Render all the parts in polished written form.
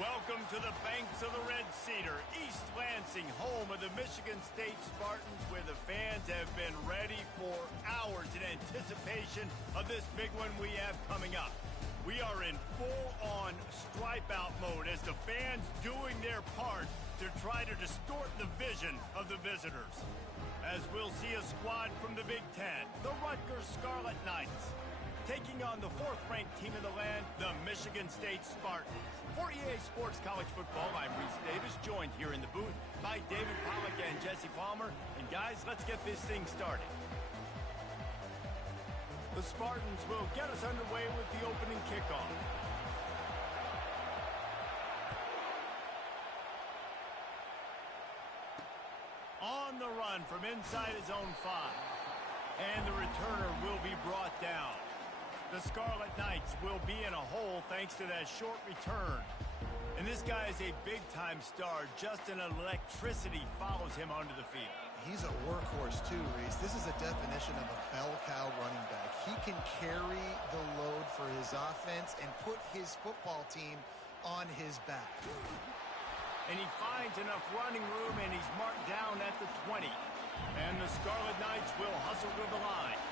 Welcome to the banks of the Red Cedar, East Lansing, home of the Michigan State Spartans, where the fans have been ready for hours in anticipation of this big one we have coming up. We are in full-on stripe-out mode as the fans doing their part to try to distort the vision of the visitors. As we'll see a squad from the Big Ten, the Rutgers Scarlet Knights, taking on the fourth-ranked team in the land, the Michigan State Spartans. For EA Sports College Football, I'm Reese Davis, joined here in the booth by David Pollack and Jesse Palmer. And guys, let's get this thing started. The Spartans will get us underway with the opening kickoff. On the run from inside his own 5. And the returner will be brought down. The Scarlet Knights will be in a hole thanks to that short return. And this guy is a big-time star. Just an electricity follows him onto the field. He's a workhorse too, Reese. This is a definition of a bell cow running back. He can carry the load for his offense and put his football team on his back. And he finds enough running room, and he's marked down at the 20. And the Scarlet Knights will hustle to the line.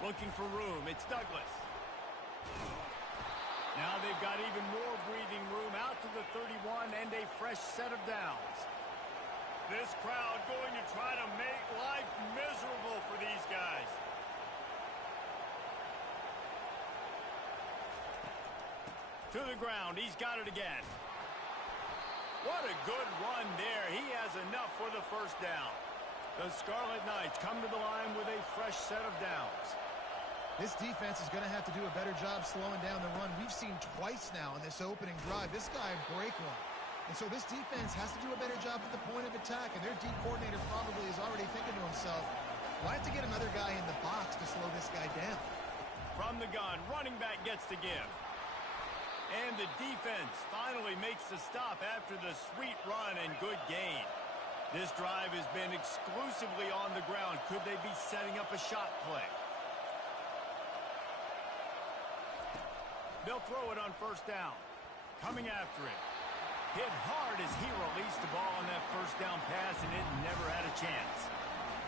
Looking for room, it's Douglas. Now they've got even more breathing room out to the 31 and a fresh set of downs. This crowd going to try to make life miserable for these guys. To the ground, he's got it again. What a good run there. He has enough for the first down. The Scarlet Knights come to the line with a fresh set of downs. This defense is going to have to do a better job slowing down the run. We've seen twice now in this opening drive. This guy break one. And so this defense has to do a better job at the point of attack. And their D coordinator probably is already thinking to himself, well, I have to get another guy in the box to slow this guy down. From the gun, running back gets the give. And the defense finally makes the stop after the sweet run and good gain. This drive has been exclusively on the ground. Could they be setting up a shot play? They'll throw it on first down. Coming after it. Hit hard as he released the ball on that first down pass, and it never had a chance.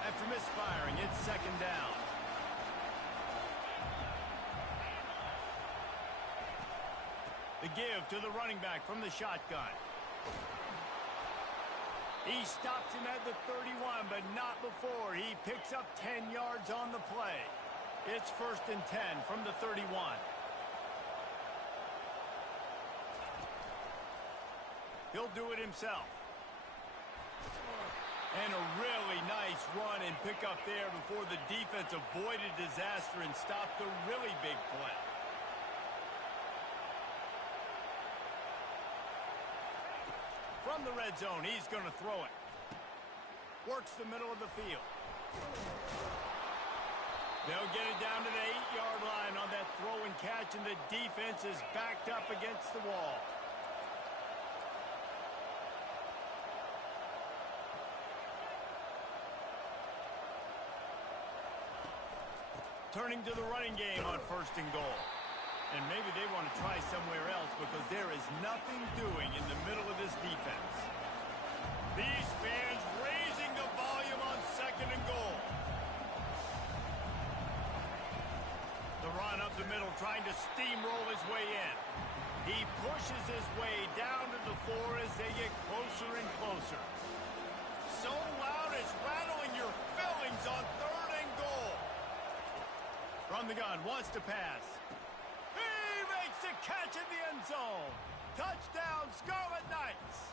After misfiring, it's second down. The give to the running back from the shotgun. He stops him at the 31, but not before. He picks up 10 yards on the play. It's 1st and 10 from the 31. He'll do it himself. And a really nice run and pick up there before the defense avoided disaster and stopped the really big play. From the red zone, he's going to throw it. Works the middle of the field. They'll get it down to the 8-yard line on that throw and catch, and the defense is backed up against the wall. Turning to the running game on 1st and goal. And maybe they want to try somewhere else because there is nothing doing in the middle of this defense. These fans raising the volume on 2nd and goal. The run up the middle, trying to steamroll his way in. He pushes his way down to the 4 as they get closer and closer. So loud it's rattling your fillings on 3rd and goal. From the gun, wants to pass. He makes a catch in the end zone. Touchdown, Scarlet Knights.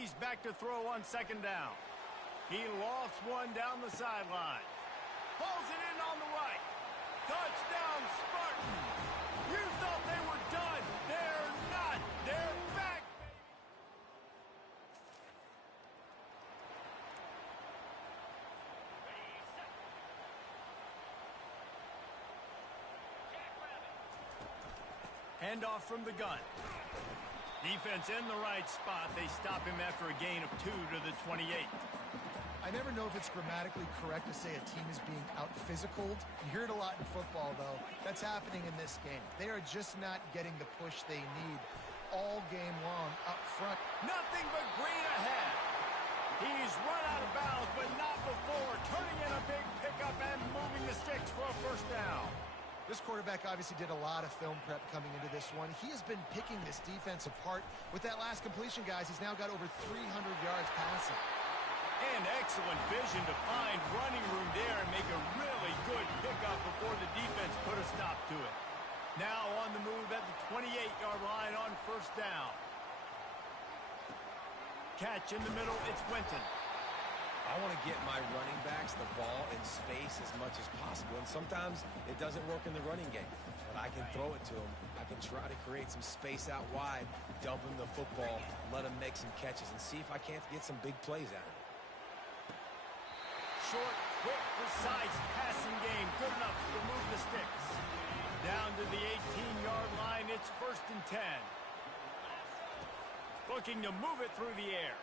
He's back to throw on second down. He lofts one down the sideline. Pulls it in on the right. Touchdown, Spartans! You thought they were done. They're not. They're back, baby. Handoff from the gun. Defense in the right spot. They stop him after a gain of 2 to the 28. I never know if it's grammatically correct to say a team is being out-physicaled. You hear it a lot in football, though. That's happening in this game. They are just not getting the push they need all game long up front. Nothing but green ahead. He's run out of bounds, but not before. Turning in a big pickup and moving the sticks for a first down. This quarterback obviously did a lot of film prep coming into this one. He has been picking this defense apart. With that last completion, guys, he's now got over 300 yards passing. And excellent vision to find running room there and make a really good pickup before the defense put a stop to it. Now on the move at the 28-yard line on first down. Catch in the middle, it's Winton. I want to get my running backs the ball in space as much as possible, and sometimes it doesn't work in the running game, but I can throw it to them. I can try to create some space out wide, dump him the football, let him make some catches, and see if I can't get some big plays out of it. Short, quick, precise passing game, good enough to remove the sticks. Down to the 18-yard line, it's 1st and 10. Looking to move it through the air.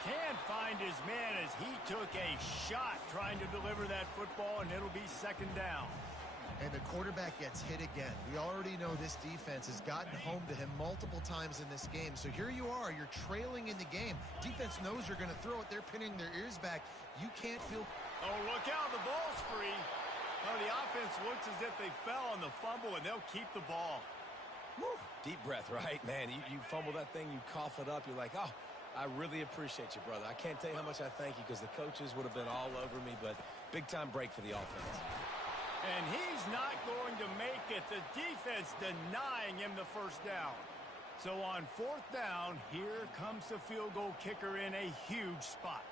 Can't find his man as he took a shot trying to deliver that football, and it'll be second down. And the quarterback gets hit again. We already know this defense has gotten home to him multiple times in this game. So here you are, you're trailing in the game. Defense knows you're going to throw it. They're pinning their ears back. You can't feel... Oh, look out, the ball's free. Oh, the offense looks as if they fell on the fumble, and they'll keep the ball. Woo. Deep breath, right? Man, you fumble that thing, you cough it up, you're like, oh, I really appreciate you, brother. I can't tell you how much I thank you because the coaches would have been all over me, but big-time break for the offense. And he's not going to make it. The defense denying him the first down. So on 4th down, here comes the field goal kicker in a huge spot.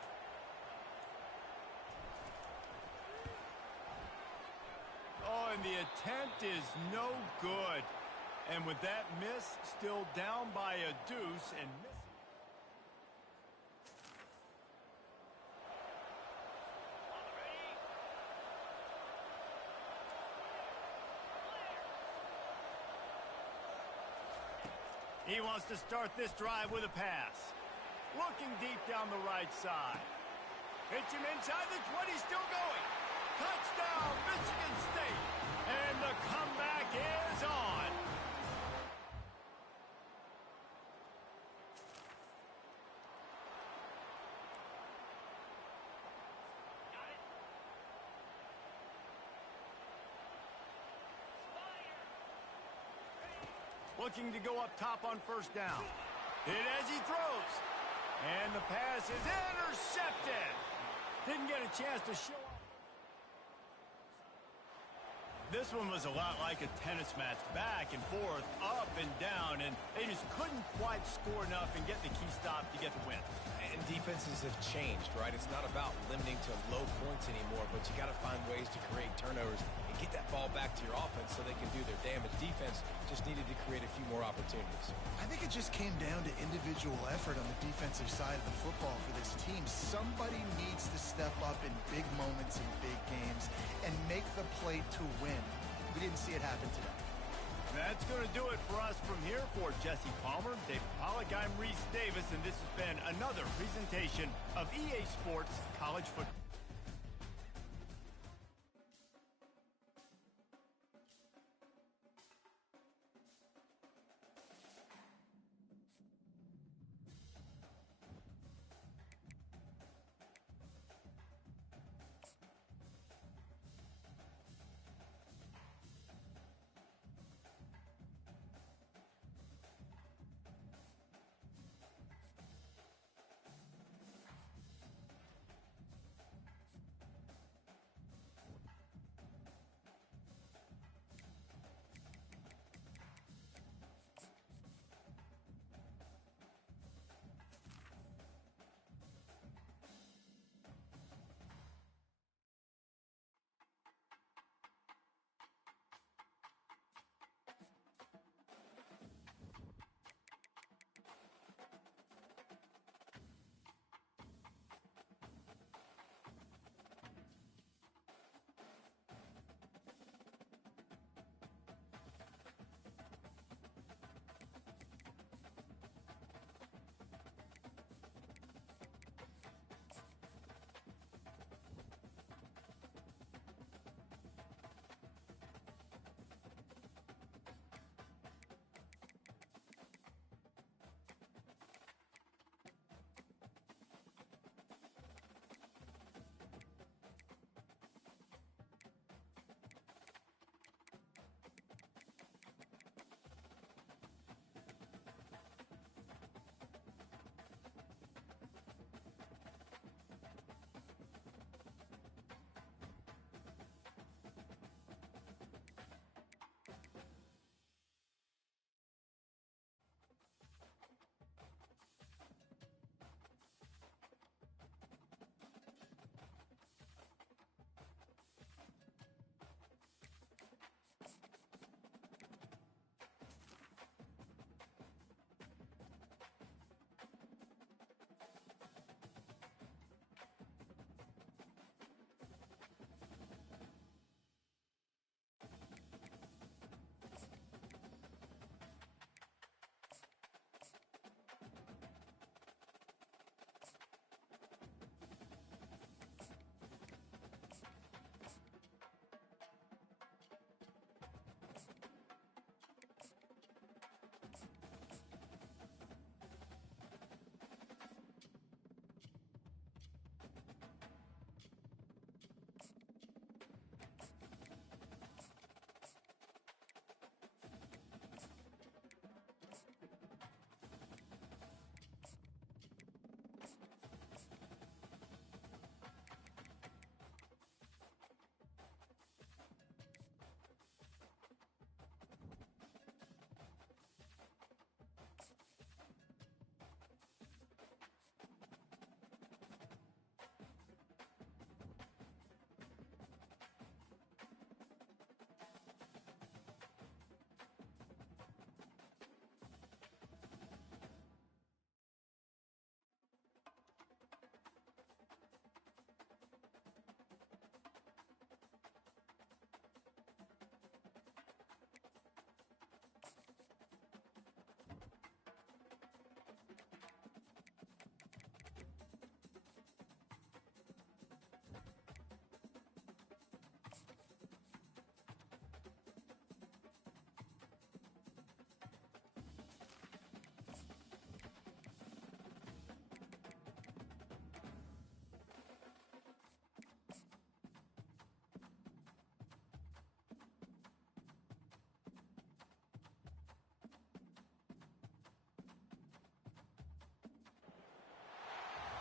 Oh, and the attempt is no good. And with that miss, still down by a deuce and missing. He wants to start this drive with a pass. Looking deep down the right side. Hits him inside the 20, still going. Touchdown, Michigan State. And the comeback is on. Looking to go up top on first down. Hit as he throws. And the pass is intercepted. Didn't get a chance to show up. This one was a lot like a tennis match, back and forth, up and down, and they just couldn't quite score enough and get the key stop to get the win. And defenses have changed, right? It's not about limiting to low points anymore, but you got to find ways to create turnovers and get that ball back to your offense so they can do their damage. Defense just needed to create a few more opportunities. I think it just came down to individual effort on the defensive side of the football for this team. Somebody needs to step up in big moments in big games and make the play to win. We didn't see it happen today. That's going to do it for us from here. For Jesse Palmer, David Pollack, I'm Reese Davis, and this has been another presentation of EA Sports College Football.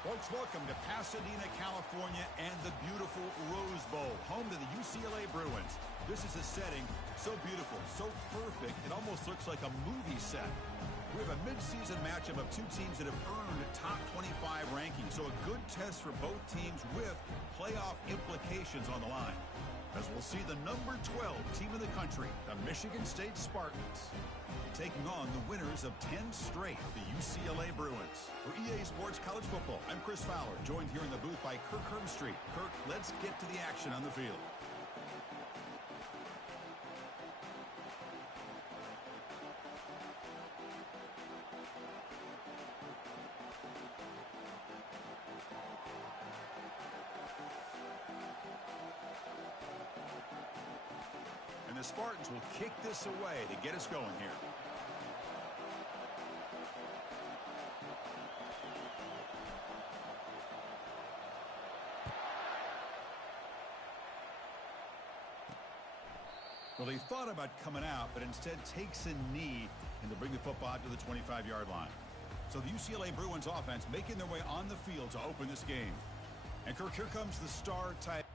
Folks, welcome to Pasadena, California, and the beautiful Rose Bowl, home to the UCLA Bruins. This is a setting so beautiful, so perfect, it almost looks like a movie set. We have a midseason matchup of two teams that have earned top 25 rankings, so a good test for both teams with playoff implications on the line. As we'll see the number 12 team in the country, the Michigan State Spartans, taking on the winners of 10 straight, the UCLA Bruins. For EA Sports College Football, I'm Chris Fowler, joined here in the booth by Kirk Herbstreit. Kirk, let's get to the action on the field. And the Spartans will kick this away to get us going here. Well, he thought about coming out, but instead takes a knee and to bring the football out to the 25-yard line. So the UCLA Bruins offense making their way on the field to open this game. And Kirk, here comes the star type.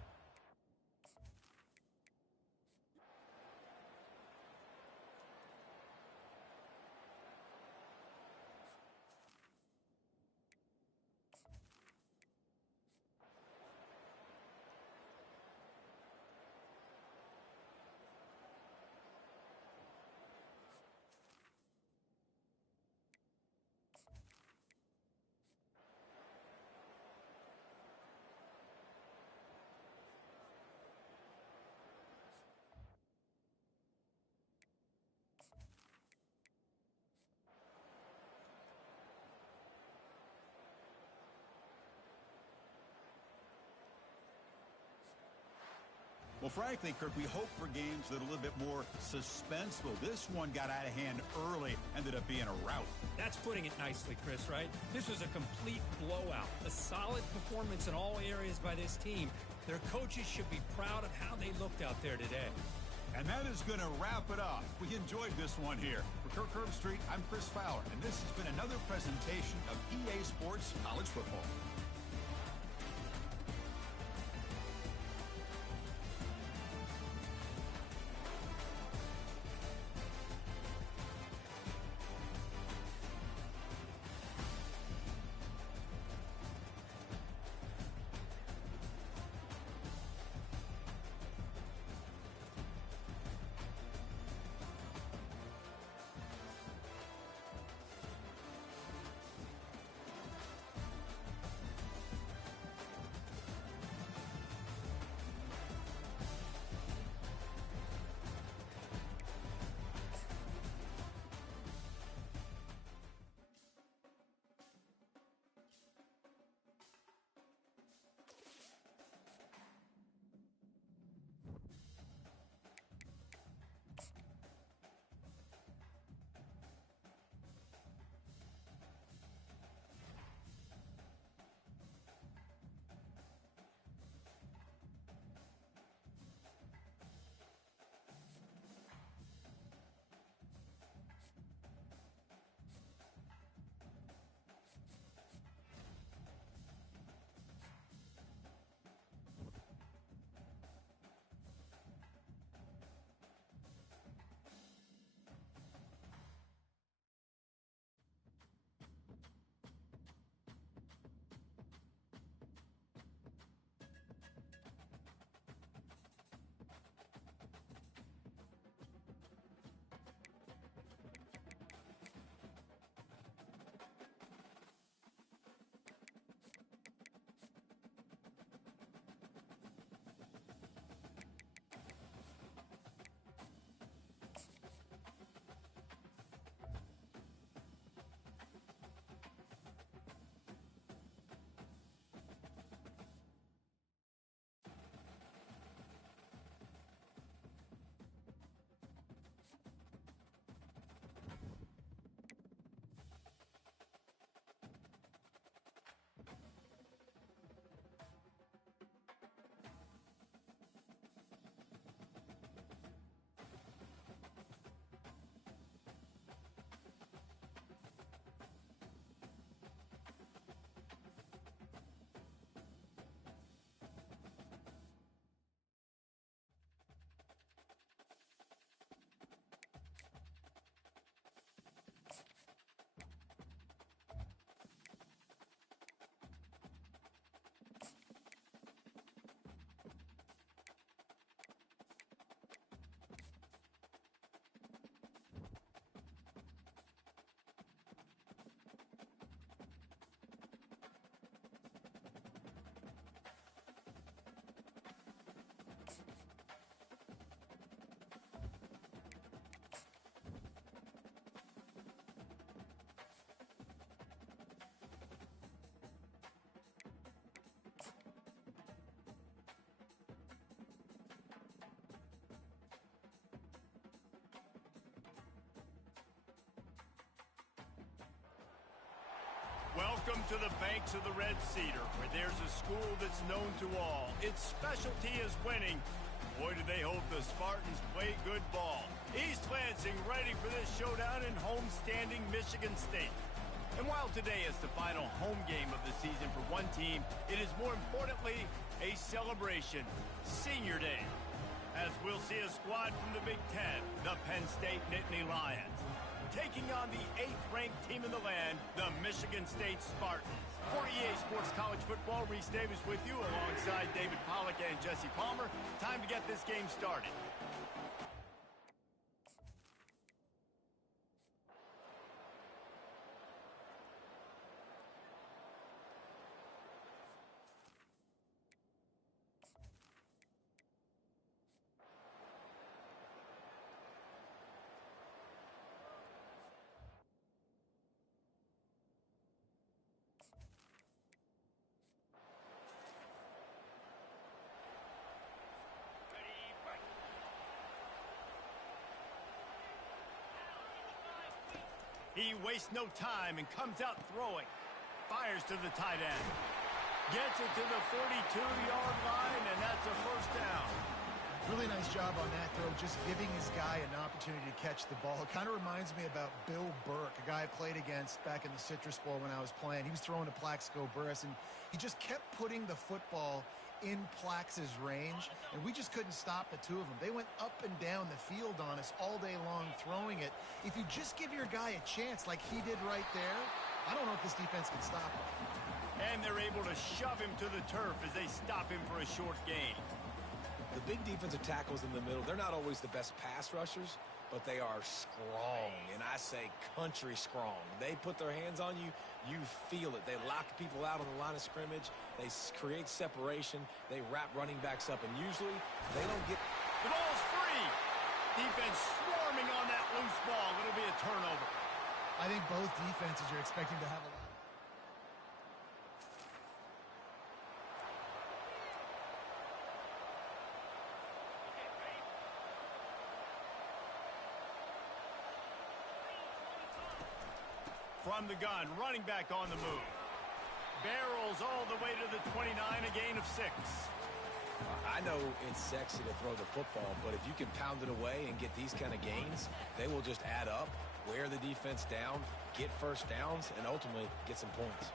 Well, frankly, Kirk, we hope for games that are a little bit more suspenseful. This one got out of hand early, ended up being a rout. That's putting it nicely, Chris, right? This was a complete blowout. A solid performance in all areas by this team. Their coaches should be proud of how they looked out there today. And that is going to wrap it up. We enjoyed this one here. For Kirk Herbstreit, I'm Chris Fowler, and this has been another presentation of EA Sports College Football. Welcome to the banks of the Red Cedar, where there's a school that's known to all. Its specialty is winning. Boy, do they hope the Spartans play good ball. East Lansing ready for this showdown in homestanding Michigan State. And while today is the final home game of the season for one team, it is more importantly a celebration, Senior Day, as we'll see a squad from the Big Ten, the Penn State Nittany Lions, taking on the 8th-ranked team in the land, the Michigan State Spartans. For EA Sports College Football, Reese Davis with you alongside David Pollack and Jesse Palmer. Time to get this game started. He wastes no time and comes out throwing. Fires to the tight end. Gets it to the 42-yard line, and that's a first down. Really nice job on that throw, just giving his guy an opportunity to catch the ball. It kind of reminds me about Bill Burke, a guy I played against back in the Citrus Bowl when I was playing. He was throwing to Plaxico Burress, and he just kept putting the football in Plax's range, and we just couldn't stop the two of them. They went up and down the field on us all day long throwing it. If you just give your guy a chance like he did right there, I don't know if this defense can stop him. And they're able to shove him to the turf as they stop him for a short gain. The big defensive tackles in the middle, they're not always the best pass rushers, but they are strong, and I say country strong. They put their hands on you, you feel it. They lock people out on the line of scrimmage. They create separation. They wrap running backs up, and usually they don't get... The ball's free. Defense swarming on that loose ball. It'll be a turnover. I think both defenses are expecting to have a lot. From the gun, running back on the move. Barrels all the way to the 29, a gain of 6. I know it's sexy to throw the football, but if you can pound it away and get these kind of gains, they will just add up, wear the defense down, get first downs, and ultimately get some points.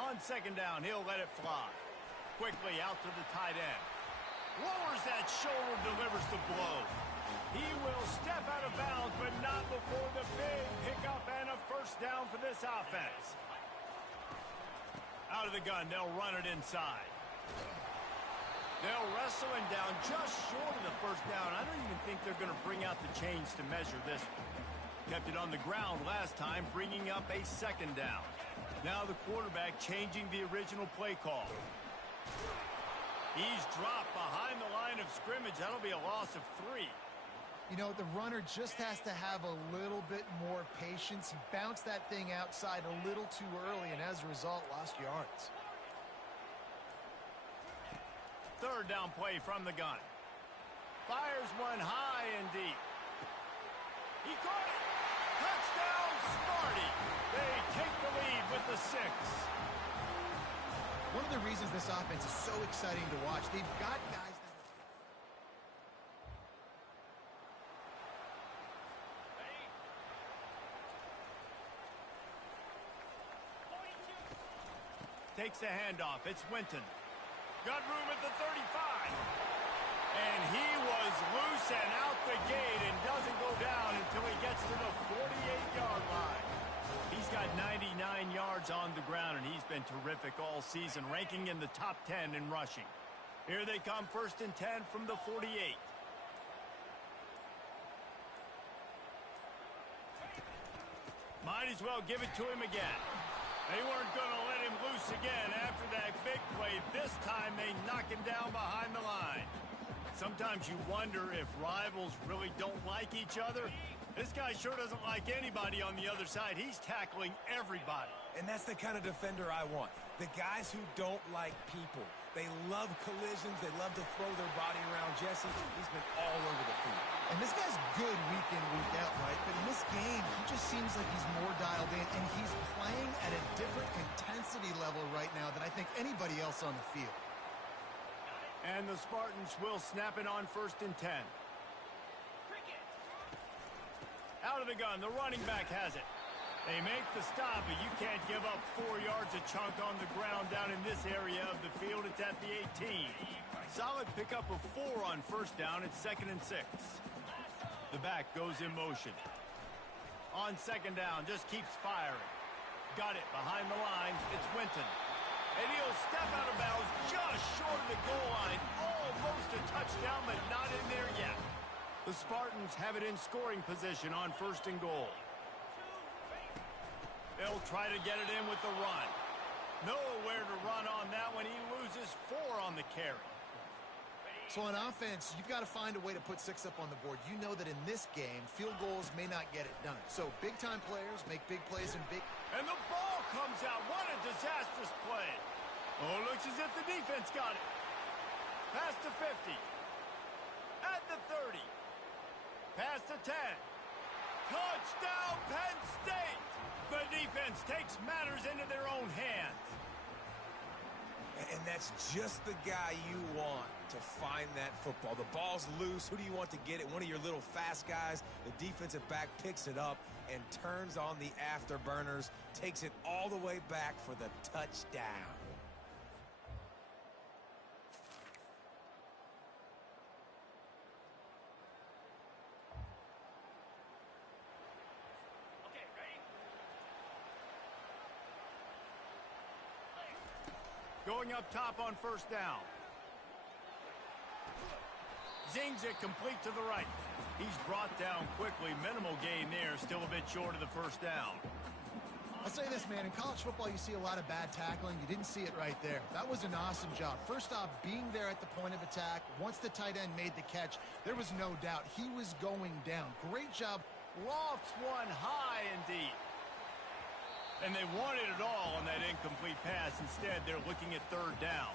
On second down, he'll let it fly. Quickly out to the tight end. Lowers that shoulder, delivers the blow. He will step out of bounds, but not before the big pickup and a first down for this offense. Out of the gun, they'll run it inside. They'll wrestle him down just short of the first down. I don't even think they're going to bring out the chains to measure this one. Kept it on the ground last time, bringing up a second down. Now the quarterback changing the original play call. He's dropped behind the line of scrimmage. That'll be a loss of 3. You know, the runner just has to have a little bit more patience. He bounced that thing outside a little too early, and as a result, lost yards. Third down play from the gun. Fires one high and deep. He caught it. Touchdown, Sparty. They take the lead with the 6. One of the reasons this offense is so exciting to watch, they've got guys that... Takes the handoff. It's Winton. Got room at the 35. And he was loose and out the gate and doesn't go down until he gets to the 48-yard line. He's got 99 yards on the ground, and he's been terrific all season, ranking in the top 10 in rushing. Here they come, first and 10 from the 48. Might as well give it to him again. They weren't going to let him loose again after that big play. This time they knock him down behind the line. Sometimes you wonder if rivals really don't like each other. This guy sure doesn't like anybody on the other side. He's tackling everybody. And that's the kind of defender I want. The guys who don't like people. They love collisions. They love to throw their body around. Jesse, he's been all over the field. And this guy's good week in, week out, right? But in this this game, he just seems like he's more dialed in, and he's playing at a different intensity level right now than I think anybody else on the field. And the Spartans will snap it on 1st and 10. Out of the gun, the running back has it. They make the stop, but you can't give up 4 yards a chunk on the ground down in this area of the field. It's at the 18. Solid pickup of 4 on 1st down. It's 2nd and 6. The back goes in motion. On 2nd down, just keeps firing. Got it behind the line. It's Winton. And he'll step out of bounds just short of the goal line. Almost a touchdown, but not in there yet. The Spartans have it in scoring position on 1st and goal. They'll try to get it in with the run. Nowhere to run on that one. He loses 4 on the carry. So on offense, you've got to find a way to put 6 up on the board. You know that in this game, field goals may not get it done. So big-time players make big plays in big... And the ball comes out. What a disastrous play. Oh, looks as if the defense got it. Past the 50. At the 30. Past the 10. Touchdown, Penn State! The defense takes matters into their own hands. And that's just the guy you want to find that football. The ball's loose. Who do you want to get it? One of your little fast guys. The defensive back picks it up and turns on the afterburners, takes it all the way back for the touchdown. Going up top on 1st down. Zings it complete to the right. He's brought down quickly. Minimal gain there. Still a bit short of the 1st down. I'll say this, man. In college football, you see a lot of bad tackling. You didn't see it right there. That was an awesome job. First off, being there at the point of attack. Once the tight end made the catch, there was no doubt he was going down. Great job. Lofts one high indeed. And they wanted it all on that incomplete pass. Instead, they're looking at 3rd down.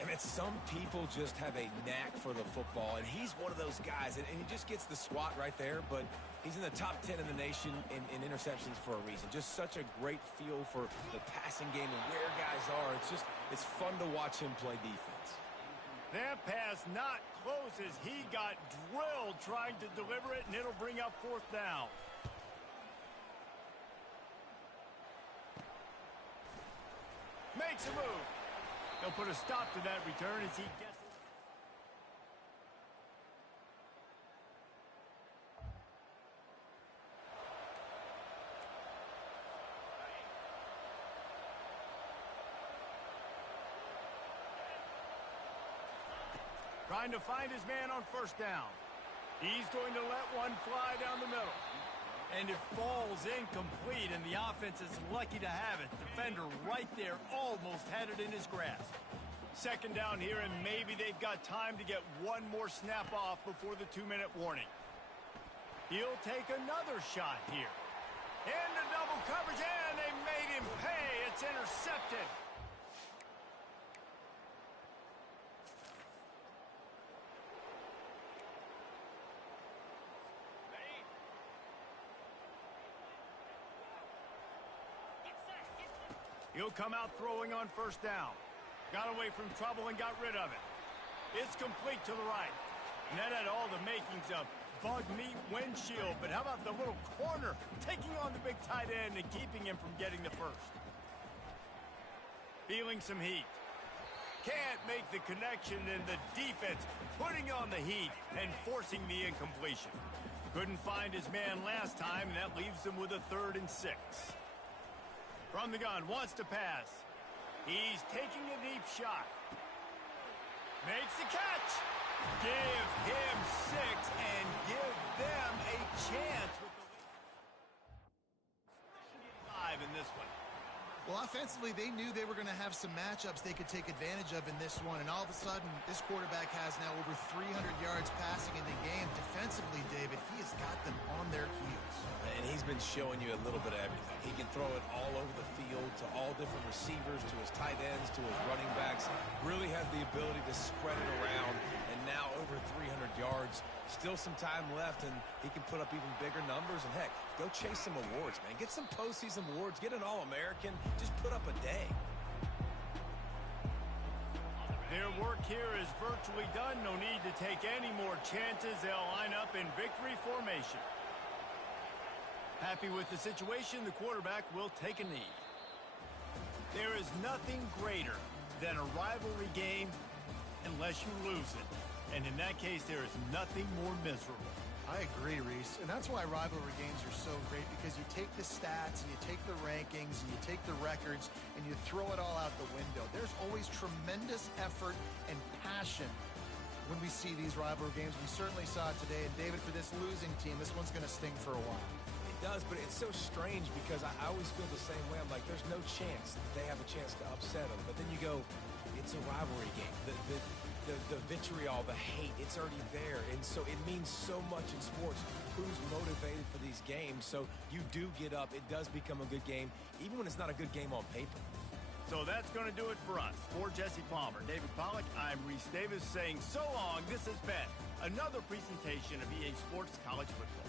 I mean, some people just have a knack for the football, and he's one of those guys, and he just gets the swat right there, but he's in the top 10 in the nation in interceptions for a reason. Just such a great feel for the passing game and where guys are. It's fun to watch him play defense. That pass not close as he got drilled trying to deliver it, and it'll bring up 4th down. Makes a move. They'll put a stop to that return as he gets it. Trying to find his man on 1st down. He's going to let one fly down the middle. And it falls incomplete, and the offense is lucky to have it. Defender right there almost had it in his grasp. 2nd down here, and maybe they've got time to get one more snap off before the 2-minute warning. He'll take another shot here. Into double coverage, and they made him pay. It's intercepted. He'll come out throwing on 1st down. Got away from trouble and got rid of it. It's complete to the right. And that had all the makings of bug meat windshield. But how about the little corner taking on the big tight end and keeping him from getting the 1st? Feeling some heat. Can't make the connection, and the defense putting on the heat and forcing the incompletion. Couldn't find his man last time, and that leaves them with a 3rd and 6. From the gun, wants to pass. He's taking a deep shot. Makes the catch. Give him 6 and give them a chance with the 5 in this one. Well, offensively, they knew they were going to have some matchups they could take advantage of in this one. And all of a sudden, this quarterback has now over 300 yards passing in the game. Defensively, David, he has got them on their heels. And he he's been showing you a little bit of everything. He can throw it all over the field to all different receivers, to his tight ends, to his running backs. Really has the ability to spread it around, and now over 300 yards. Still some time left, and he can put up even bigger numbers. And, heck, go chase some awards, man. Get some postseason awards. Get an All-American. Just put up a day. Their work here is virtually done. No need to take any more chances. They'll line up in victory formation. Happy with the situation, the quarterback will take a knee. There is nothing greater than a rivalry game unless you lose it. And in that case, there is nothing more miserable. I agree, Reese. And that's why rivalry games are so great, because you take the stats and you take the rankings and you take the records and you throw it all out the window. There's always tremendous effort and passion when we see these rivalry games. We certainly saw it today. And, David, for this losing team, this one's going to sting for a while. It does, but it's so strange because I always feel the same way. I'm like, there's no chance that they have a chance to upset them. But then you go, it's a rivalry game. The vitriol, the hate, it's already there. And so it means so much in sports. Who's motivated for these games? So you do get up. It does become a good game, even when it's not a good game on paper. So that's going to do it for us. For Jesse Palmer, David Pollack, I'm Reese Davis saying so long. This has been another presentation of EA Sports College Football.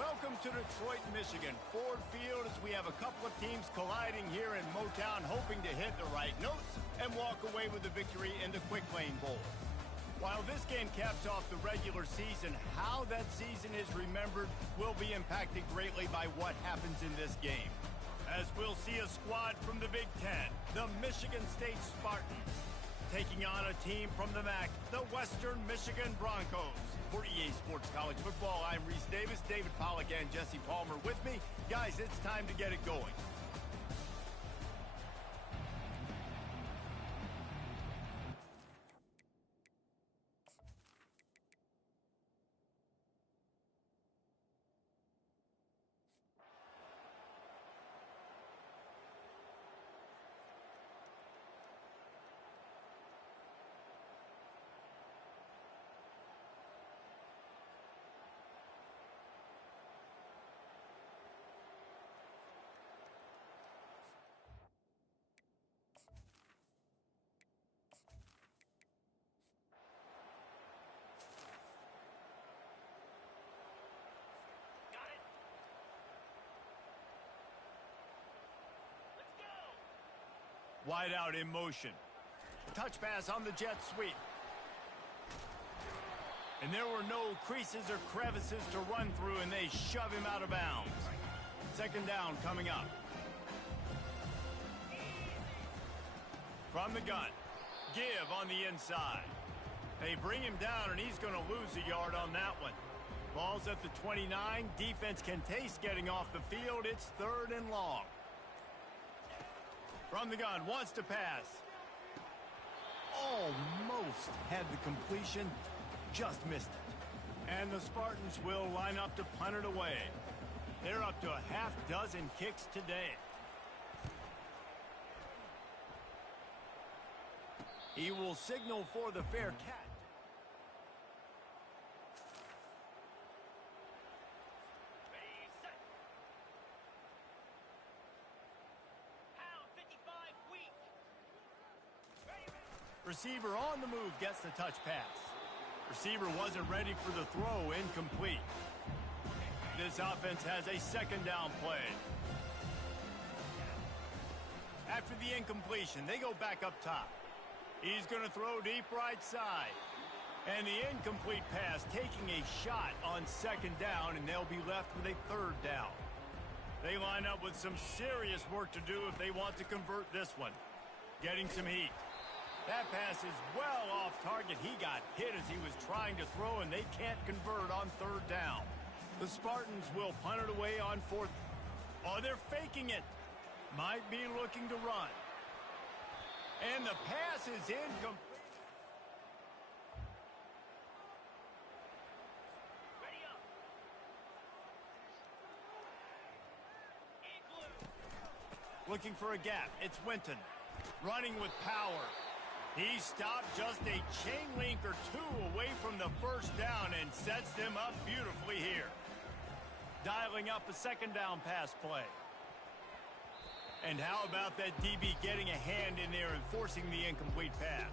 Welcome to Detroit, Michigan. Ford Field, as we have a couple of teams colliding here in Motown, hoping to hit the right notes and walk away with the victory in the Quick Lane Bowl. While this game caps off the regular season, how that season is remembered will be impacted greatly by what happens in this game. As we'll see a squad from the Big Ten, the Michigan State Spartans, taking on a team from the MAC, the Western Michigan Broncos. For EA Sports College Football, I'm Reese Davis, David Pollack, and Jesse Palmer with me. Guys, it's time to get it going. Wide out in motion. Touch pass on the jet sweep. And there were no creases or crevices to run through, and they shove him out of bounds. Second down coming up. From the gun. Give on the inside. They bring him down, and he's going to lose a yard on that one. Ball's at the 29. Defense can taste getting off the field. It's third and long. From the gun, wants to pass. Almost had the completion, just missed it. And the Spartans will line up to punt it away. They're up to a half dozen kicks today. He will signal for the fair catch. Receiver on the move gets the touch pass. Receiver wasn't ready for the throw, incomplete. This offense has a second down play. After the incompletion, they go back up top. He's going to throw deep right side. And the incomplete pass taking a shot on second down, and they'll be left with a third down. They line up with some serious work to do if they want to convert this one. Getting some heat. That pass is well off target. He got hit as he was trying to throw, and they can't convert on third down. The Spartans will punt it away on fourth. Oh, they're faking it. Might be looking to run. And the pass is incomplete. Ready up. Looking for a gap. It's Winton. Running with power. He stopped just a chain link or two away from the first down and sets them up beautifully here. Dialing up a second down pass play. And how about that DB getting a hand in there and forcing the incomplete pass?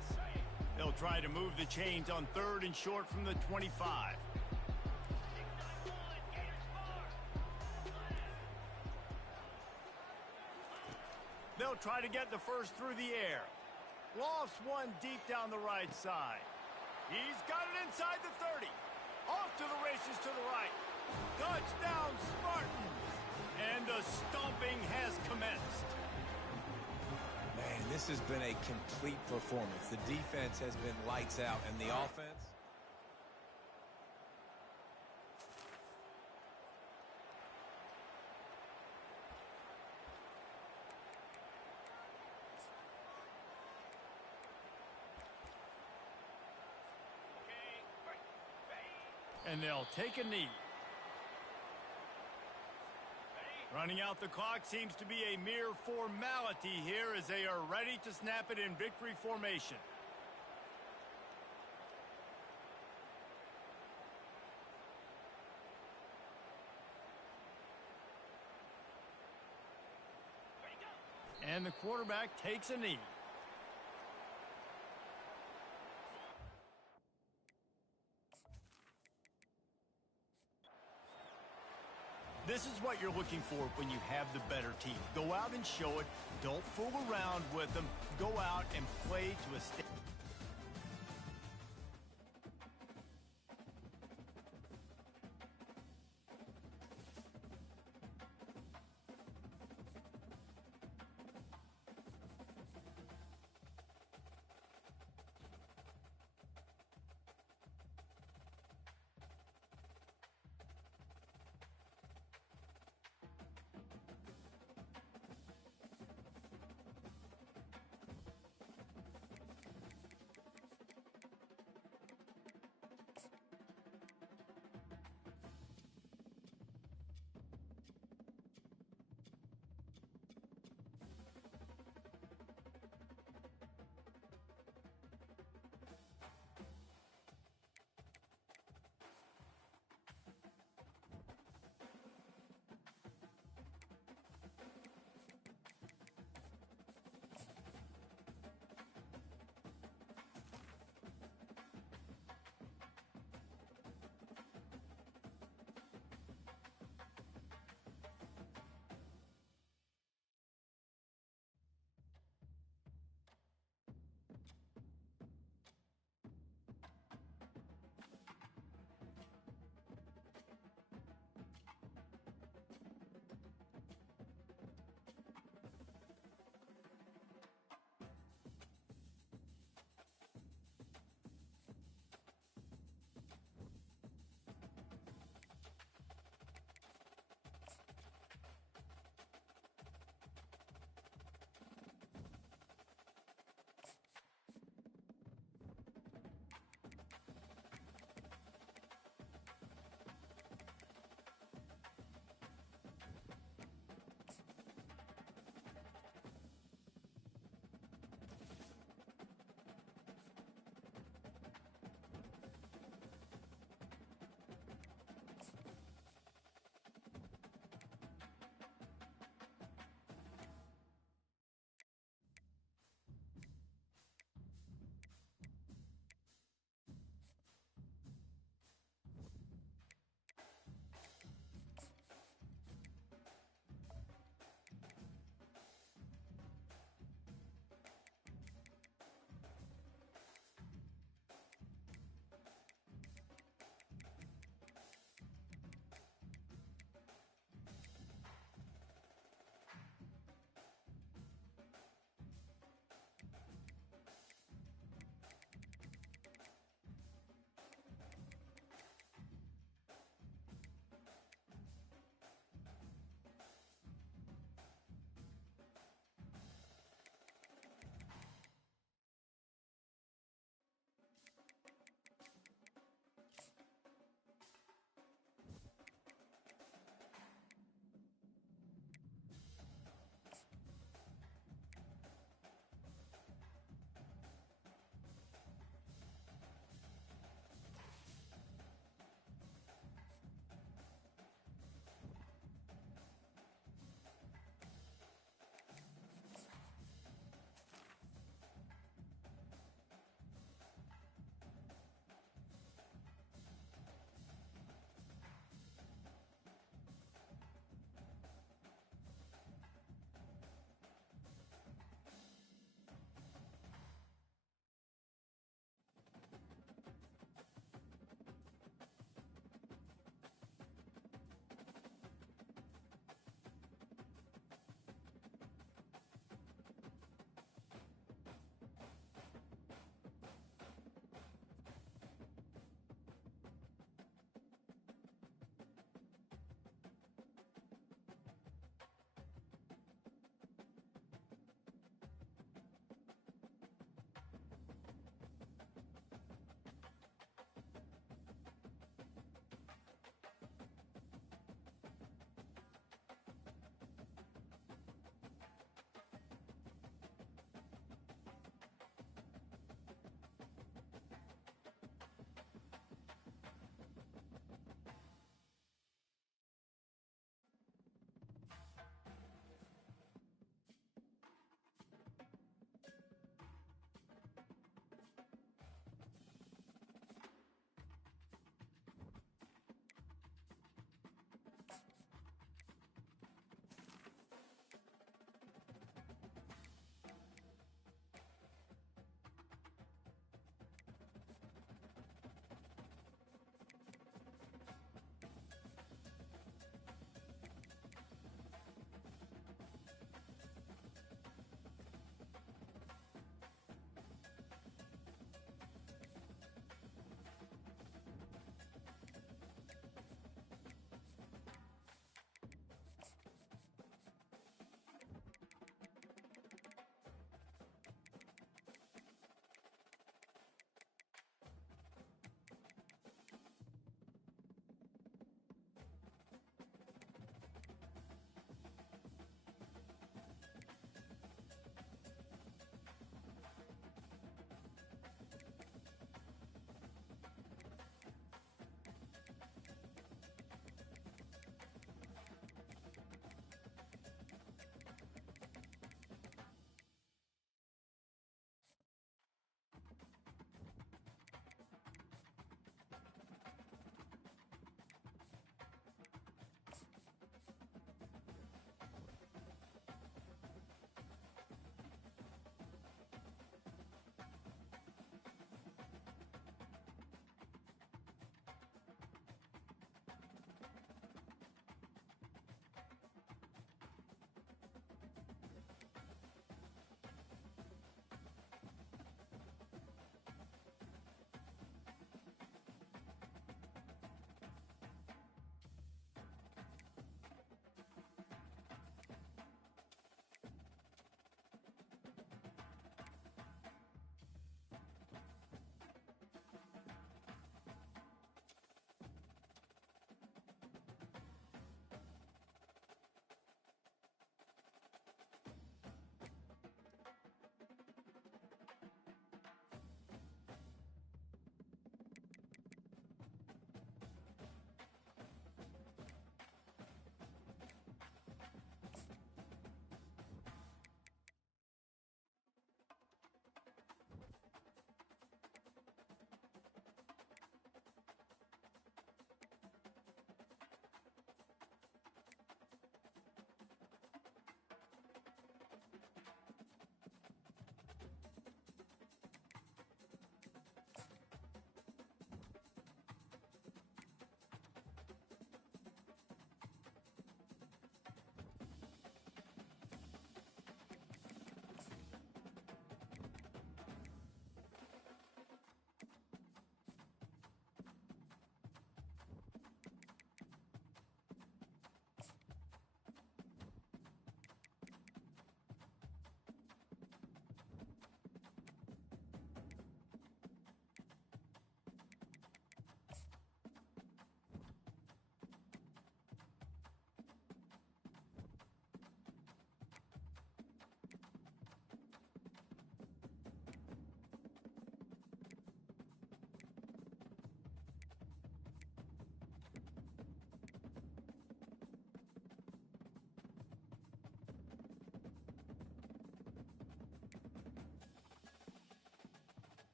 They'll try to move the chains on third and short from the 25. They'll try to get the first through the air. Lofts one deep down the right side. He's got it inside the 30. Off to the races to the right. Touchdown, Spartans. And the stomping has commenced. Man, this has been a complete performance. The defense has been lights out, and the offense... And they'll take a knee. Running out the clock seems to be a mere formality here as they are ready to snap it in victory formation. And the quarterback takes a knee. This is what you're looking for when you have the better team. Go out and show it. Don't fool around with them. Go out and play to a state.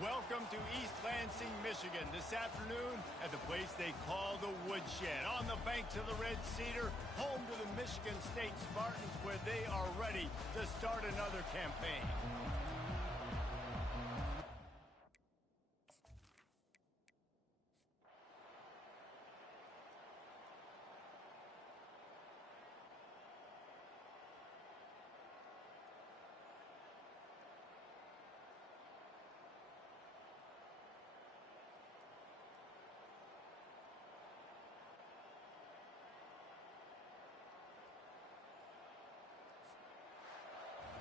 Welcome to East Lansing, Michigan, this afternoon at the place they call the Woodshed, on the banks of the Red Cedar, home to the Michigan State Spartans, where they are ready to start another campaign.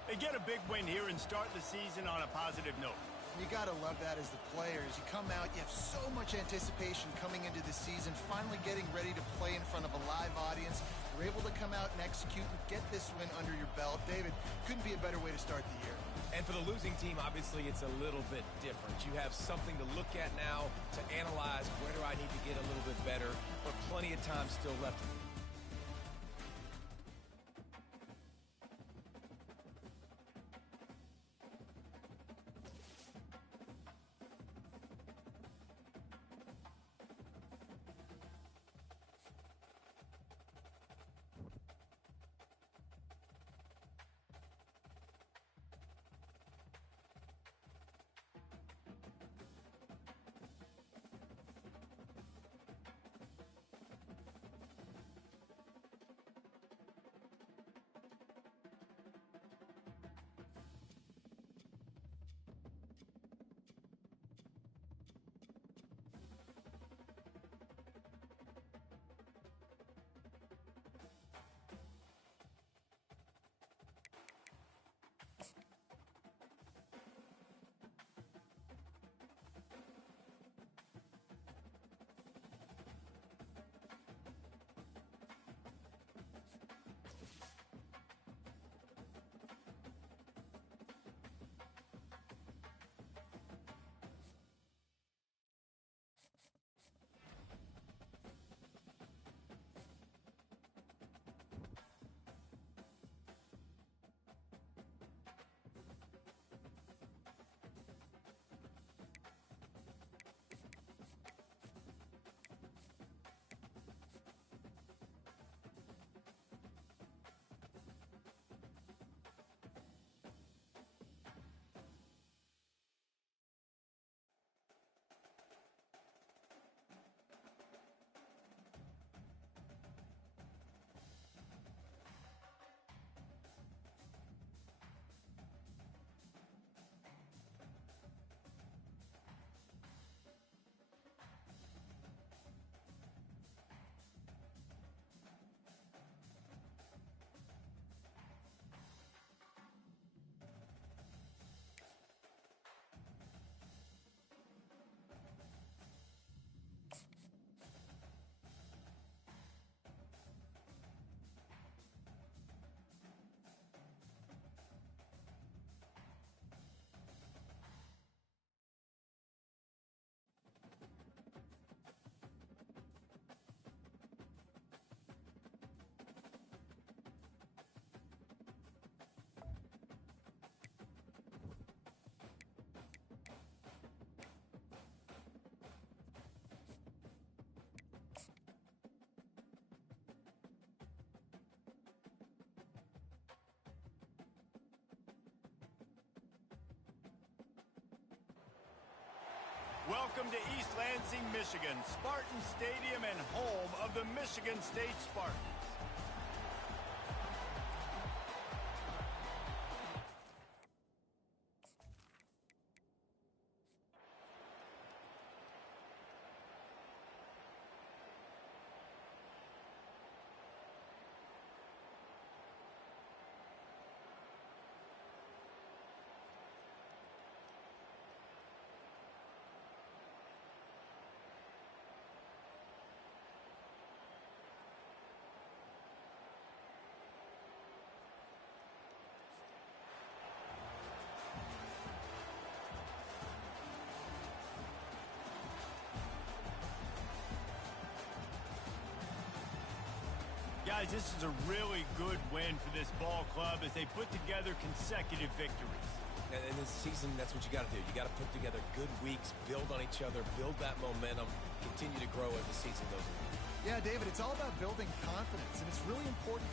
They get a big win here and start the season on a positive note. You got to love that as the players. You come out, you have so much anticipation coming into the season, finally getting ready to play in front of a live audience. You're able to come out and execute and get this win under your belt. David, couldn't be a better way to start the year. And for the losing team, obviously, it's a little bit different. You have something to look at now to analyze where do I need to get a little bit better, but plenty of time still left. Welcome to East Lansing, Michigan, Spartan Stadium and home of the Michigan State Spartans. Guys, this is a really good win for this ball club as they put together consecutive victories. And in this season, that's what you got to do. You got to put together good weeks, build on each other, build that momentum, continue to grow as the season goes on. Yeah, David, it's all about building confidence, and it's really important.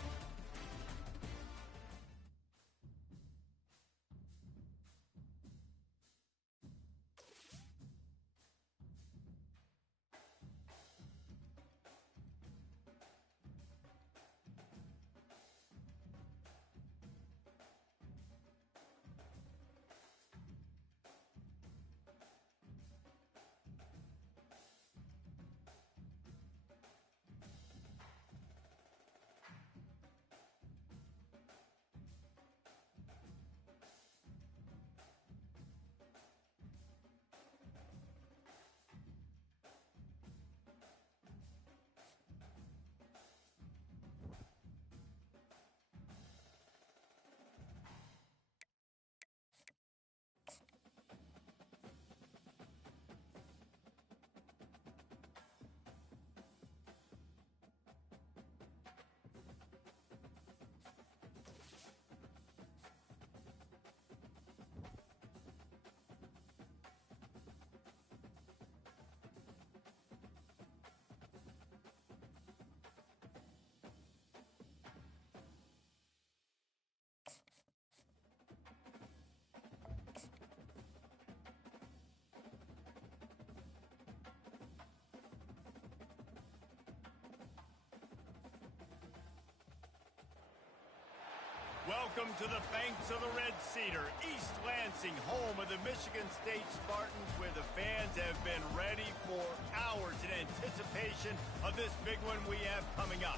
Welcome to the banks of the Red Cedar, East Lansing, home of the Michigan State Spartans, where the fans have been ready for hours in anticipation of this big one we have coming up.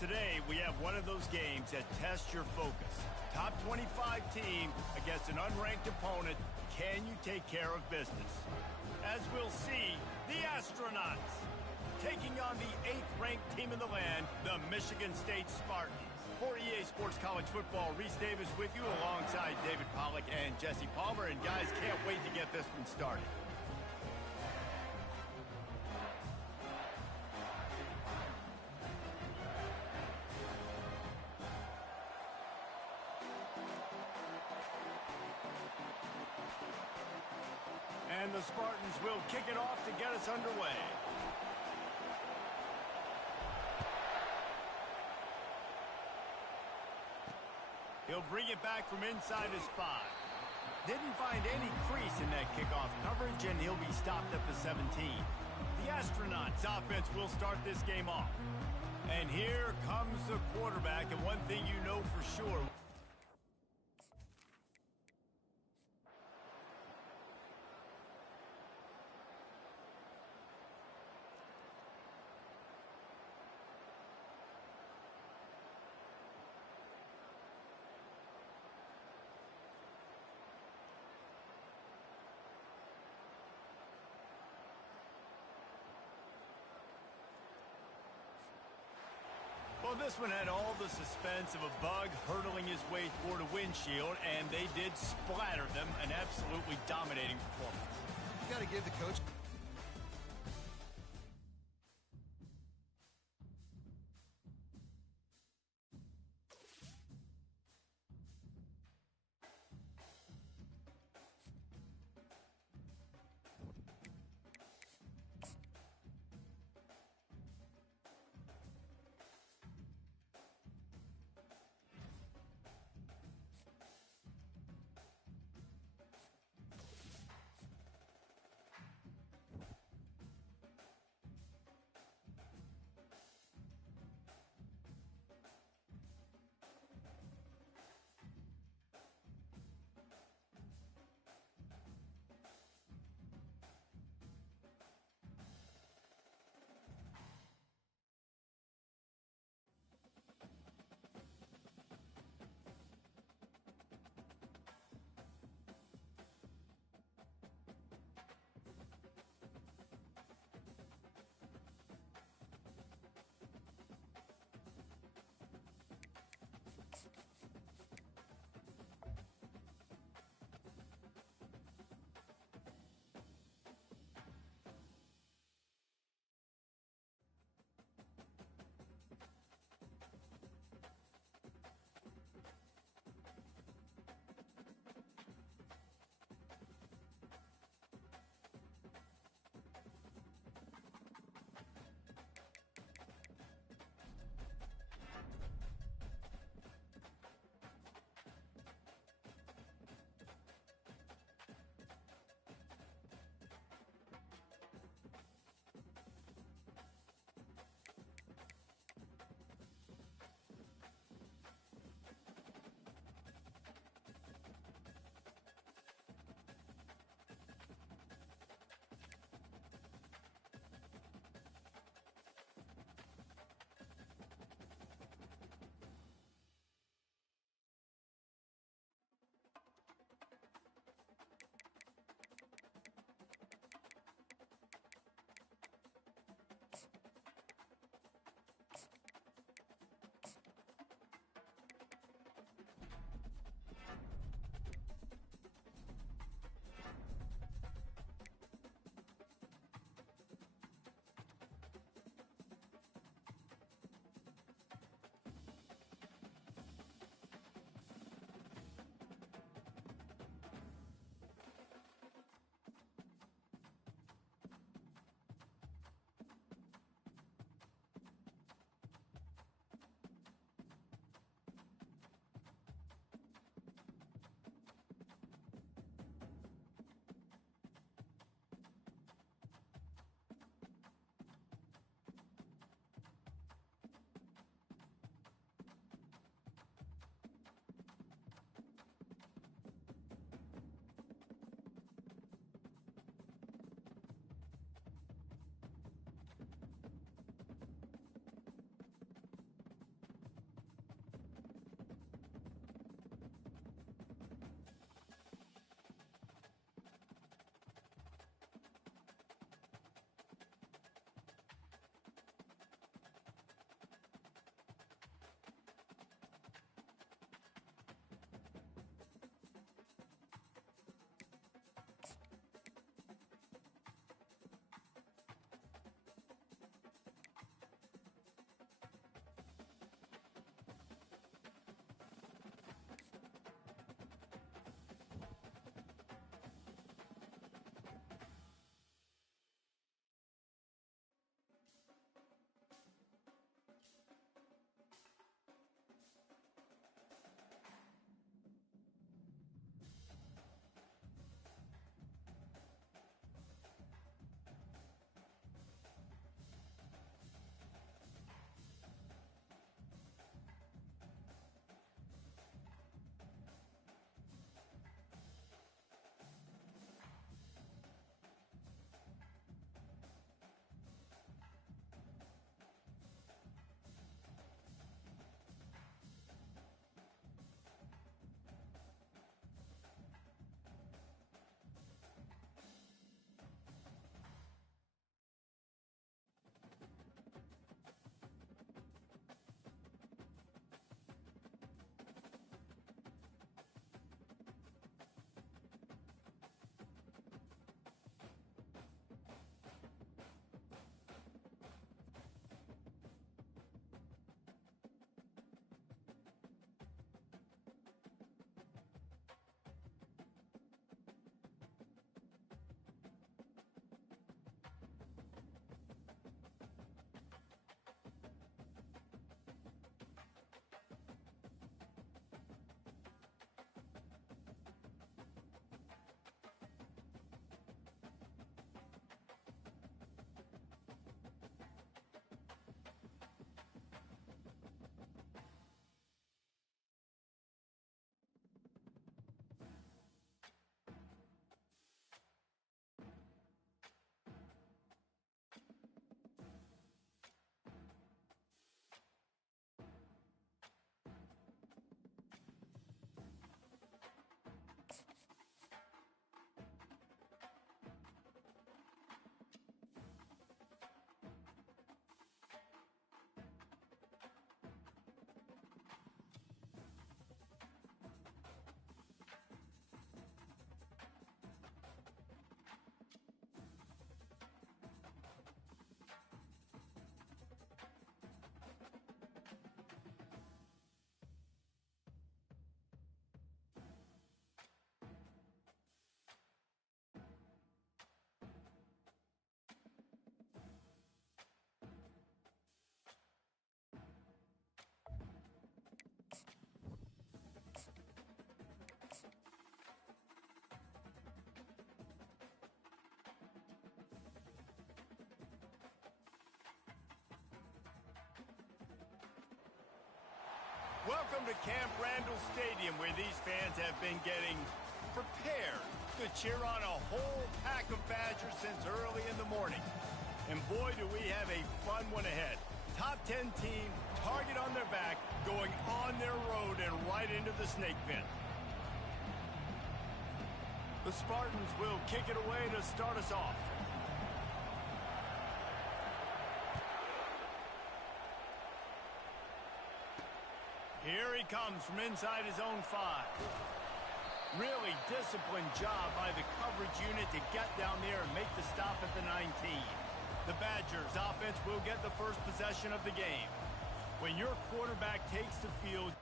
Today, we have one of those games that tests your focus. Top 25 team against an unranked opponent. Can you take care of business? As we'll see, the Astronauts taking on the 8th-ranked team in the land, the Michigan State Spartans. For EA Sports College Football, Reese Davis with you alongside David Pollack and Jesse Palmer. And guys, can't wait to get this one started. And the Spartans will kick it off to get us underway. He'll bring it back from inside his 5. Didn't find any crease in that kickoff coverage, and he'll be stopped at the 17. The Astronauts offense will start this game off. And here comes the quarterback, and one thing you know for sure. Well, this one had all the suspense of a bug hurtling his way toward a windshield, and they did splatter them. An absolutely dominating performance. You got to give the coach. Welcome to Camp Randall Stadium, where these fans have been getting prepared to cheer on a whole pack of Badgers since early in the morning. And boy, do we have a fun one ahead. Top 10 team, target on their back, going on their road and right into the snake pit. The Spartans will kick it away to start us off. Here he comes from inside his own 5. Really disciplined job by the coverage unit to get down there and make the stop at the 19. The Badgers offense will get the first possession of the game. When your quarterback takes the field,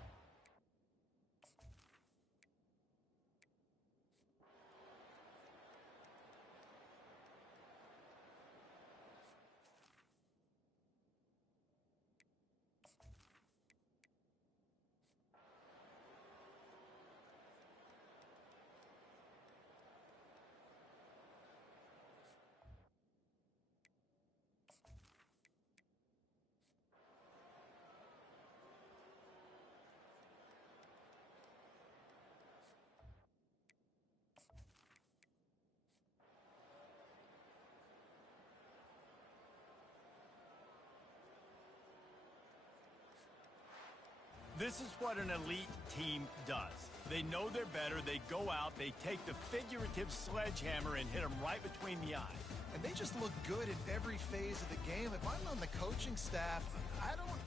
this is what an elite team does. They know they're better, they go out, they take the figurative sledgehammer and hit them right between the eyes. And they just look good in every phase of the game. If I'm on the coaching staff, I don't...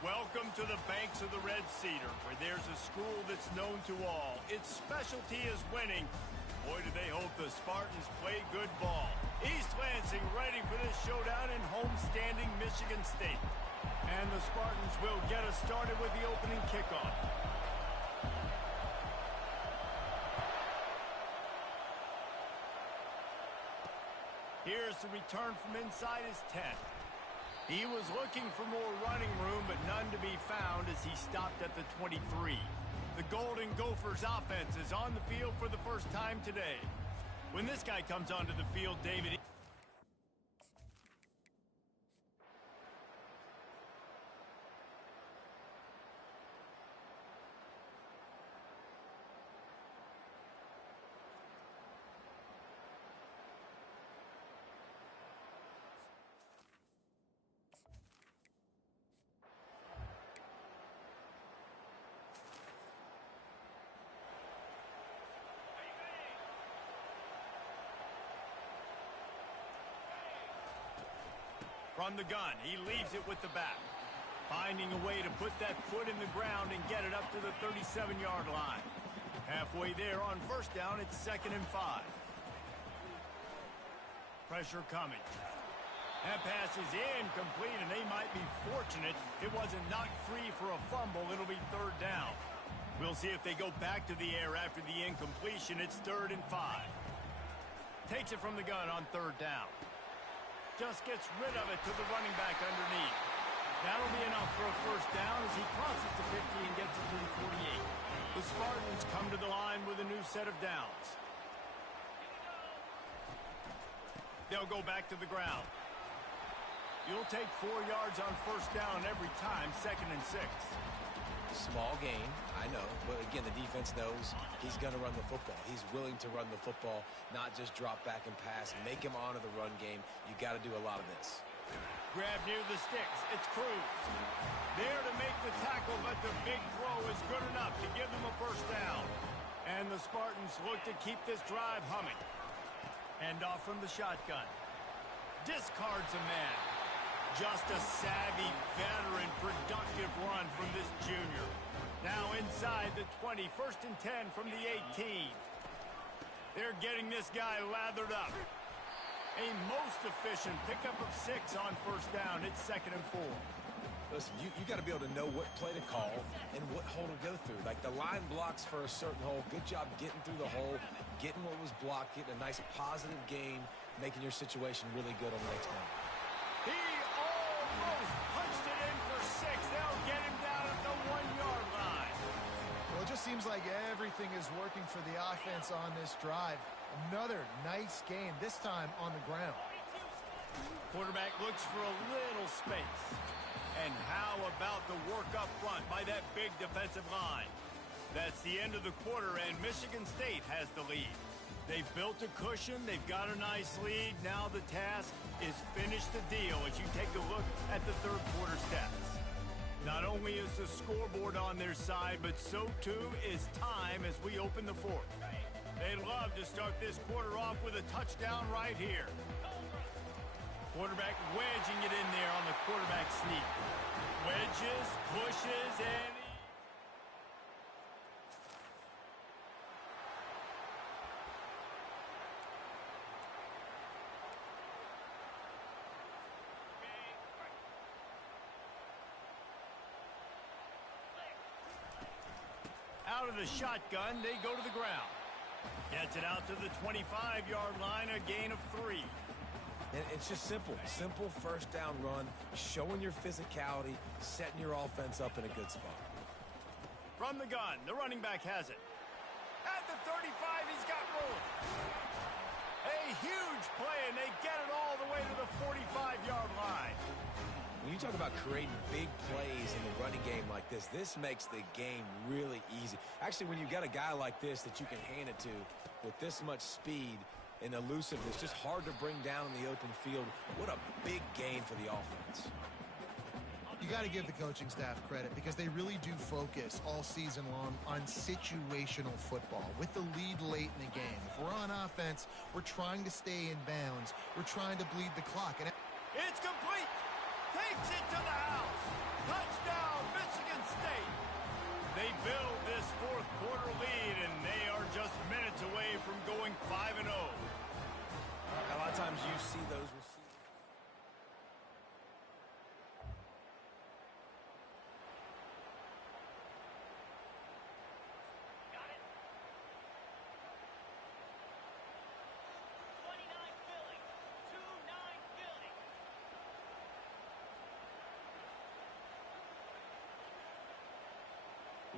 Welcome to the banks of the Red Cedar, where there's a school that's known to all. Its specialty is winning. Boy, do they hope the Spartans play good ball. East Lansing ready for this showdown in homestanding Michigan State. And the Spartans will get us started with the opening kickoff. Here's the return from inside his 10. He was looking for more running room, but none to be found as he stopped at the 23. The Golden Gophers offense is on the field for the first time today. When this guy comes onto the field, David... From the gun, he leaves it with the back. Finding a way to put that foot in the ground and get it up to the 37-yard line. Halfway there on first down, it's 2nd and 5. Pressure coming. That pass is incomplete, and they might be fortunate it wasn't knocked free for a fumble. It'll be 3rd down. We'll see if they go back to the air after the incompletion. It's 3rd and 5. Takes it from the gun on 3rd down. Just gets rid of it to the running back underneath. That'll be enough for a first down as he crosses the 50 and gets it to the 48. The Spartans come to the line with a new set of downs. They'll go back to the ground. You'll take 4 yards on first down every time, 2nd and 6. Small gain, I know, but again, the defense knows he's going to run the football. He's willing to run the football, not just drop back and pass, make him honor the run game. You got to do a lot of this. Grab near the sticks. It's Cruz. There to make the tackle, but the big throw is good enough to give them a first down. And the Spartans look to keep this drive humming. Hand off from the shotgun. Discards a man. Just a savvy, veteran, productive run from this junior. Now inside the 20, 1st and 10 from the 18. They're getting this guy lathered up. A most efficient pickup of 6 on first down. It's 2nd and 4. Listen, you got to be able to know what play to call and what hole to go through. Like the line blocks for a certain hole. Good job getting through the hole, getting what was blocked, getting a nice positive gain, making your situation really good on the next one. He almost punched it in for 6. They'll get him down at the 1-yard line. Well, it just seems like everything is working for the offense on this drive. Another nice game, this time on the ground. Quarterback looks for a little space. And how about the work up front by that big defensive line? That's the end of the quarter, and Michigan State has the lead. They've built a cushion. They've got a nice lead. Now the task is finish the deal as you take a look at the third quarter stats. Not only is the scoreboard on their side, but so too is time as we open the fourth. They'd love to start this quarter off with a touchdown right here. Quarterback wedging it in there on the quarterback sneak. Wedges, pushes, and... out of the shotgun, they go to the ground. Gets it out to the 25-yard line, a gain of 3. And it's just simple. Simple first down run, showing your physicality, setting your offense up in a good spot. From the gun, the running back has it. At the 35, he's got room. A huge play, and they get it all the way to the 45-yard line. When you talk about creating big plays in the running game like this makes the game really easy. Actually, when you've got a guy like this that you can hand it to with this much speed and elusiveness, just hard to bring down in the open field, what a big gain for the offense. You got to give the coaching staff credit because they really do focus all season long on situational football. With the lead late in the game, if we're on offense, we're trying to stay in bounds. We're trying to bleed the clock. And it's complete. takes it to the house. Touchdown, Michigan State. They build this fourth quarter lead, and they are just minutes away from going 5-0. A lot of times you see those receivers.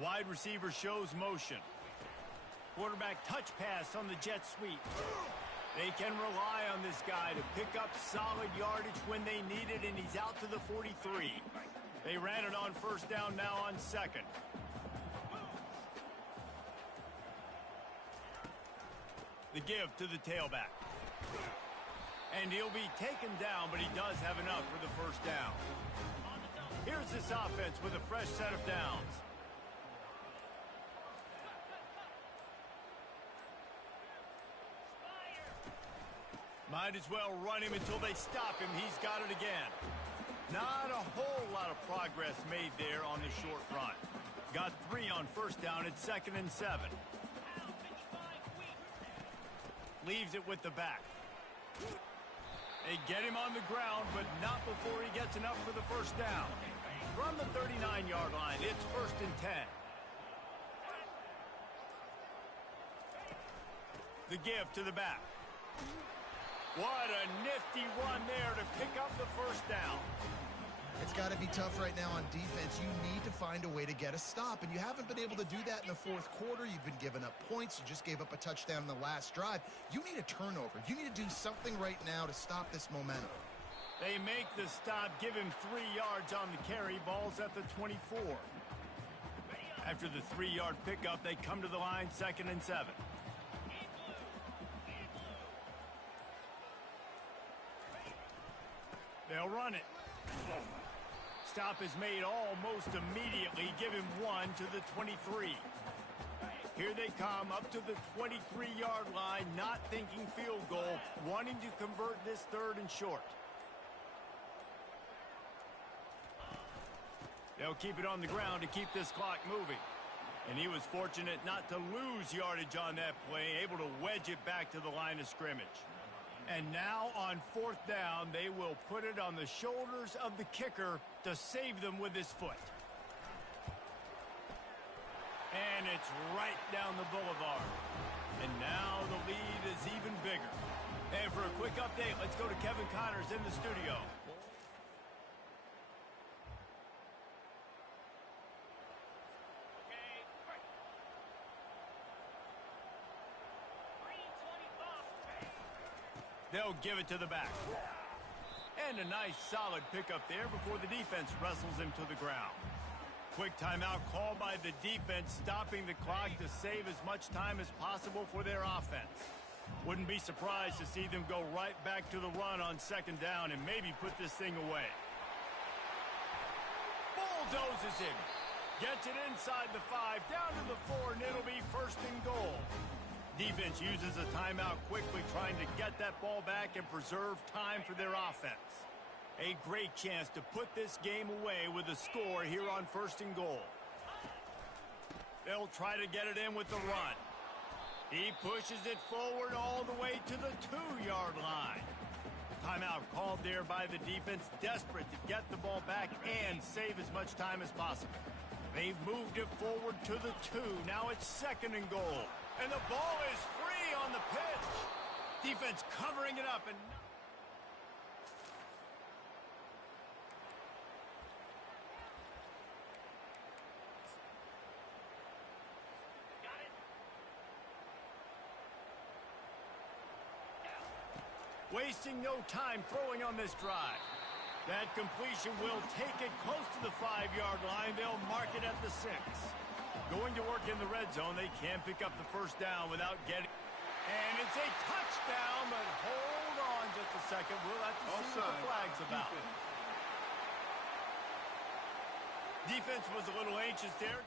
Wide receiver shows motion. Quarterback touch pass on the jet sweep. They can rely on this guy to pick up solid yardage when they need it, and he's out to the 43. They ran it on first down, now on second. The give to the tailback. And he'll be taken down, but he does have enough for the first down. Here's this offense with a fresh set of downs. Might as well run him until they stop him. He's got it again. Not a whole lot of progress made there on the short run. Got 3 on first down at 2nd and 7. Leaves it with the back. They get him on the ground, but not before he gets enough for the first down. From the 39-yard line, it's 1st and 10. The give to the back. What a nifty run there to pick up the first down. It's got to be tough right now on defense. You need to find a way to get a stop, and you haven't been able to do that in the fourth quarter. You've been giving up points. You just gave up a touchdown in the last drive. You need a turnover. You need to do something right now to stop this momentum. They make the stop, give him 3 yards on the carry. Ball's at the 24. After the 3-yard pickup, they come to the line, 2nd and 7. They'll run it. Stop is made almost immediately. Give him 1 to the 23. Here they come up to the 23-yard line, not thinking field goal, wanting to convert this 3rd and short. They'll keep it on the ground to keep this clock moving. And he was fortunate not to lose yardage on that play, able to wedge it back to the line of scrimmage. And now on 4th down, they will put it on the shoulders of the kicker to save them with his foot. And it's right down the boulevard. And now the lead is even bigger. And for a quick update, let's go to Kevin Connors in the studio. They'll give it to the back. And a nice solid pickup there before the defense wrestles him to the ground. Quick timeout called by the defense, stopping the clock to save as much time as possible for their offense. Wouldn't be surprised to see them go right back to the run on 2nd down and maybe put this thing away. Bulldozes him. Gets it inside the 5, down to the 4, and it'll be 1st and goal. Defense uses a timeout quickly, trying to get that ball back and preserve time for their offense. A great chance to put this game away with a score here on 1st and goal. They'll try to get it in with the run. He pushes it forward all the way to the 2-yard line. Timeout called there by the defense, desperate to get the ball back and save as much time as possible. They've moved it forward to the 2. Now it's 2nd and goal. And the ball is free on the pitch. Defense covering it up. And wasting no time throwing on this drive. That completion will take it close to the 5-yard line. They'll mark it at the 6. Going to work in the red zone, they can pick up the first down without getting... And it's a touchdown, but hold on just a second. We'll have to see what the flag's about. Defense was a little anxious there.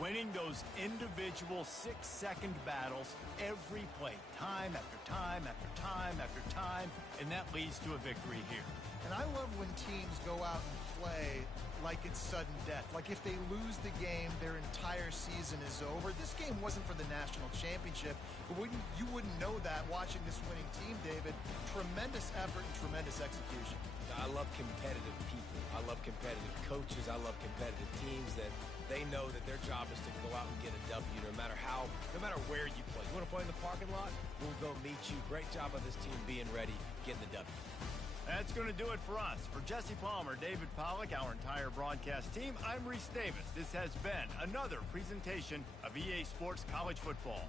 winning those individual 6-second battles every play, time after time after time after time, and that leads to a victory here. And I love when teams go out and play like it's sudden death. Like if they lose the game, their entire season is over. This game wasn't for the national championship, but you wouldn't know that watching this winning team, David. Tremendous effort and tremendous execution. I love competitive people. I love competitive coaches. I love competitive teams that they know that their job is to go out and get a W no matter where you play. You want to play in the parking lot? We'll go meet you. Great job of this team being ready, getting the W. That's going to do it for us. For Jesse Palmer, David Pollack, our entire broadcast team, I'm Reese Davis. This has been another presentation of EA Sports College Football.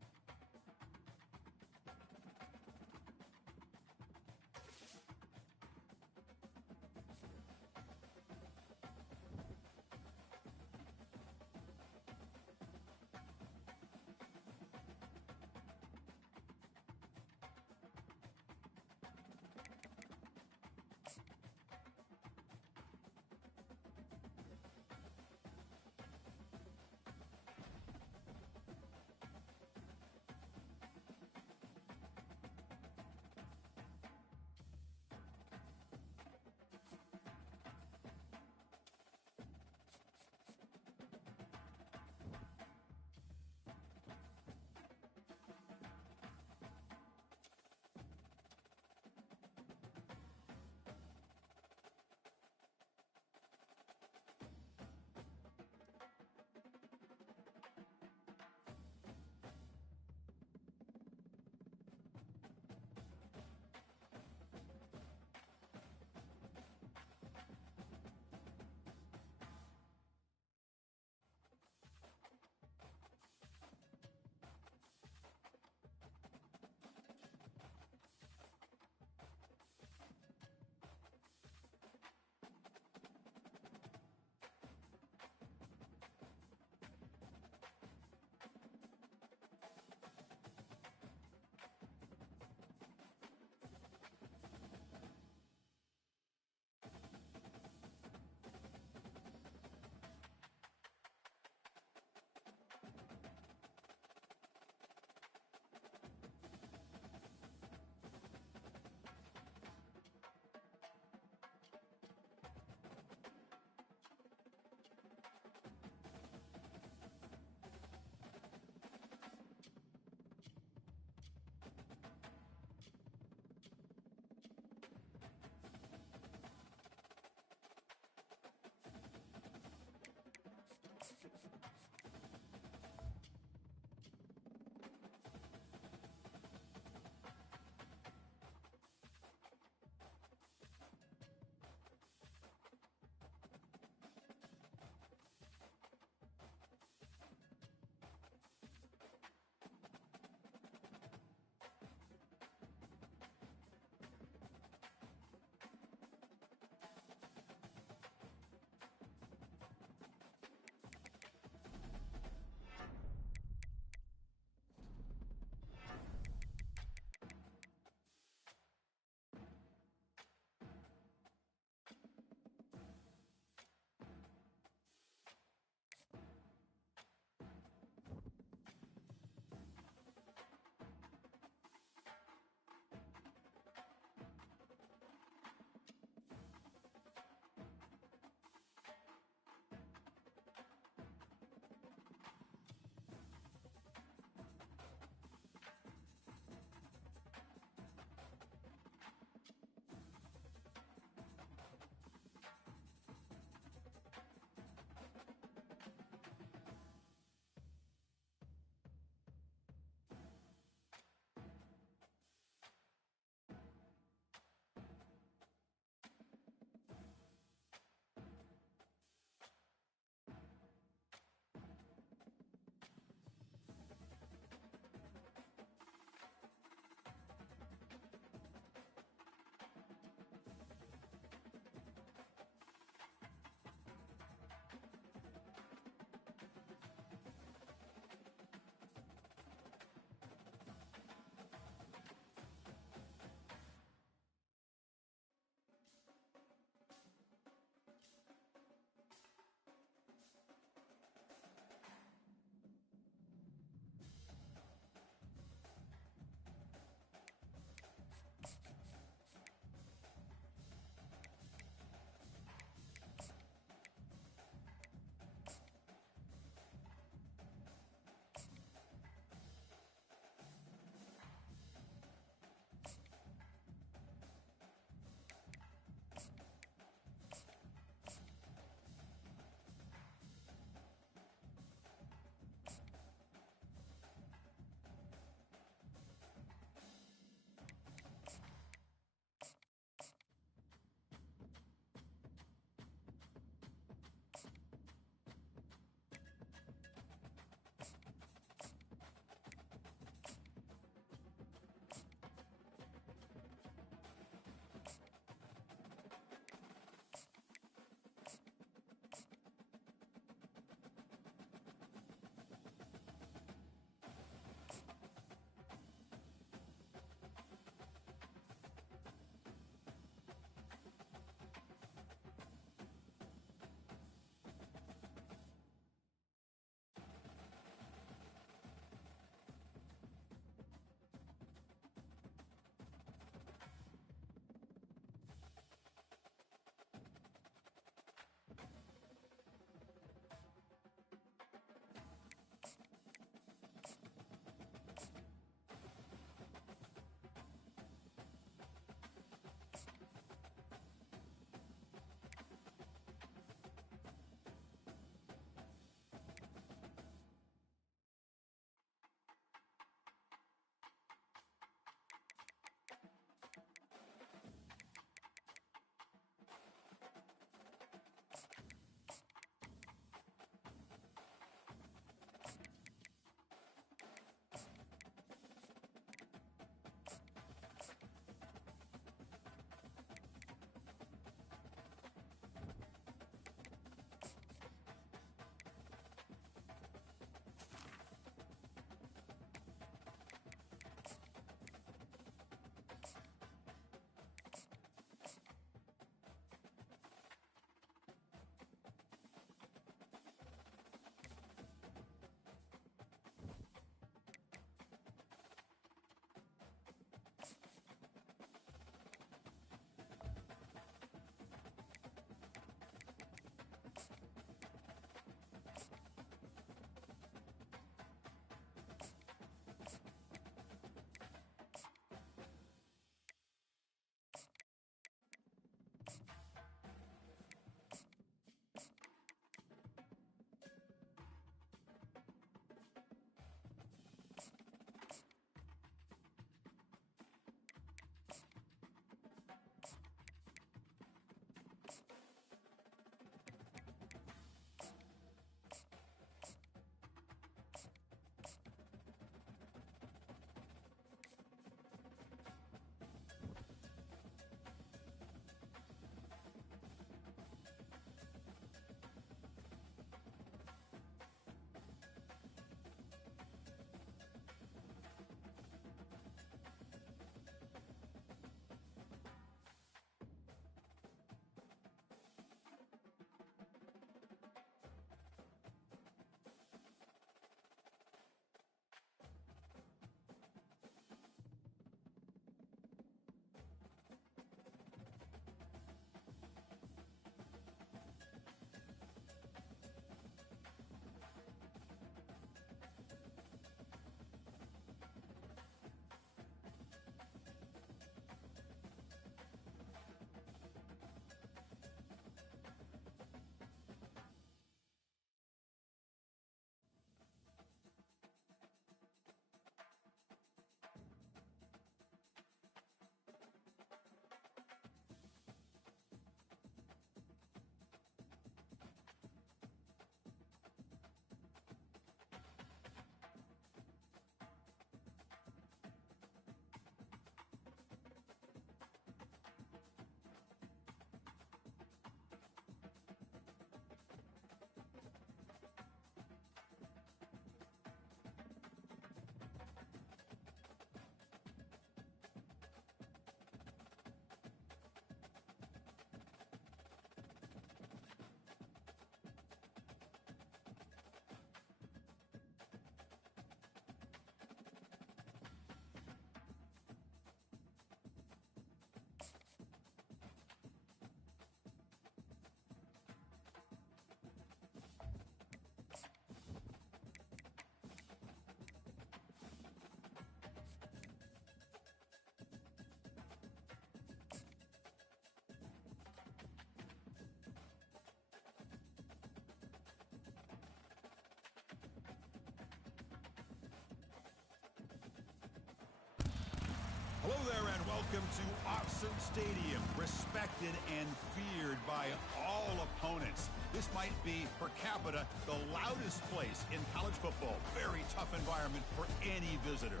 Hello there and welcome to Autzen Stadium, respected and feared by all opponents. This might be, per capita, the loudest place in college football. Very tough environment for any visitor.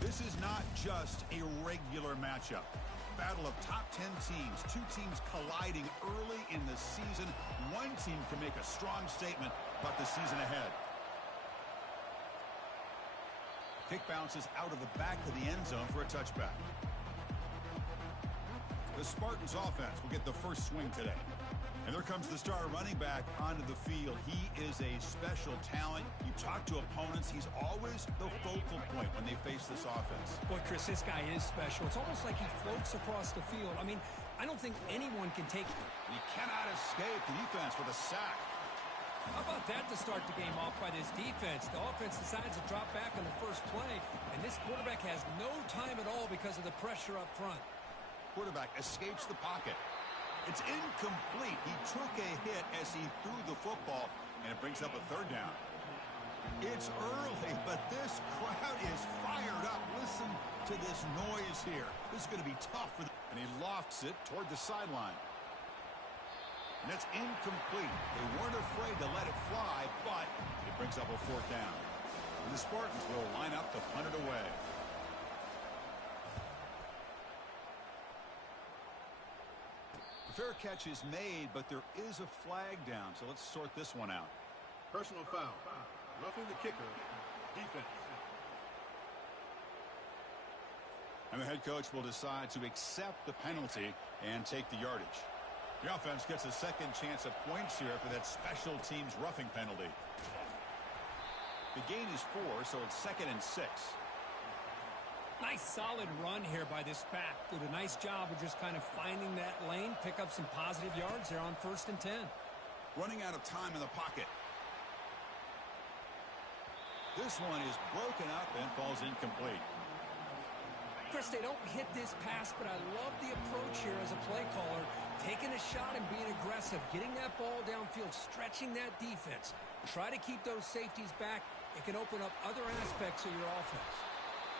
This is not just a regular matchup. Battle of top 10 teams, two teams colliding early in the season. One team can make a strong statement about the season ahead. Kick bounces out of the back of the end zone for a touchback. The Spartans offense will get the first swing today. And there comes the star running back onto the field. He is a special talent. You talk to opponents, he's always the focal point when they face this offense. Boy, Chris, this guy is special. It's almost like he floats across the field. I mean, I don't think anyone can take him. He cannot escape the defense with a sack. How about that to start the game off by this defense? The offense decides to drop back on the first play, and this quarterback has no time at all because of the pressure up front. Quarterback escapes the pocket. It's incomplete. He took a hit as he threw the football, and it brings up a third down. It's early, but this crowd is fired up. Listen to this noise here. This is going to be tough for them. And he lofts it toward the sideline. And that's incomplete. They weren't afraid to let it fly, but it brings up a fourth down. And the Spartans will line up to punt it away. The fair catch is made, but there is a flag down, so let's sort this one out. Personal foul. Roughing the kicker. Defense. And the head coach will decide to accept the penalty and take the yardage. The offense gets a second chance at points here for that special teams roughing penalty. The gain is 4, so it's 2nd and 6. Nice solid run here by this back. Did a nice job of just kind of finding that lane, pick up some positive yards there on 1st and 10. Running out of time in the pocket. This one is broken up and falls incomplete. Chris, they don't hit this pass, but I love the approach here as a play caller. Taking a shot and being aggressive, getting that ball downfield, stretching that defense. Try to keep those safeties back. It can open up other aspects of your offense.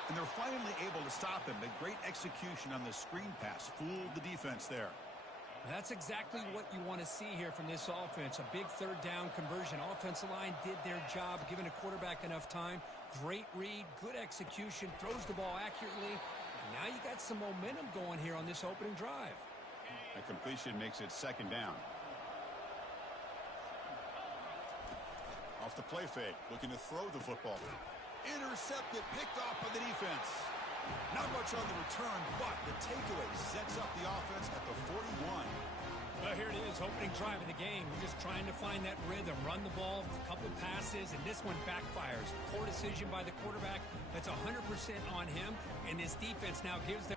And they're finally able to stop him. The great execution on the screen pass fooled the defense there. That's exactly what you want to see here from this offense. A big third down conversion. Offensive line did their job, giving a quarterback enough time. Great read, good execution, throws the ball accurately. And now you got some momentum going here on this opening drive. A completion makes it 2nd down. Off the play fake, looking to throw the football. Intercepted, picked off by the defense. Not much on the return, but the takeaway sets up the offense at the 41. Well, here it is, opening drive of the game. We're just trying to find that rhythm, run the ball, a couple passes, and this one backfires. Poor decision by the quarterback. That's 100% on him, and this defense now gives them.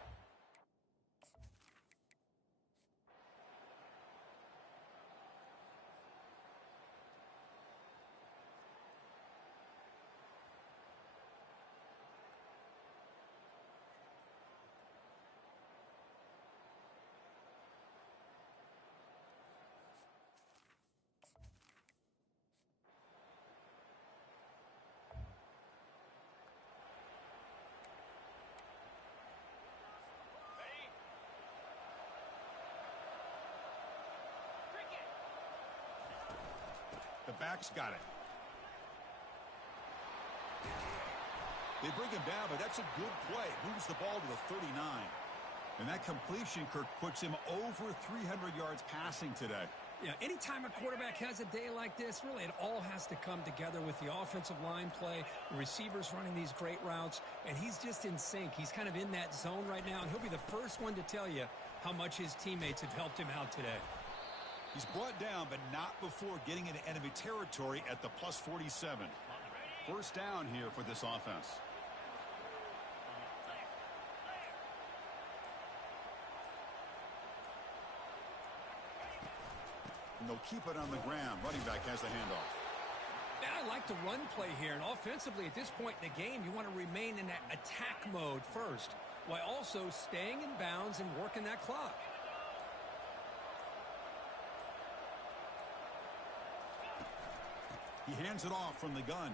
The back's got it. They bring him down, but that's a good play. Moves the ball to the 39. And that completion, Kirk, puts him over 300 yards passing today. Yeah, anytime a quarterback has a day like this, really it all has to come together with the offensive line play, the receivers running these great routes, and he's just in sync. He's kind of in that zone right now, and he'll be the first one to tell you how much his teammates have helped him out today. He's brought down, but not before getting into enemy territory at the plus 47. First down here for this offense. And they'll keep it on the ground. Running back has the handoff. Yeah, I like the run play here, and offensively at this point in the game, you want to remain in that attack mode first, while also staying in bounds and working that clock. He hands it off from the gun.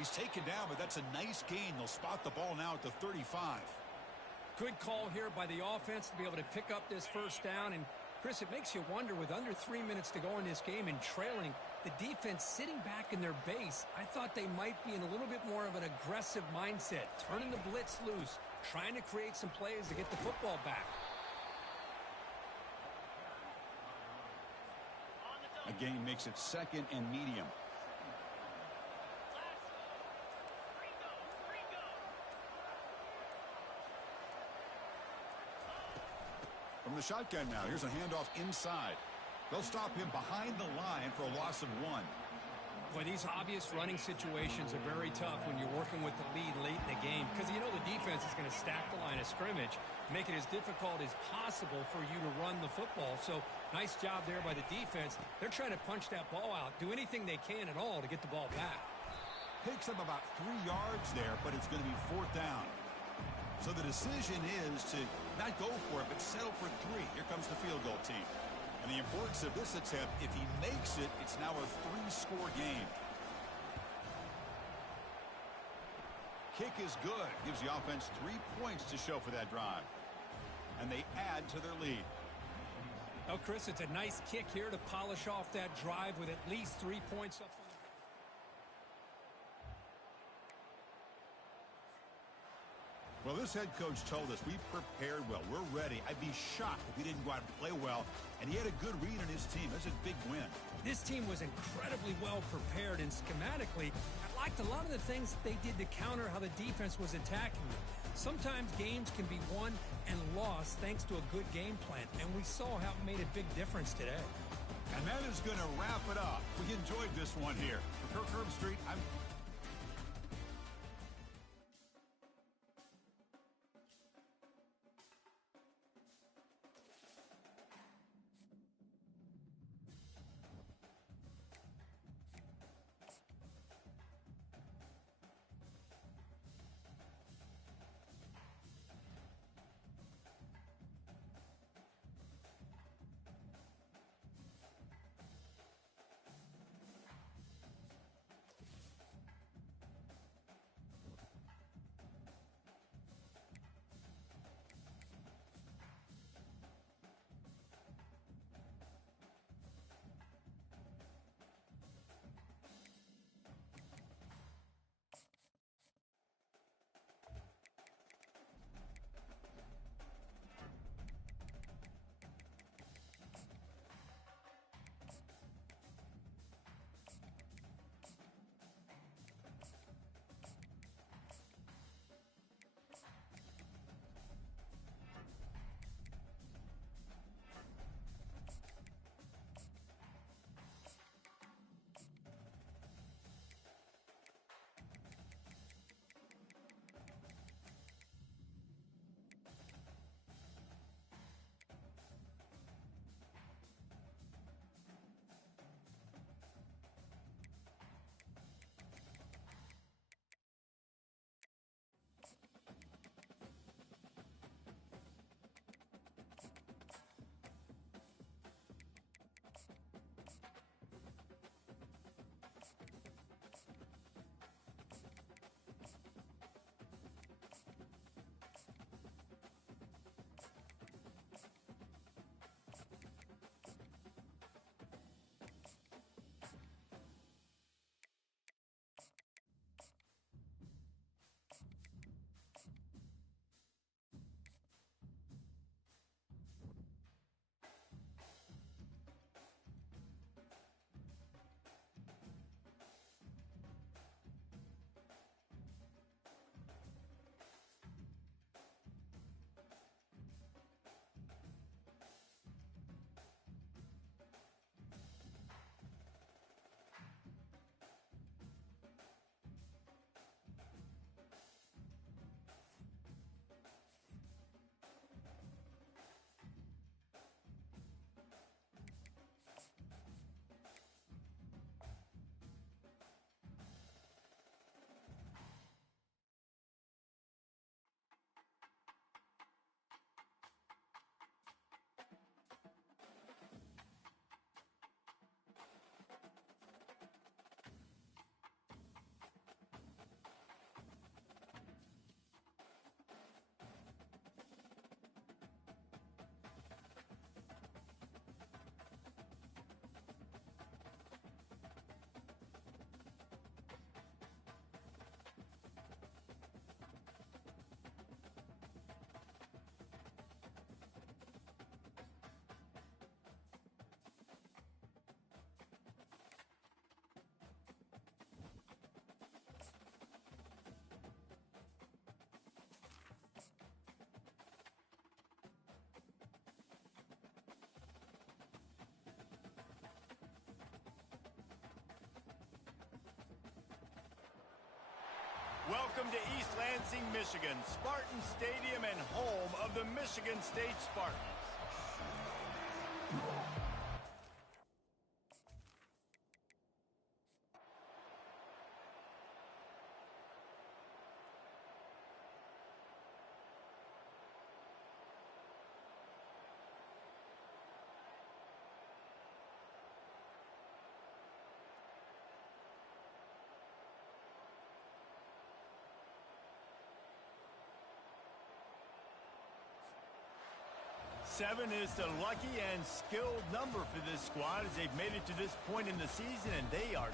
He's taken down, but that's a nice gain. They'll spot the ball now at the 35. Good call here by the offense to be able to pick up this first down. And, Chris, it makes you wonder, with under 3 minutes to go in this game and trailing, the defense sitting back in their base, I thought they might be in a little bit more of an aggressive mindset, turning the blitz loose, trying to create some plays to get the football back. A gain makes it 2nd and medium. From the shotgun now, here's a handoff inside. They'll stop him behind the line for a loss of 1. Boy, these obvious running situations are very tough when you're working with the lead late in the game, because you know the defense is going to stack the line of scrimmage, make it as difficult as possible for you to run the football. So nice job there by the defense. They're trying to punch that ball out, do anything they can at all to get the ball back. Picks up about 3 yards there, but it's going to be 4th down. So the decision is to not go for it, but settle for 3. Here comes the field goal team. And the importance of this attempt, if he makes it, it's now a 3-score game. Kick is good. Gives the offense 3 points to show for that drive. And they add to their lead. Now, Chris, it's a nice kick here to polish off that drive with at least 3 points up on the... Well, this head coach told us we prepared well. We're ready. I'd be shocked if we didn't go out and play well. And he had a good read on his team. That's a big win. This team was incredibly well prepared, and schematically, I liked a lot of the things they did to counter how the defense was attacking them. Sometimes games can be won and lost thanks to a good game plan, and we saw how it made a big difference today. And that is going to wrap it up. We enjoyed this one here. For Kirk Herbstreit, I'm Welcome to East Lansing, Michigan, Spartan Stadium and home of the Michigan State Spartans. Seven is the lucky and skilled number for this squad as they've made it to this point in the season, and they are...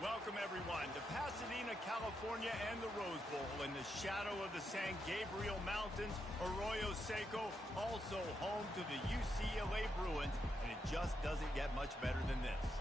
Welcome, everyone, to Pasadena, California, and the Rose Bowl in the shadow of the San Gabriel Mountains. Arroyo Seco, also home to the UCLA Bruins, and it just doesn't get much better than this.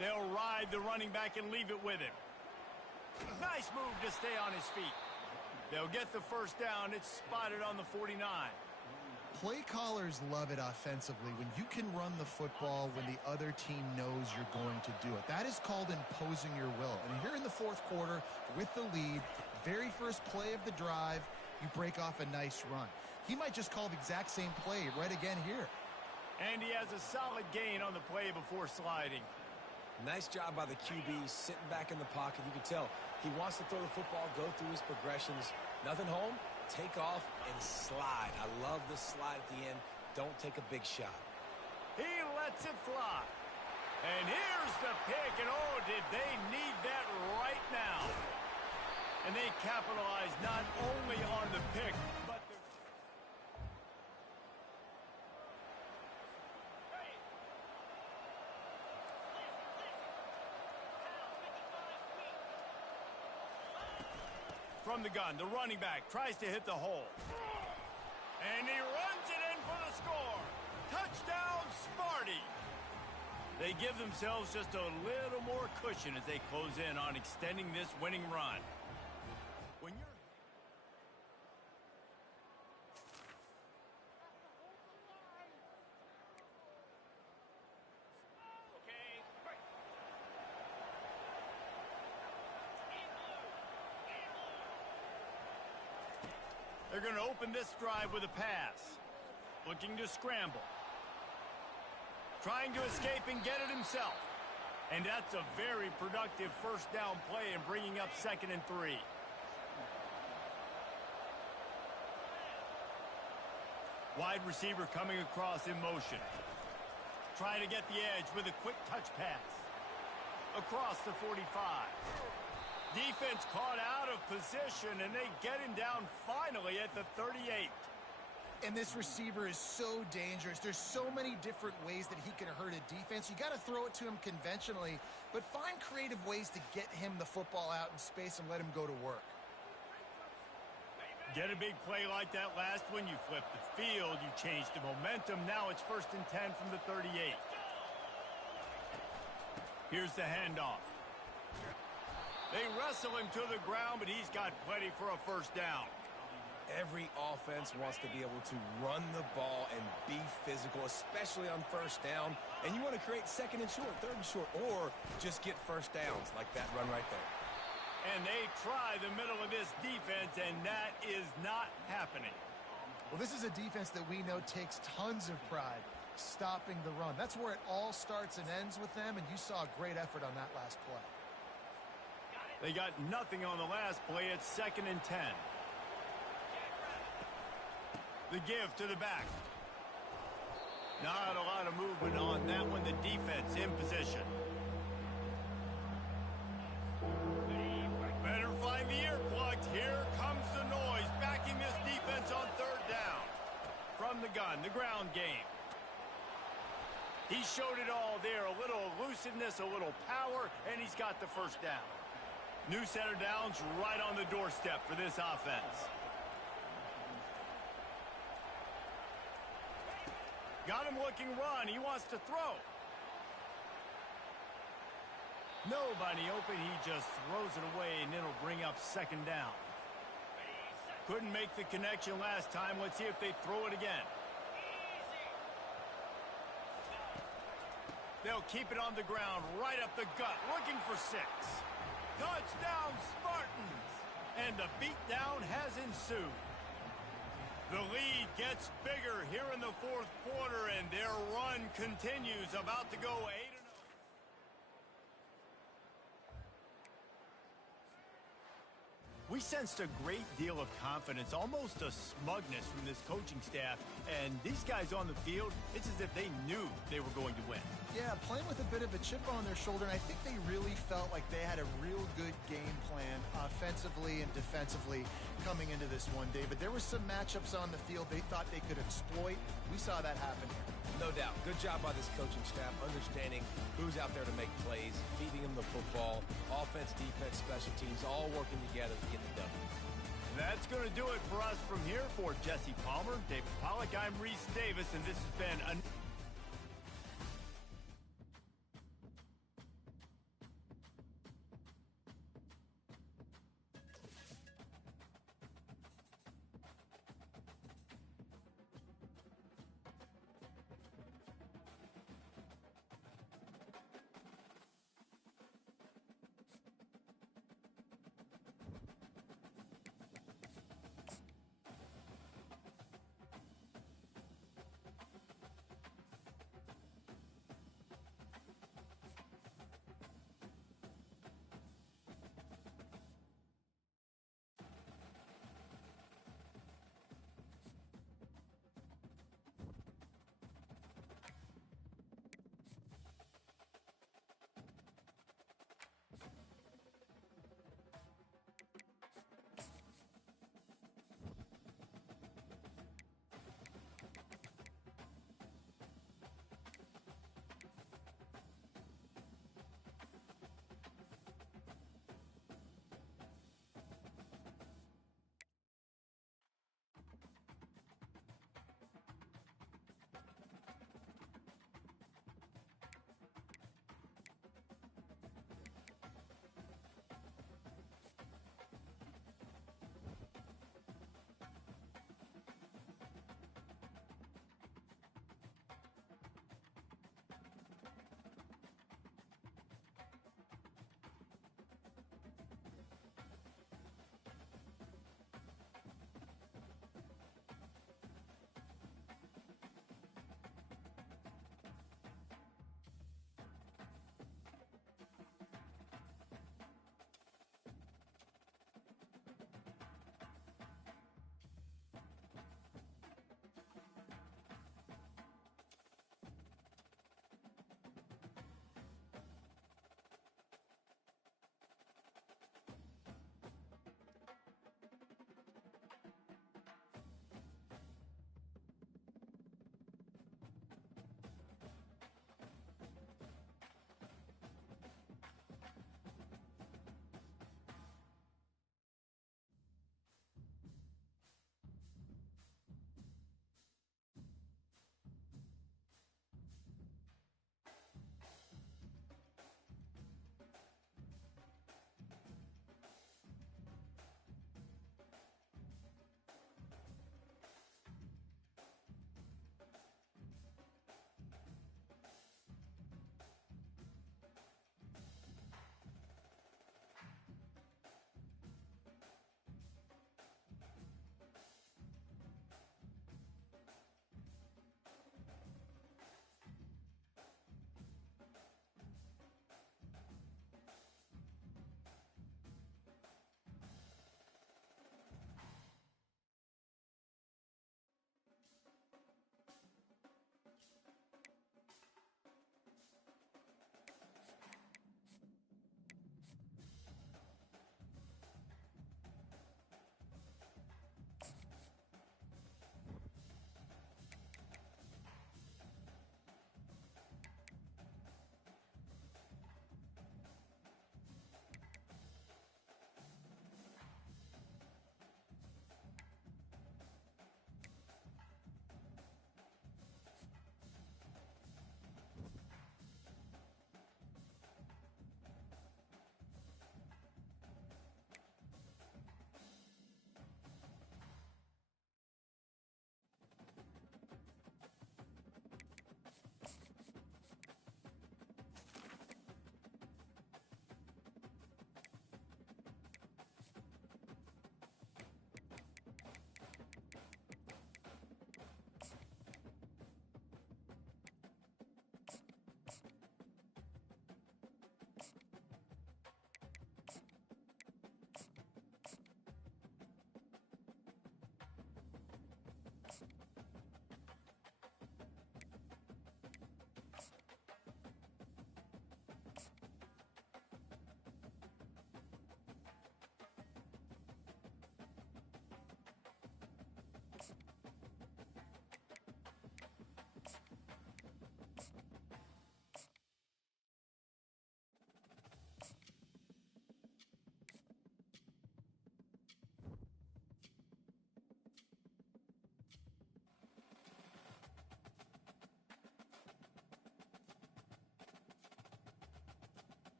They'll ride the running back and leave it with him. Nice move to stay on his feet. They'll get the first down. It's spotted on the 49. Play callers love it offensively when you can run the football when the other team knows you're going to do it. That is called imposing your will. And here in the fourth quarter with the lead, very first play of the drive, you break off a nice run. He might just call the exact same play right again here. And he has a solid gain on the play before sliding. Nice job by the QB, sitting back in the pocket. You can tell he wants to throw the football, go through his progressions. Nothing home, take off and slide. I love the slide at the end. Don't take a big shot. He lets it fly. And here's the pick, and oh, did they need that right now. And they capitalized not only on the pick, but from the gun. The running back tries to hit the hole. And he runs it in for the score. Touchdown, Sparty. They give themselves just a little more cushion as they close in on extending this winning run. When you're... They're going to open this drive with a pass. Looking to scramble. Trying to escape and get it himself. And that's a very productive first down play and bringing up 2nd and 3. Wide receiver coming across in motion. Trying to get the edge with a quick touch pass. Across the 45. Defense caught out of position, and they get him down finally at the 38. And this receiver is so dangerous. There's so many different ways that he can hurt a defense. You got to throw it to him conventionally, but find creative ways to get him the football out in space and let him go to work. Get a big play like that last one, you flip the field, you change the momentum. Now it's 1st and 10 from the 38. Here's the handoff. They wrestle him to the ground, but he's got plenty for a first down. Every offense wants to be able to run the ball and be physical, especially on first down. And you want to create 2nd and short, 3rd and short, or just get first downs like that run right there. And they try the middle of this defense, and that is not happening. Well, this is a defense that we know takes tons of pride stopping the run. That's where it all starts and ends with them, and you saw a great effort on that last play. They got nothing on the last play. It's 2nd and 10. The give to the back. Not a lot of movement on that one. The defense in position. Better find the earplugs. Here comes the noise. Backing this defense on 3rd down. From the gun, the ground game. He showed it all there. A little elusiveness, a little power, and he's got the first down. New set of downs right on the doorstep for this offense. Got him looking run. He wants to throw. Nobody open. He just throws it away, and it'll bring up 2nd down. Couldn't make the connection last time. Let's see if they throw it again. They'll keep it on the ground, right up the gut, looking for 6. Touchdown, Spartans! And the beatdown has ensued. The lead gets bigger here in the 4th quarter, and their run continues, about to go 8-0. We sensed a great deal of confidence, almost a smugness from this coaching staff. And these guys on the field, it's as if they knew they were going to win. Yeah, playing with a bit of a chip on their shoulder, and I think they really felt like they had a real good game plan offensively and defensively coming into this one, David. There were some matchups on the field they thought they could exploit. We saw that happen here. No doubt. Good job by this coaching staff, understanding who's out there to make plays, feeding them the football, offense, defense, special teams, all working together to get the W. That's going to do it for us from here. For Jesse Palmer, David Pollack, I'm Reese Davis, and this has been a...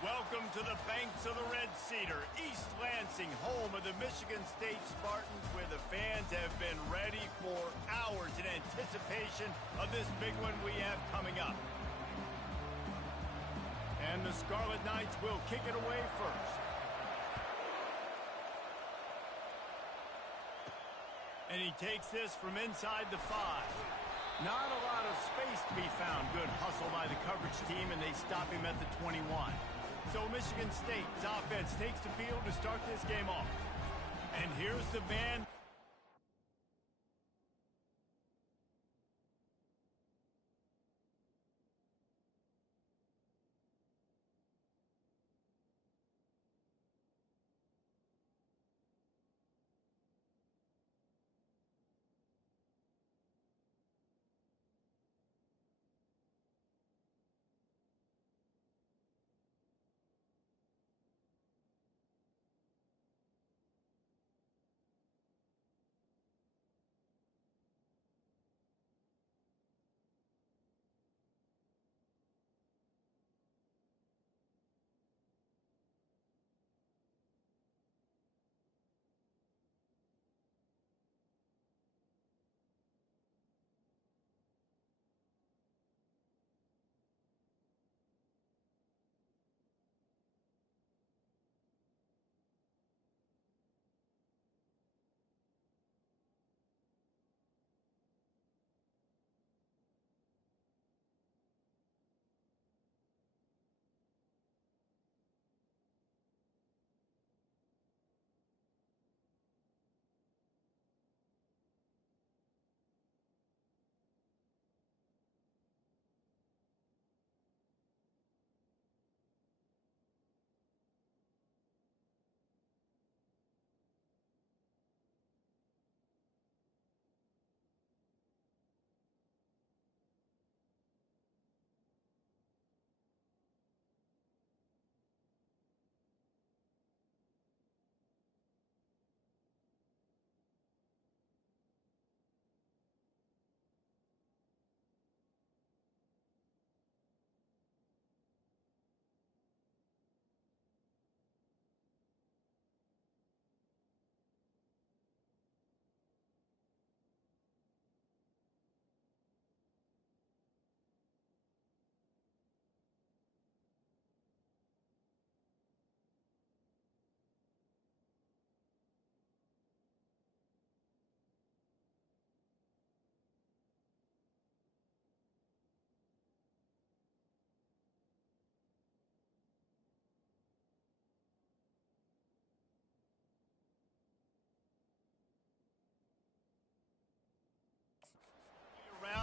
Welcome to the banks of the Red Cedar, East Lansing, home of the Michigan State Spartans, where the fans have been ready for hours in anticipation of this big one we have coming up. And the Scarlet Knights will kick it away first. And he takes this from inside the 5. Not a lot of space to be found. Good hustle by the coverage team, and they stop him at the 21. So Michigan State's offense takes the field to start this game off. And here's the man.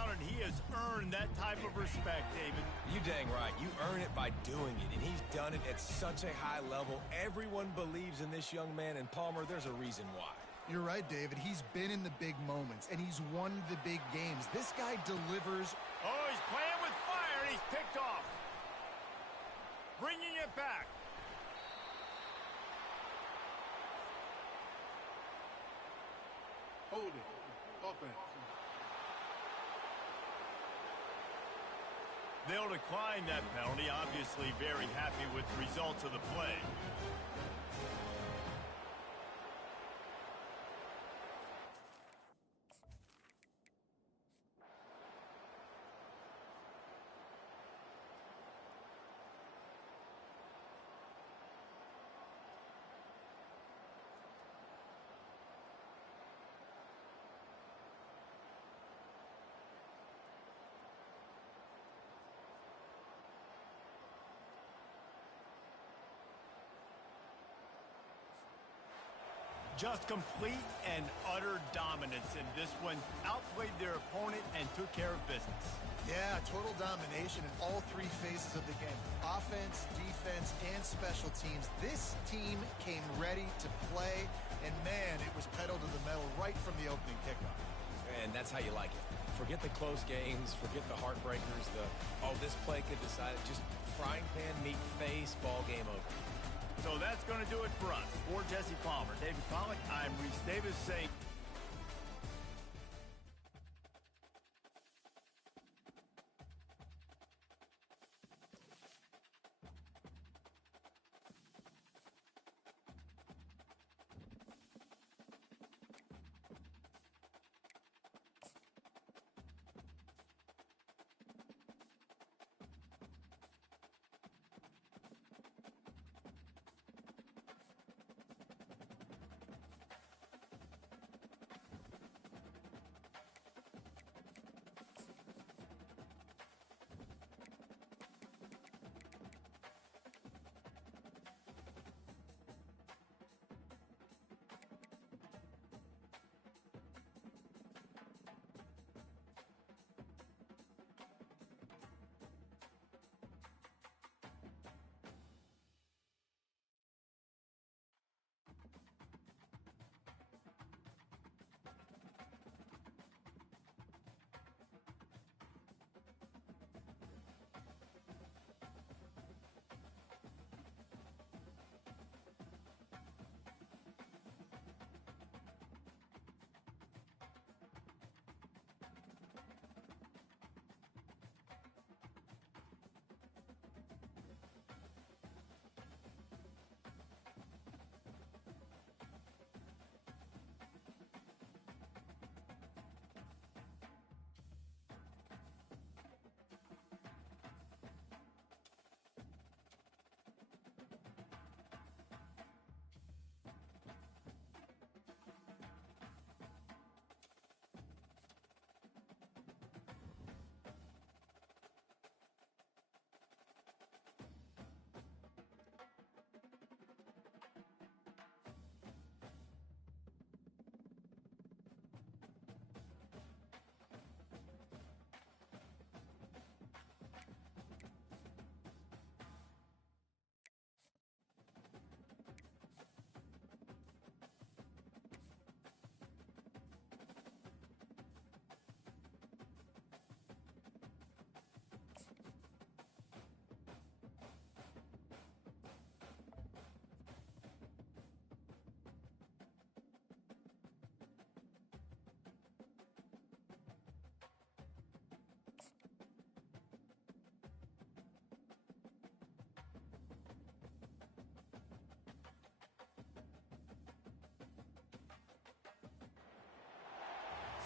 And he has earned that type of respect, David. You dang right. You earn it by doing it, and he's done it at such a high level. Everyone believes in this young man, and Palmer, there's a reason why. You're right, David. He's been in the big moments, and he's won the big games. This guy delivers. Oh, he's playing with fire, and he's picked off. Bringing it back. Holding. Offense. They'll decline that penalty. Obviously very happy with the results of the play. Just complete and utter dominance in this one. Outplayed their opponent and took care of business. Yeah, total domination in all three phases of the game. Offense, defense, and special teams. This team came ready to play, and man, it was pedal to the metal right from the opening kickoff. And that's how you like it. Forget the close games, forget the heartbreakers, this play could decide it. Just frying pan, meat face, ball game over. So that's going to do it for us. For Jesse Palmer, David Pollack, I'm Reese Davis saying...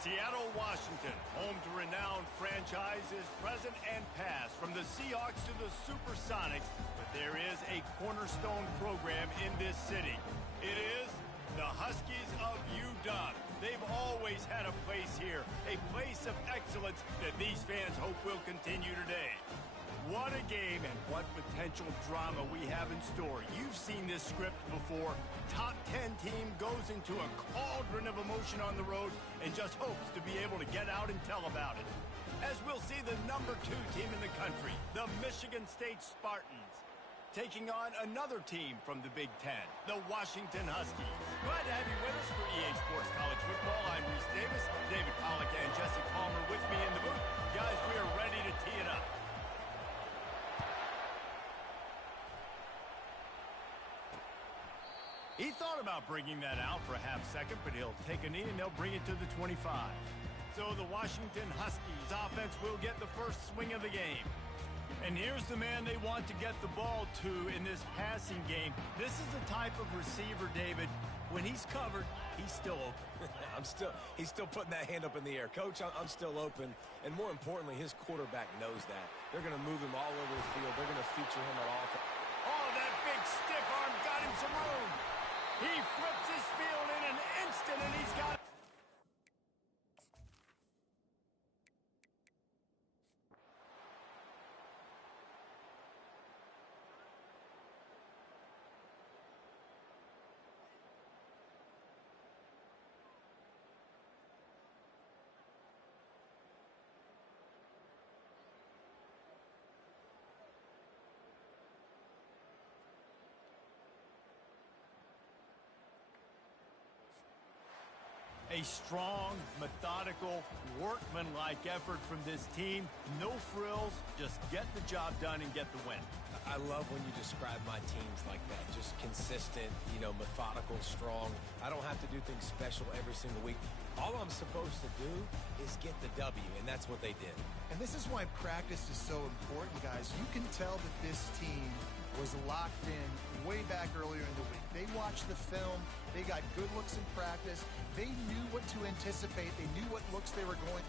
Seattle, Washington, home to renowned franchises present and past, from the Seahawks to the Supersonics, but there is a cornerstone program in this city. It is the Huskies of UW. They've always had a place here, a place of excellence that these fans hope will continue today. What a game and what potential drama we have in store. You've seen this script before. Top 10 team goes into a cauldron of emotion on the road and just hopes to be able to get out and tell about it. As we'll see the number 2 team in the country, the Michigan State Spartans, taking on another team from the Big Ten, the Washington Huskies. Glad to have you with us for EA Sports College Football. I'm Reese Davis, David Pollack and Jesse Palmer with me in the booth. Guys, we are ready to tee it up. He thought about bringing that out for a half second, but he'll take a knee and they'll bring it to the 25. So the Washington Huskies offense will get the first swing of the game. And here's the man they want to get the ball to in this passing game. This is the type of receiver, David, when he's covered, he's still open. He's still putting that hand up in the air. Coach, I'm still open. And more importantly, his quarterback knows that. They're going to move him all over the field. They're going to feature him on offense. Oh, that big stiff arm got him some room. He flips his field in an instant, and he's got it. A strong, methodical, workmanlike effort from this team. No frills, just get the job done and get the win. I love when you describe my teams like that. Just consistent, methodical, strong. I don't have to do things special every single week. All I'm supposed to do is get the W, and that's what they did. And this is why practice is so important, guys. You can tell that this team was locked in way back earlier in the week. They watched the film. They got good looks in practice. They knew what to anticipate. They knew what looks they were going.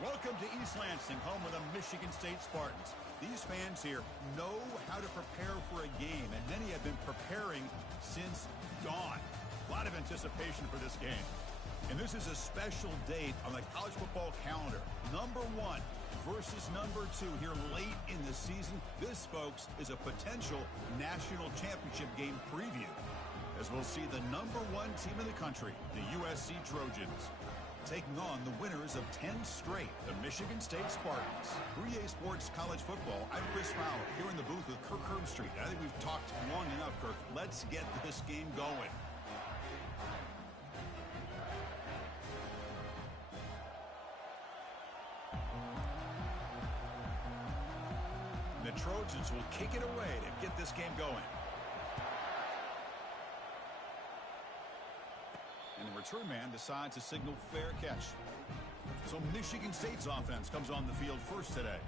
Welcome to East Lansing, home of the Michigan State Spartans. These fans here know how to prepare for a game, and many have been preparing since dawn. A lot of anticipation for this game. And this is a special date on the college football calendar. Number 1 versus number 2 here late in the season. This, folks, is a potential national championship game preview, as we'll see the number 1 team in the country, the USC Trojans, taking on the winners of 10 straight, the Michigan State Spartans. 3A Sports College Football, I'm Chris Fowler, here in the booth with Kirk Herbstreit. I think we've talked long enough, Kirk. Let's get this game going. The Trojans will kick it away to get this game going. And the return man decides to signal fair catch. So Michigan State's offense comes on the field first today.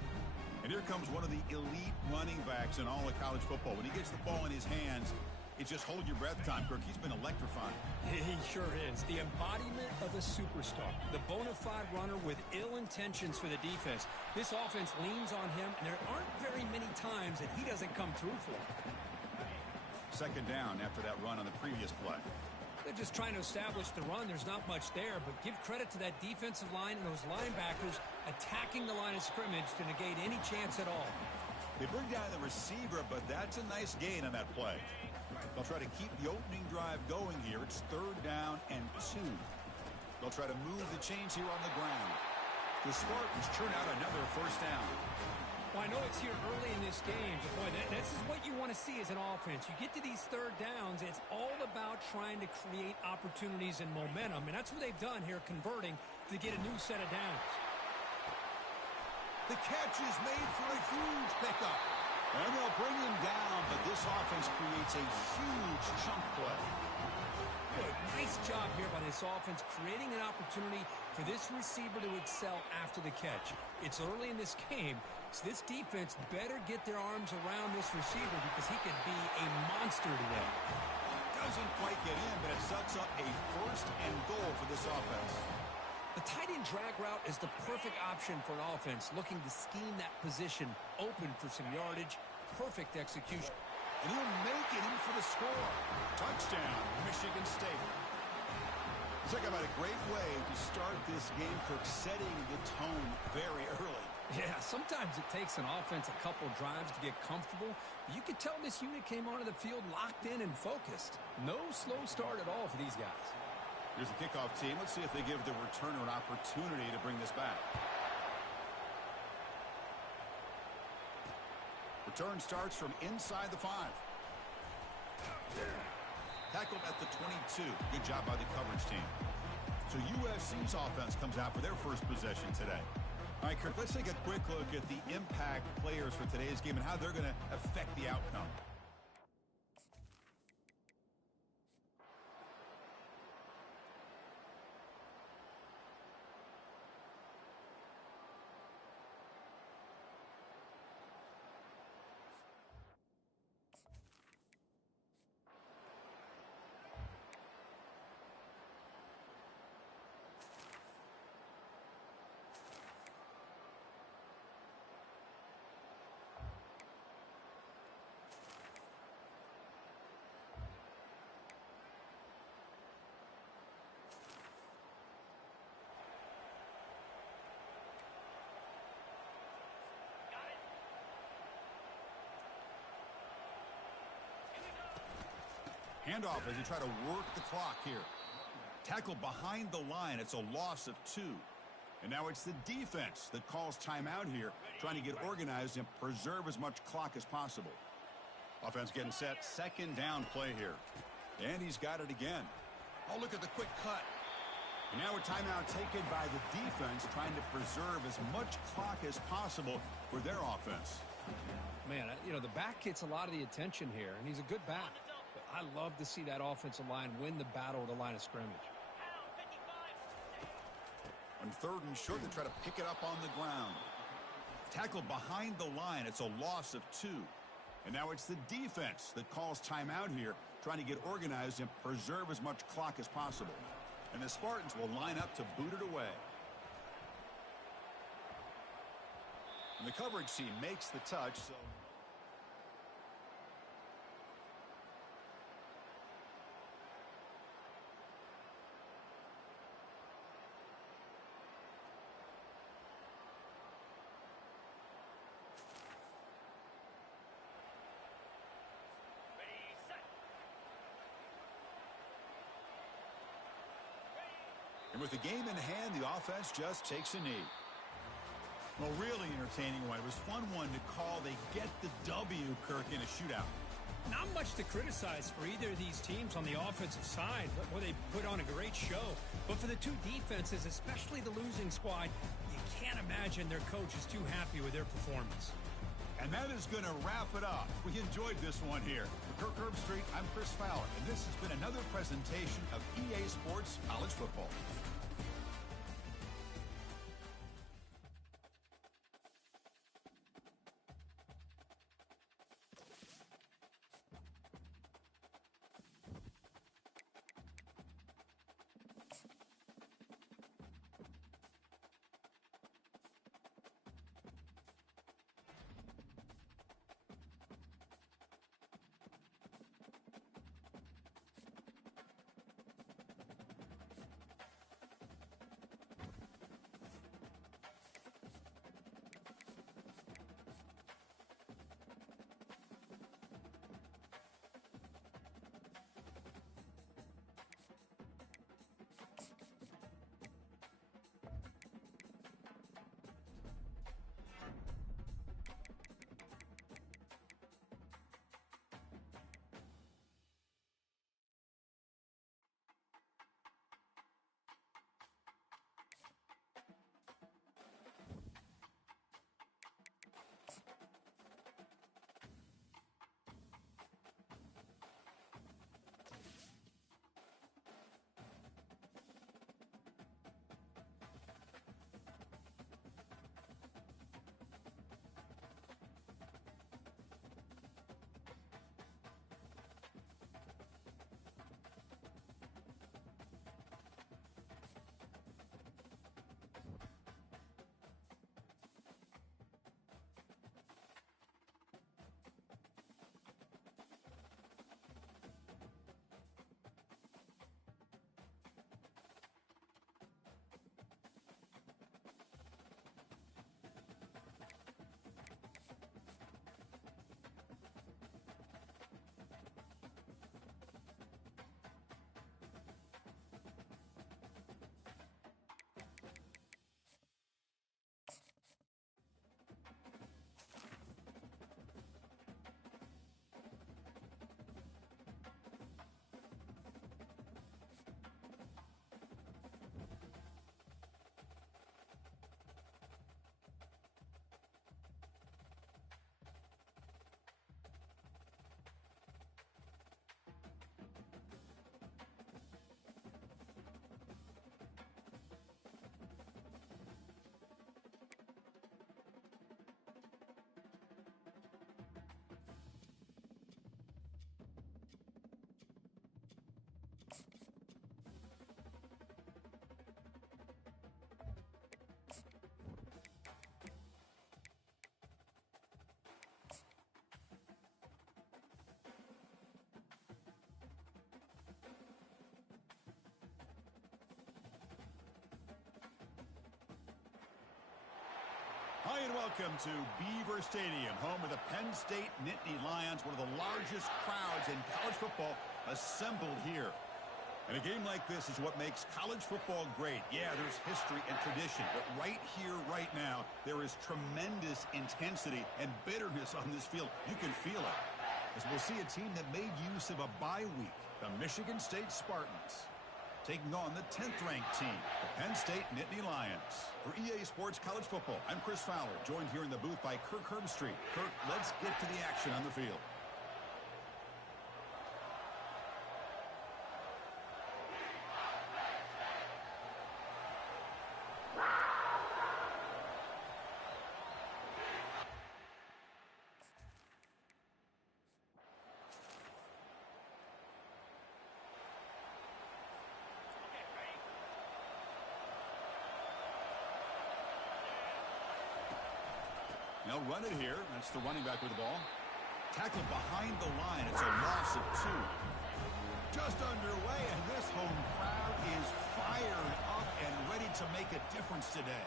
And here comes one of the elite running backs in all of college football. When he gets the ball in his hands, it's just hold your breath time, Kirk. He's been electrifying. He sure is. The embodiment of a superstar. The bona fide runner with ill intentions for the defense. This offense leans on him, and there aren't very many times that he doesn't come through for. Second down after that run on the previous play. They're just trying to establish the run. There's not much there, but give credit to that defensive line and those linebackers attacking the line of scrimmage to negate any chance at all. They bring down the receiver, but that's a nice gain on that play. They'll try to keep the opening drive going here. It's 3rd down and 2. They'll try to move the chains here on the ground. The Spartans churn out another first down. Well, I know it's here early in this game, but boy, this is what you want to see as an offense. You get to these 3rd downs, it's all about trying to create opportunities and momentum, and that's what they've done here, converting to get a new set of downs. The catch is made for a huge pickup. And they'll bring him down, but this offense creates a huge chunk play. Good. Nice job here by this offense, creating an opportunity for this receiver to excel after the catch. It's early in this game, so this defense better get their arms around this receiver because he could be a monster today. Doesn't quite get in, but it sets up a 1st and goal for this offense. The tight end drag route is the perfect option for an offense looking to scheme that position open for some yardage. Perfect execution. And he'll make it in for the score. Touchdown, Michigan State. Talk about a great way to start this game, Kirk, setting the tone very early. Yeah, sometimes it takes an offense a couple drives to get comfortable. You could tell this unit came onto the field locked in and focused. No slow start at all for these guys. Here's the kickoff team. Let's see if they give the returner an opportunity to bring this back. Return starts from inside the 5. Tackled at the 22. Good job by the coverage team. So USC's offense comes out for their first possession today. All right, Kirk, let's take a quick look at the impact players for today's game and how they're going to affect the outcome. Handoff as you try to work the clock here. Tackle behind the line. It's a loss of 2. And now it's the defense that calls timeout here, trying to get organized and preserve as much clock as possible. Offense getting set. 2nd down play here. And he's got it again. Oh, look at the quick cut. And now a timeout taken by the defense, trying to preserve as much clock as possible for their offense. Man, you know, the back gets a lot of the attention here, and he's a good back. But I love to see that offensive line win the battle at the line of scrimmage. On 3rd and short, they try to pick it up on the ground. Tackle behind the line. It's a loss of 2. And now it's the defense that calls timeout here, trying to get organized and preserve as much clock as possible. And the Spartans will line up to boot it away. And the coverage team makes the touch, so... And with the game in hand, the offense just takes a knee. Well, really entertaining one. It was fun one to call. They get the W, Kirk, in a shootout. Not much to criticize for either of these teams on the offensive side. Boy, they put on a great show. But for the two defenses, especially the losing squad, you can't imagine their coach is too happy with their performance. And that is going to wrap it up. We enjoyed this one here. For Kirk Herbstreit, I'm Chris Fowler, and this has been another presentation of EA Sports College Football. Hi, and welcome to Beaver Stadium, home of the Penn State Nittany Lions, one of the largest crowds in college football assembled here. And a game like this is what makes college football great. Yeah, there's history and tradition, but right here, right now, there is tremendous intensity and bitterness on this field. You can feel it. As we'll see a team that made use of a bye week, the Michigan State Spartans, taking on the 10th-ranked team, the Penn State Nittany Lions. For EA Sports College Football, I'm Chris Fowler, joined here in the booth by Kirk Herbstreit. Kirk, let's get to the action on the field. They'll run it here. That's the running back with the ball. Tackled behind the line. It's a loss of 2. Just underway, and this home crowd is fired up and ready to make a difference today.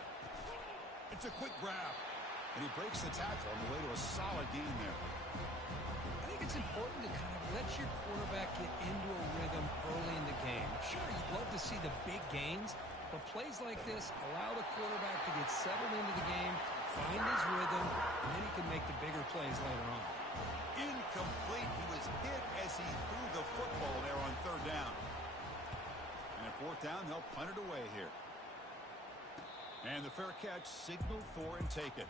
It's a quick grab, and he breaks the tackle on the way to a solid gain there. I think it's important to kind of let your quarterback get into a rhythm early in the game. Sure, you'd love to see the big gains, but plays like this allow the quarterback to get settled into the game, find his rhythm, and then he can make the bigger plays later on. Incomplete. He was hit as he threw the football there on 3rd down. And at 4th down, they'll punt it away here. And the fair catch signaled for and taken.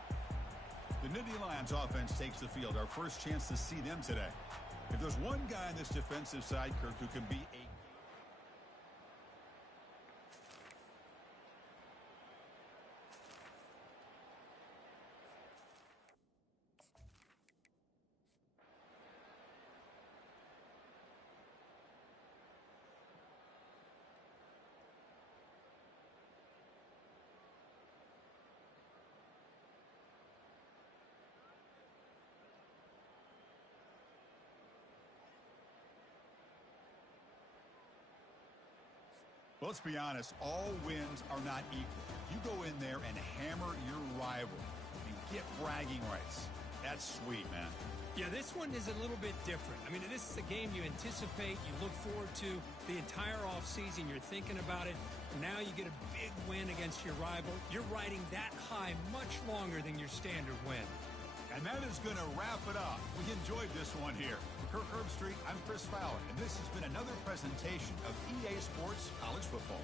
The Nittany Lions offense takes the field. Our first chance to see them today. If there's one guy on this defensive side, Kirk, who can be a Let's be honest, all wins are not equal. You go in there and hammer your rival and get bragging rights. That's sweet, man. Yeah, this one is a little bit different. I mean, this is a game you anticipate, you look forward to the entire offseason. You're thinking about it. Now you get a big win against your rival. You're riding that high much longer than your standard win. And that is going to wrap it up. We enjoyed this one here. For Kirk Herbstreit, I'm Chris Fowler, and this has been another presentation of EA Sports College Football.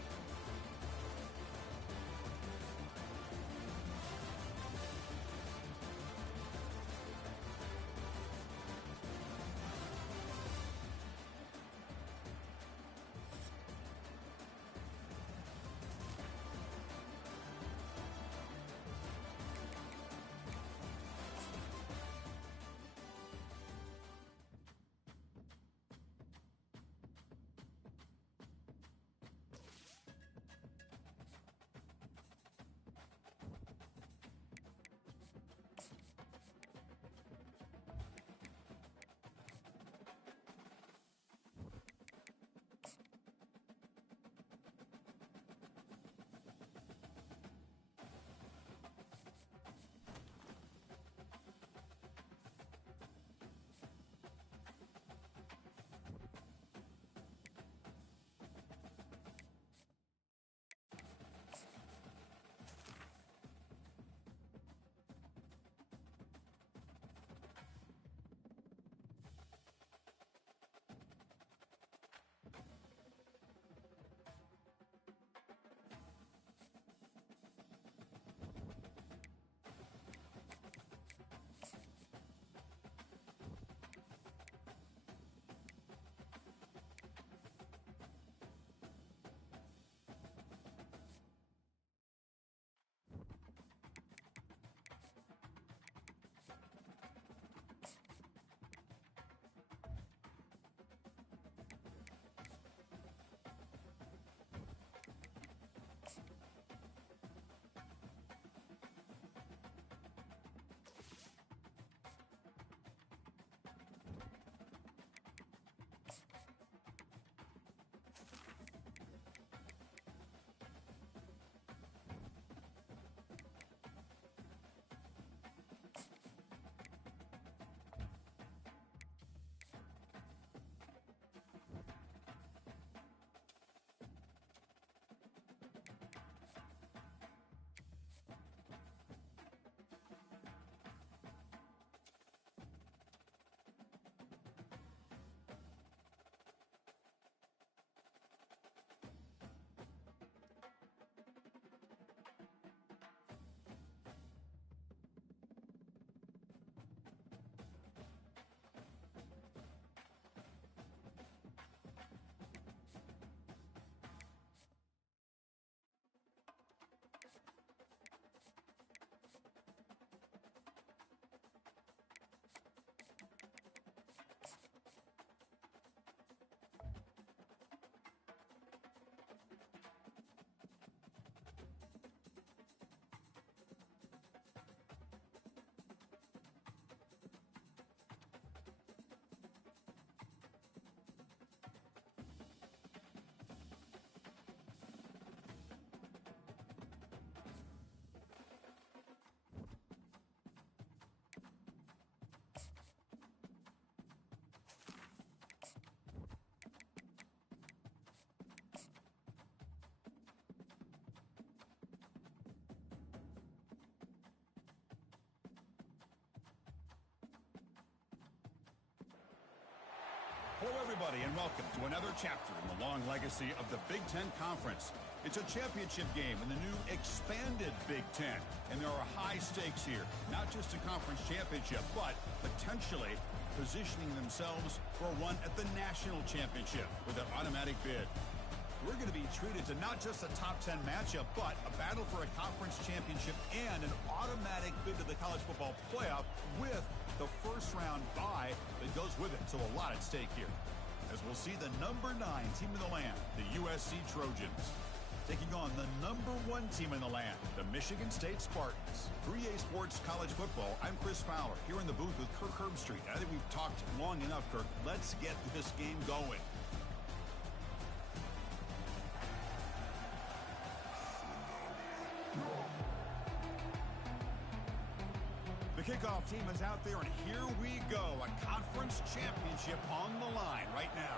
Hello, everybody, and welcome to another chapter in the long legacy of the Big Ten Conference. It's a championship game in the new expanded Big Ten, and there are high stakes here. Not just a conference championship, but potentially positioning themselves for a run at the national championship with an automatic bid. We're going to be treated to not just a top 10 matchup, but a battle for a conference championship and an automatic bid to the college football playoff with the first round bye that goes with it. So a lot at stake here, as we'll see the number 9 team in the land, the USC Trojans, taking on the number 1 team in the land, the Michigan State Spartans. 3A Sports College Football, I'm Chris Fowler, here in the booth with Kirk Herbstreit. I think we've talked long enough, Kirk. Let's get this game going. The kickoff team is out there, and here we go. A conference championship on the line right now.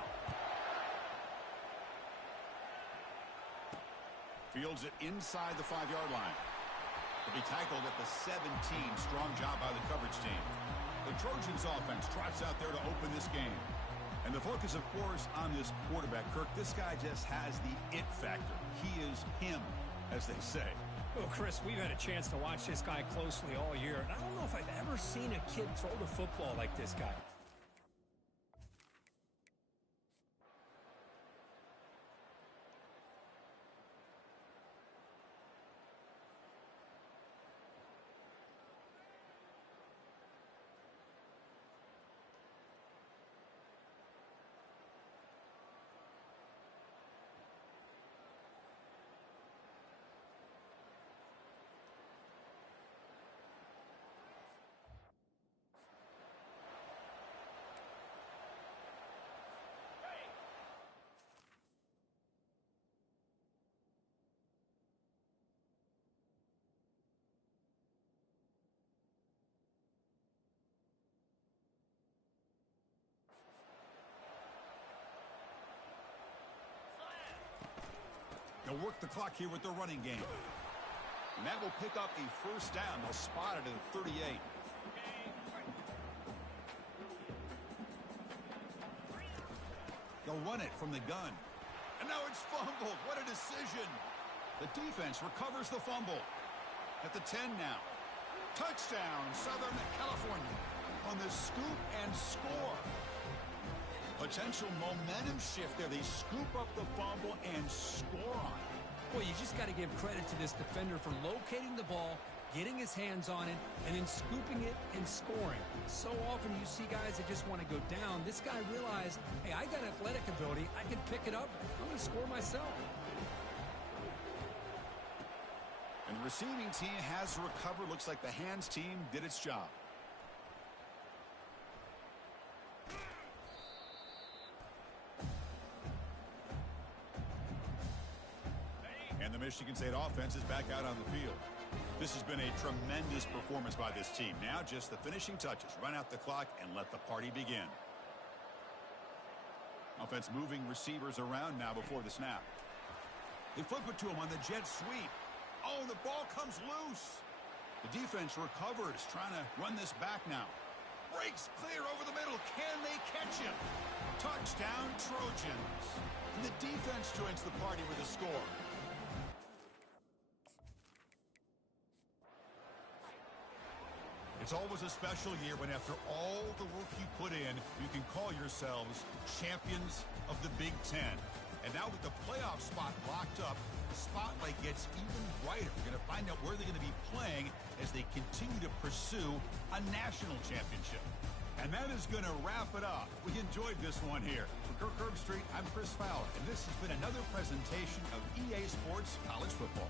Fields it inside the 5-yard line. He'll be tackled at the 17. Strong job by the coverage team. The Trojans offense trots out there to open this game. And the focus, of course, on this quarterback, Kirk. This guy just has the it factor. He is him, as they say. Well, Chris, we've had a chance to watch this guy closely all year, and I don't know if I've ever seen a kid throw the football like this guy. They'll work the clock here with the running game. And that will pick up a first down. They'll spot it at 38. They'll run it from the gun. And now it's fumbled. What a decision. The defense recovers the fumble. At the 10 now. Touchdown, Southern California. On the scoop and score. Potential momentum shift there. They scoop up the fumble and score on it. Well, you just got to give credit to this defender for locating the ball, getting his hands on it, and then scooping it and scoring. So often you see guys that just want to go down. This guy realized, hey, I got athletic ability. I can pick it up. I'm going to score myself. And the receiving team has recovered. Looks like the hands team did its job. And the Michigan State offense is back out on the field. This has been a tremendous performance by this team. Now just the finishing touches. Run out the clock and let the party begin. Offense moving receivers around now before the snap. They flip it to him on the jet sweep. Oh, the ball comes loose. The defense recovers, trying to run this back now. Breaks clear over the middle. Can they catch him? Touchdown, Trojans. And the defense joins the party with a score. It's always a special year when after all the work you put in, you can call yourselves champions of the Big Ten. And now with the playoff spot locked up, the spotlight gets even brighter. We're going to find out where they're going to be playing as they continue to pursue a national championship. And that is going to wrap it up. We enjoyed this one here. For Kirk Herbstreit, I'm Chris Fowler, and this has been another presentation of EA Sports College Football.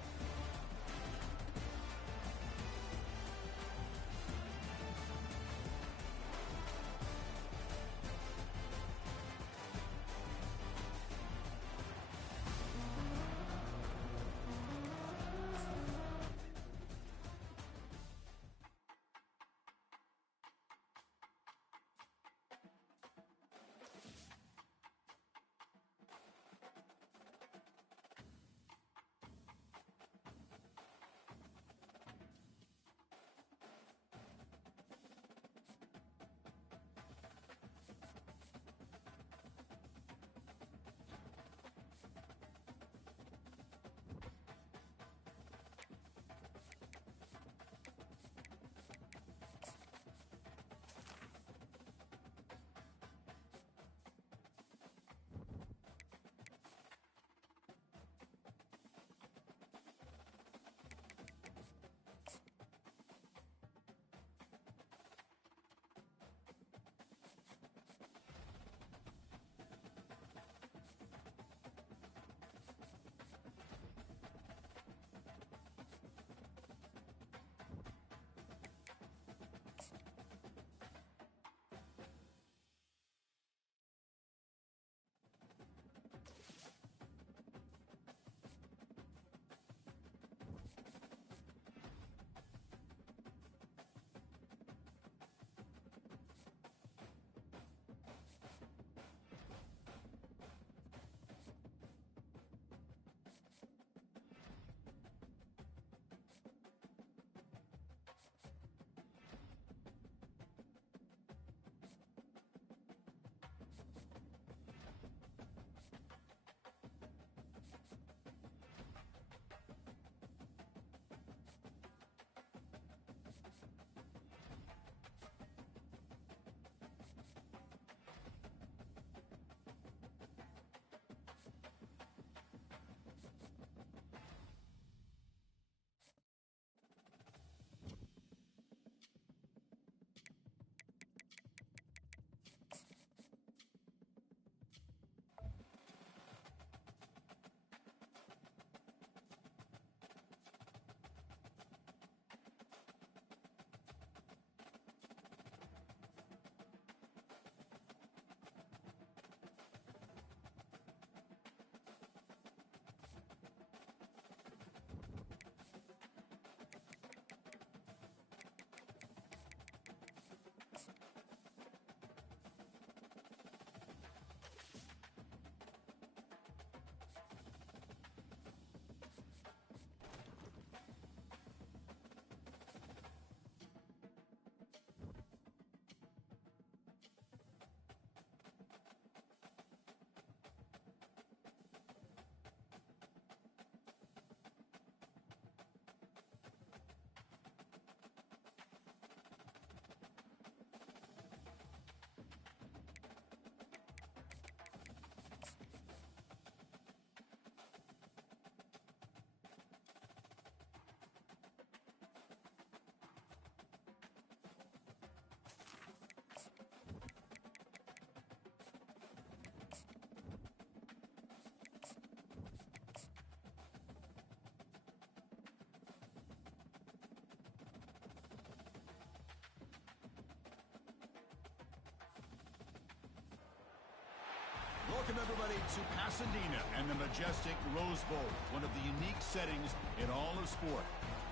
Welcome, everybody, to Pasadena and the majestic Rose Bowl, one of the unique settings in all of sport.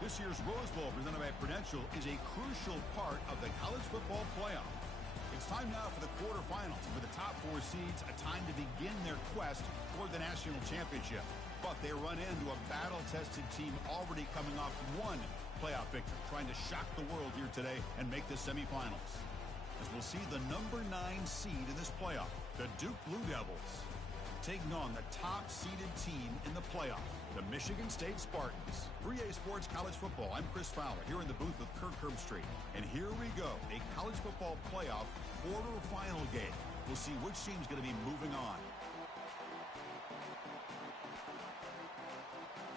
This year's Rose Bowl, presented by Prudential, is a crucial part of the college football playoff. It's time now for the quarterfinals, and for the top 4 seeds, a time to begin their quest for the national championship. But they run into a battle-tested team already coming off one playoff victory, trying to shock the world here today and make the semifinals. As we'll see the number 9 seed in this playoff, the Duke Blue Devils, taking on the top-seeded team in the playoff, the Michigan State Spartans. 3A Sports College Football. I'm Chris Fowler here in the booth with Kirk Herbstreit. And here we go, a college football playoff quarterfinal game. We'll see which team's going to be moving on.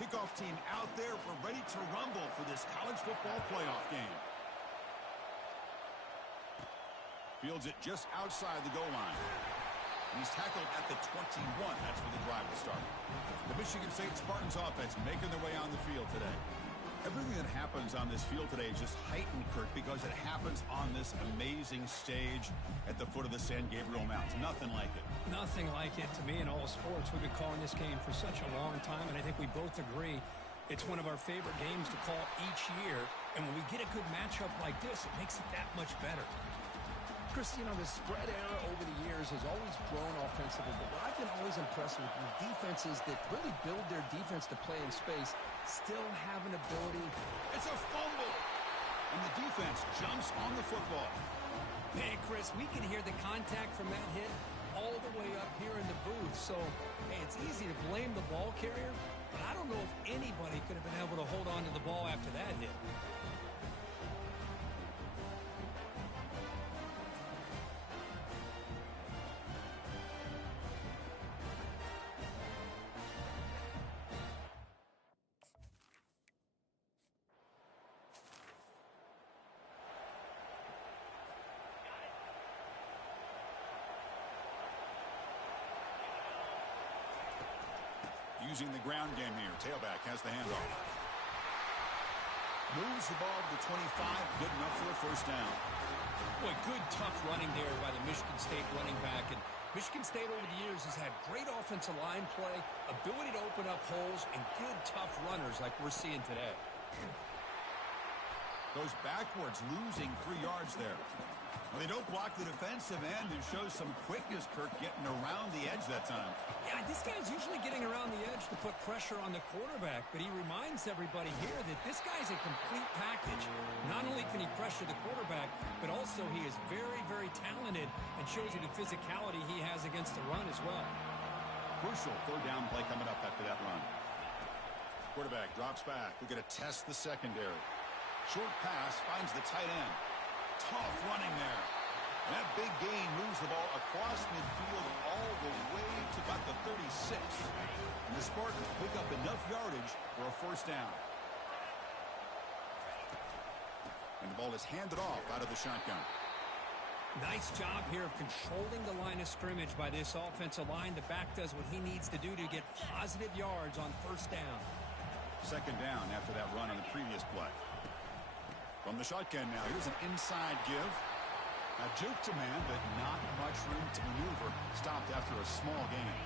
Kickoff team out there. We're ready to rumble for this college football playoff game. Fields it just outside the goal line. He's tackled at the 21. That's where the drive will start. The Michigan State Spartans offense making their way on the field today. Everything that happens on this field today is just heightened, Kirk, because it happens on this amazing stage at the foot of the San Gabriel Mountains. Nothing like it. Nothing like it to me in all sports. We've been calling this game for such a long time, and I think we both agree it's one of our favorite games to call each year. And when we get a good matchup like this, it makes it that much better. Chris, you know, the spread era over the years has always grown offensively, but what I've been always impressed with the defenses that really build their defense to play in space still have an ability. It's a fumble, and the defense jumps on the football. Hey, Chris, we can hear the contact from that hit all the way up here in the booth. So, hey, it's easy to blame the ball carrier, but I don't know if anybody could have been able to hold on to the ball after that hit. Using the ground game here. Tailback has the handoff. Moves the ball to the 25. Good enough for a first down. Boy, good, tough running there by the Michigan State running back. And Michigan State over the years has had great offensive line play, ability to open up holes, and good, tough runners like we're seeing today. Goes backwards, losing 3 yards there. Well, they don't block the defensive end and shows some quickness, Kirk, getting around the edge that time. Yeah, this guy's usually getting around the edge to put pressure on the quarterback, but he reminds everybody here that this guy's a complete package. Not only can he pressure the quarterback, but also he is very, very talented and shows you the physicality he has against the run as well. Crucial 3rd down play coming up after that run. Quarterback drops back. We're going to test the secondary. Short pass finds the tight end. Tough running there. That big gain moves the ball across midfield all the way to about the 36. And the Spartans pick up enough yardage for a first down. And the ball is handed off out of the shotgun. Nice job here of controlling the line of scrimmage by this offensive line. The back does what he needs to do to get positive yards on first down. 2nd down after that run on the previous play. From the shotgun now, here's an inside give. A juke to man, but not much room to maneuver. Stopped after a small gain.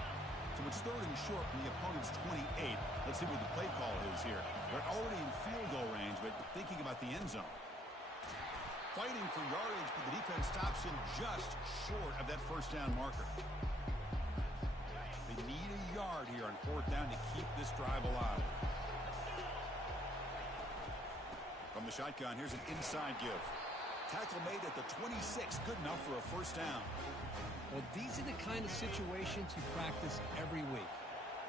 So it's 3rd and short from the opponent's 28. Let's see what the play call is here. They're already in field goal range, but thinking about the end zone. Fighting for yardage, but the defense stops him just short of that first down marker. They need a yard here on 4th down to keep this drive alive. From the shotgun, here's an inside give. Tackle made at the 26. Good enough for a first down. Well, these are the kind of situations you practice every week.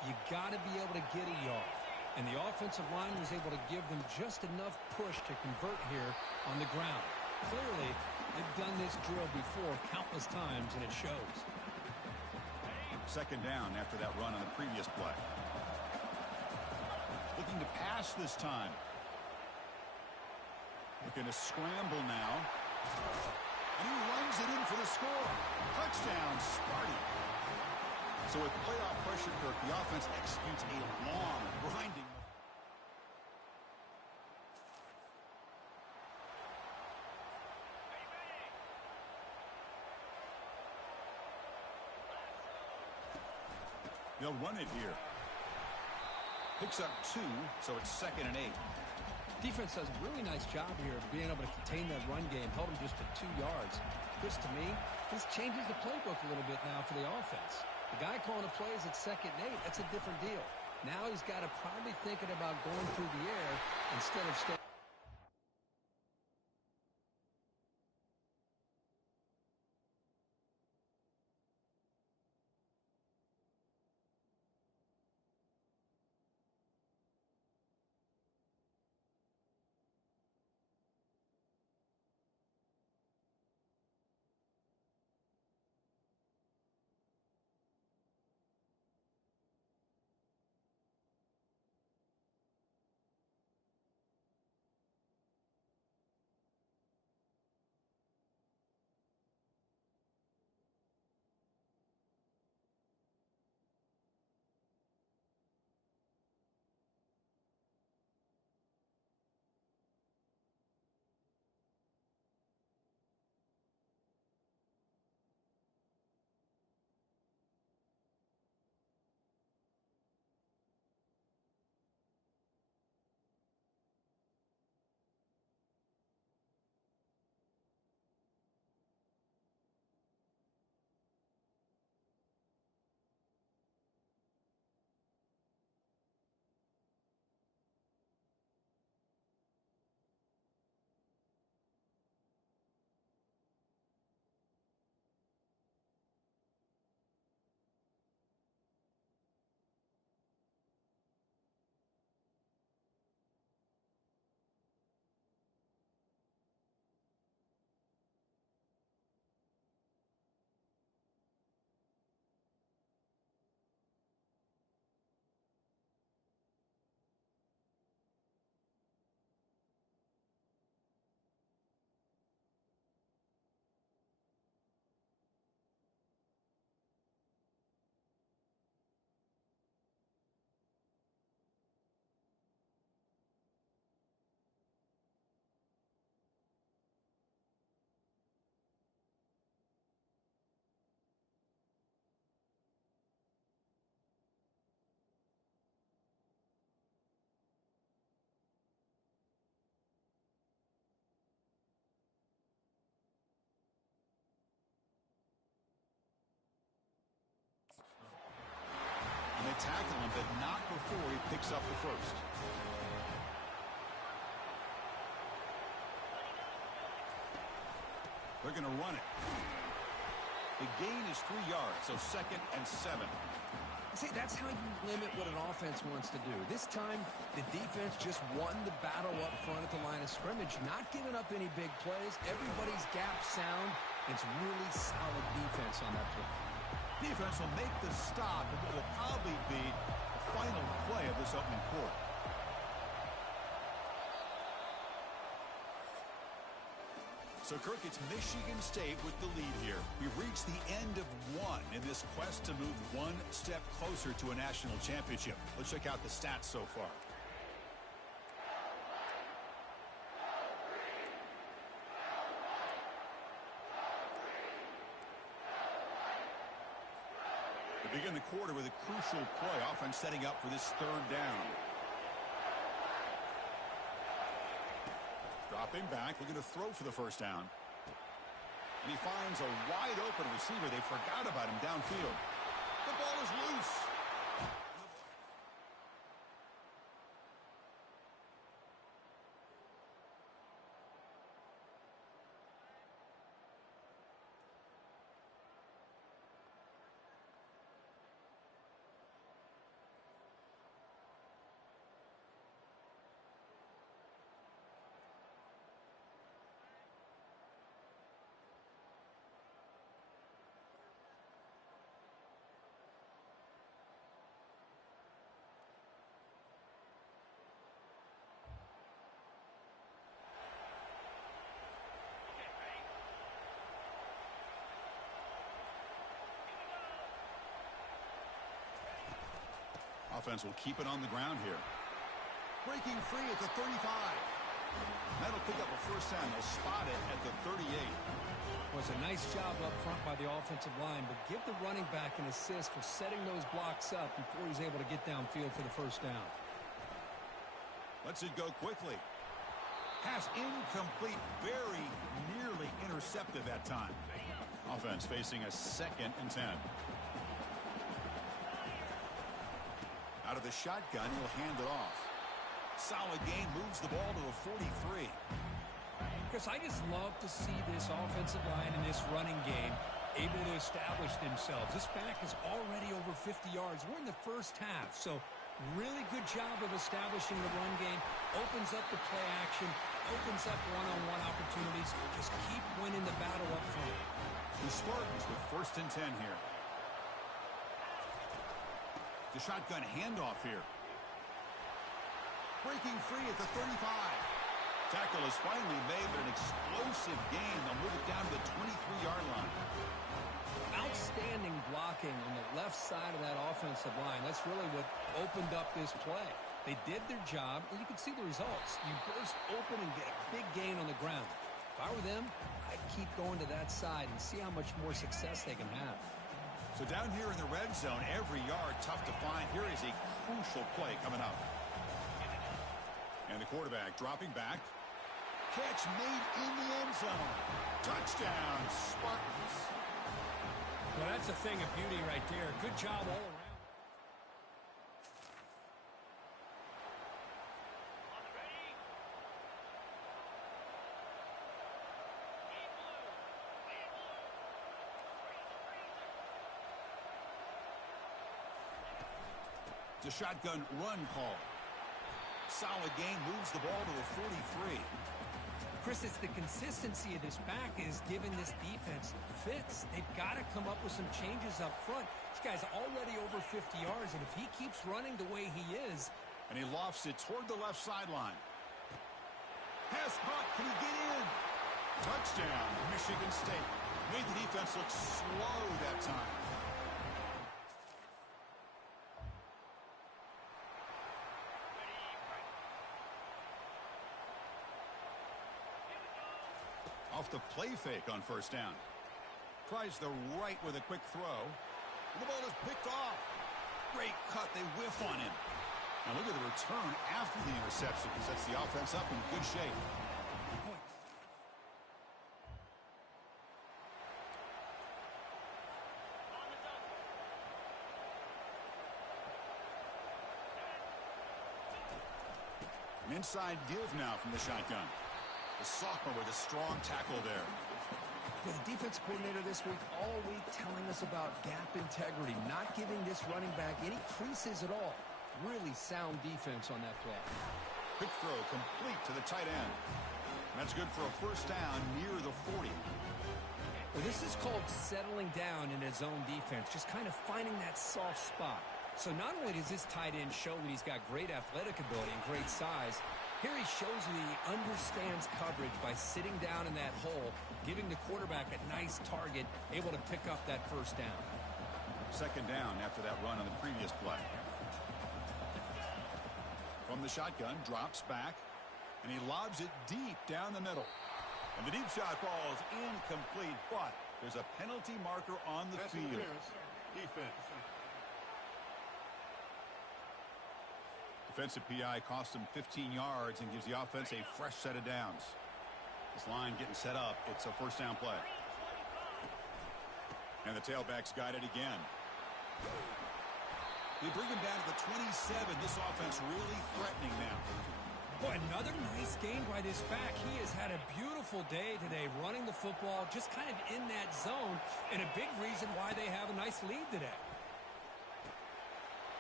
You got to be able to get a yard. And the offensive line was able to give them just enough push to convert here on the ground. Clearly, they've done this drill before countless times, and it shows. 2nd down after that run on the previous play. Looking to pass this time. Looking to scramble now. And he runs it in for the score. Touchdown, Sparty. So with playoff pressure, Kirk, the offense executes a long, grinding. They'll run it here. Picks up 2, so it's 2nd and 8. Defense does a really nice job here of being able to contain that run game, held them just to 2 yards. Chris, to me, this changes the playbook a little bit now for the offense. The guy calling the plays at 2nd and 8, that's a different deal. Now he's got to probably thinking about going through the air instead of staying. And they tackle him, but not before he picks up the first. They're going to run it. The gain is 3 yards, so 2nd and 7. See, that's how you limit what an offense wants to do. This time, the defense just won the battle up front at the line of scrimmage, not giving up any big plays. Everybody's gap sound. It's really solid defense on that play. Defense will make the stop in what will probably be the final play of this opening quarter. So, Kirk, it's Michigan State with the lead here. We've reached the end of one in this quest to move one step closer to a national championship. Let's check out the stats so far. We begin the quarter with a crucial play. Offense setting up for this 3rd down. Dropping back, looking to throw for the first down. And he finds a wide open receiver. They forgot about him downfield. The ball is loose. Offense will keep it on the ground here. Breaking free at the 35. That'll pick up a first down. They'll spot it at the 38. Was a nice job up front by the offensive line, but give the running back an assist for setting those blocks up before he's able to get downfield for the first down. Lets it go quickly. Pass incomplete, very nearly intercepted that time. Offense facing a 2nd and 10. Out of the shotgun, he'll hand it off. Solid gain, moves the ball to the 43. Chris, I just love to see this offensive line in this running game able to establish themselves. This back is already over 50 yards. We're in the first half, so really good job of establishing the run game. Opens up the play action, opens up one-on-one opportunities. Just keep winning the battle up front. The Spartans with 1st and 10 here. The shotgun handoff here. Breaking free at the 35. Tackle is finally made, but an explosive gain. They'll move it down to the 23-yard line. Outstanding blocking on the left side of that offensive line. That's really what opened up this play. They did their job, and you can see the results. You burst open and get a big gain on the ground. If I were them, I'd keep going to that side and see how much more success they can have. So down here in the red zone, every yard tough to find. Here is a crucial play coming up. And the quarterback dropping back. Catch made in the end zone. Touchdown, Spartans. Well, that's a thing of beauty right there. Good job all around. The shotgun run call. Solid gain, moves the ball to the 43. Chris, it's the consistency of this back is giving this defense fits. They've got to come up with some changes up front. This guy's already over 50 yards, and if he keeps running the way he is. And he lofts it toward the left sideline. Pass caught. Can he get in? Touchdown, Michigan State. Made the defense look slow that time. Off the play fake on first down. Tries the right with a quick throw. And the ball is picked off. Great cut. They whiff on him. Now look at the return after the interception. Sets the offense up in good shape. An inside give now from the shotgun. The sophomore with a strong tackle there. With the defense coordinator this week, all week telling us about gap integrity, not giving this running back any creases at all. Really sound defense on that play. Quick throw complete to the tight end. That's good for a first down near the 40. Well, this is called settling down in his own defense, just kind of finding that soft spot. So not only does this tight end show that he's got great athletic ability and great size, here he shows that he understands coverage by sitting down in that hole, giving the quarterback a nice target, able to pick up that first down. Second down after that run on the previous play. From the shotgun, drops back, and he lobs it deep down the middle. And the deep shot falls incomplete, but there's a penalty marker on the field. Defense. Defensive PI cost him 15 yards and gives the offense a fresh set of downs. This line getting set up. It's a first down play. And the tailback's got it again. They bring him down to the 27. This offense really threatening now. Boy, another nice game by this back. He has had a beautiful day today running the football, just kind of in that zone, and a big reason why they have a nice lead today.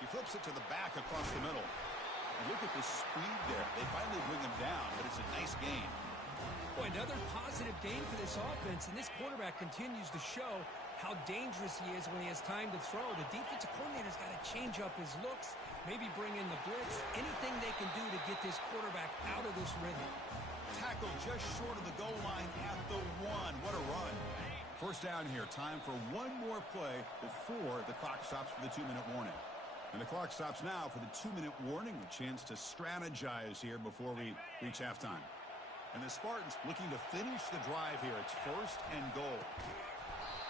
He flips it to the back across the middle. And look at the speed there. They finally bring him down, but it's a nice gain. Boy, another positive game for this offense, and this quarterback continues to show how dangerous he is when he has time to throw. The defensive coordinator's got to change up his looks, maybe bring in the blitz, anything they can do to get this quarterback out of this rhythm. Tackle just short of the goal line at the 1. What a run. First down here. Time for one more play before the clock stops for the 2-minute warning. And the clock stops now for the 2-minute warning. A chance to strategize here before we reach halftime. And the Spartans looking to finish the drive here. It's 1st and goal.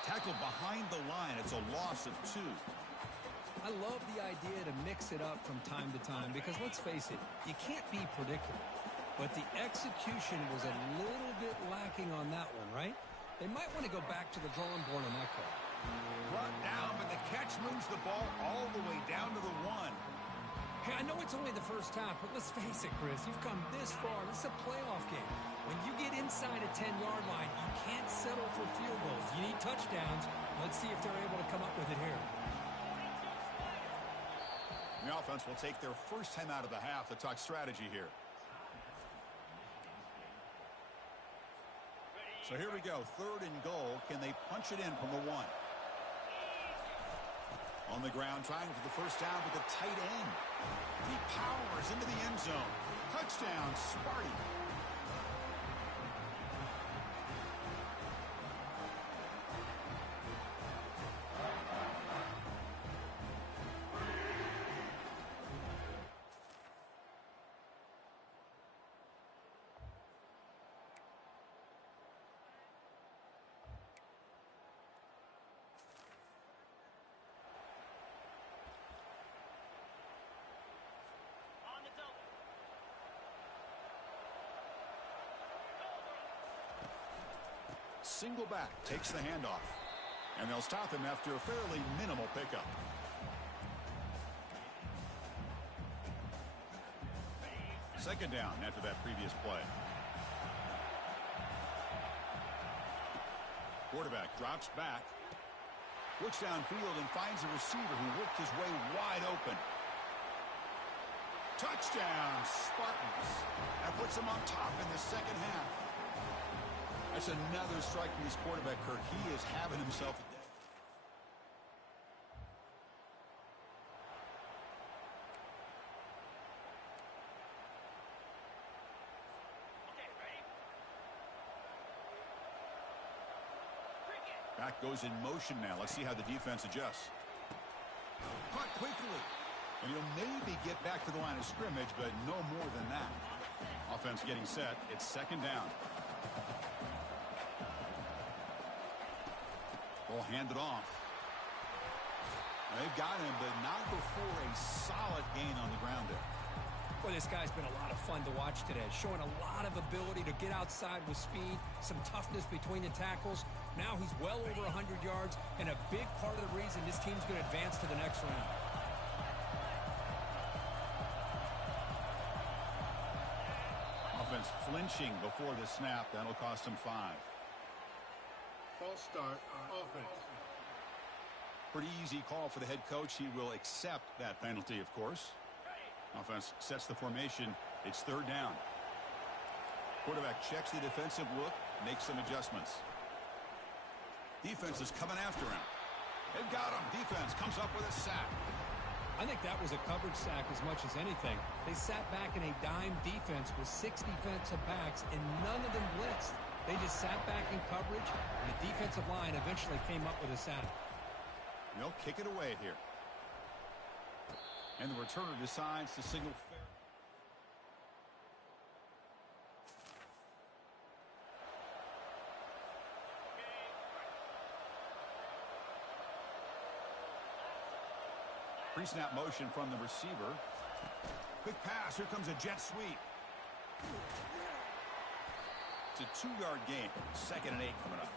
Tackled behind the line. It's a loss of 2. I love the idea to mix it up from time to time because, let's face it, you can't be predictable. But the execution was a little bit lacking on that one, right? They might want to go back to the drawing board on that call. Brought down, but the catch moves the ball all the way down to the 1. Hey, I know it's only the first half, but let's face it, Chris. You've come this far. This is a playoff game. When you get inside a 10-yard line, you can't settle for field goals. You need touchdowns. Let's see if they're able to come up with it here. The offense will take their first time out of the half to talk strategy here. So here we go, 3rd and goal. Can they punch it in from the 1? On the ground, trying for the first down with the tight end. He powers into the end zone. Touchdown, Sparty. Single back, takes the handoff. And they'll stop him after a fairly minimal pickup. Second down after that previous play. Quarterback drops back. Looks downfield and finds a receiver who worked his way wide open. Touchdown, Spartans. That puts them on top in the second half. That's another strike from this quarterback, Kirk. He is having himself a day. Back goes in motion now. Let's see how the defense adjusts. Caught quickly. And he'll maybe get back to the line of scrimmage, but no more than that. Offense getting set. It's second down. Ball handed off. They've got him, but not before a solid gain on the ground there. Well, this guy's been a lot of fun to watch today, showing a lot of ability to get outside with speed, some toughness between the tackles. Now he's well over 100 yards, and a big part of the reason this team's going to advance to the next round. Offense flinching before the snap. That'll cost him 5. False start, offense. Pretty easy call for the head coach. He will accept that penalty, of course. Offense sets the formation. It's third down. Quarterback checks the defensive look, makes some adjustments. Defense is coming after him. They've got him. Defense comes up with a sack. I think that was a coverage sack as much as anything. They sat back in a dime defense with 6 defensive backs, and none of them blitzed. They just sat back in coverage, and the defensive line eventually came up with a sack. They'll kick it away here. And the returner decides to signal fair. Pre-snap motion from the receiver. Quick pass. Here comes a jet sweep. It's a 2-yard gain. 2nd and 8 coming up.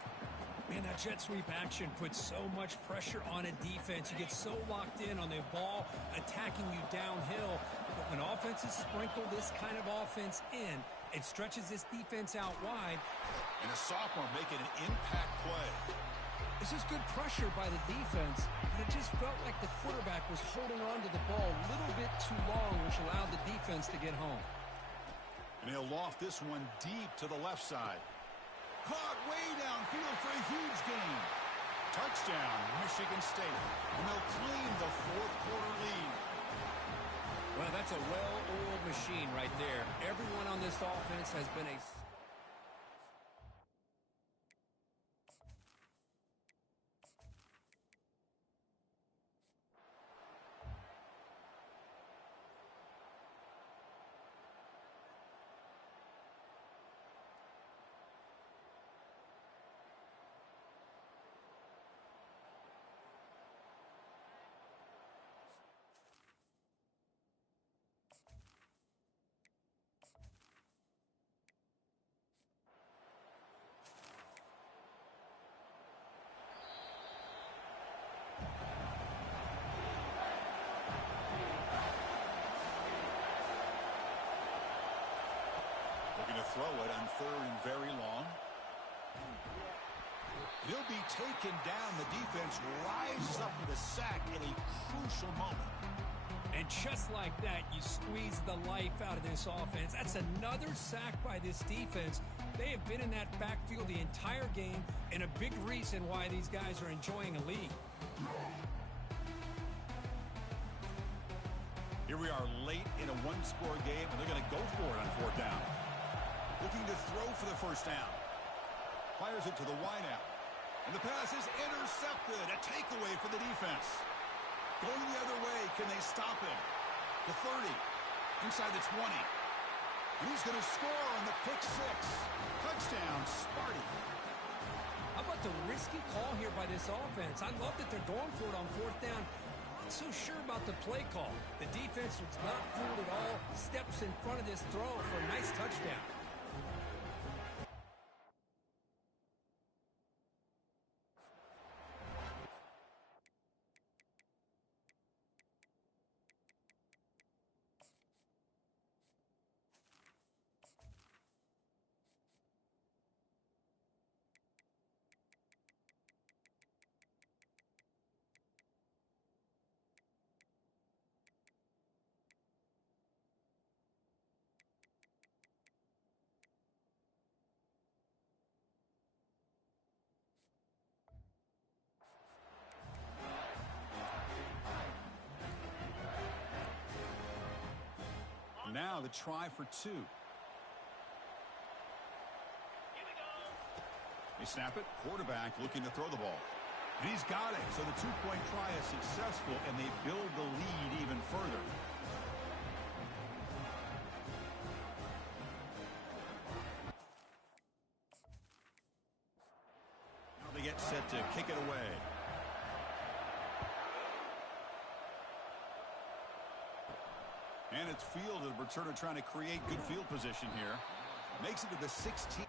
Man, that jet sweep action puts so much pressure on a defense. You get so locked in on the ball attacking you downhill. But when offenses sprinkle this kind of offense in, it stretches this defense out wide. And a sophomore making an impact play. This is good pressure by the defense, but it just felt like the quarterback was holding on to the ball a little bit too long, which allowed the defense to get home. And he'll loft this one deep to the left side. Caught way downfield for a huge gain. Touchdown, Michigan State. And they'll claim the 4th quarter lead. Well, that's a well-oiled machine right there. Everyone on this offense has been a... throw it on 3rd and very long. He'll be taken down. The defense rises up with a sack at a crucial moment. And just like that, you squeeze the life out of this offense. That's another sack by this defense. They have been in that backfield the entire game, and a big reason why these guys are enjoying a lead. Here we are late in a one-score game, and they're going to go for it on 4th down. Looking to throw for the 1st down. Fires it to the wideout. And the pass is intercepted. A takeaway for the defense. Going the other way, can they stop him? The 30, inside the 20. And he's going to score on the pick 6. Touchdown, Sparty. How about the risky call here by this offense? I love that they're going for it on 4th down. Not so sure about the play call. The defense was not fooled at all. Steps in front of this throw for a nice touchdown. Now the try for 2. They snap it. Quarterback looking to throw the ball. And he's got it. So the 2-point try is successful, and they build the lead even further. Now they get set to kick it away. And it's fielded. Returner trying to create good field position here. Makes it to the 16.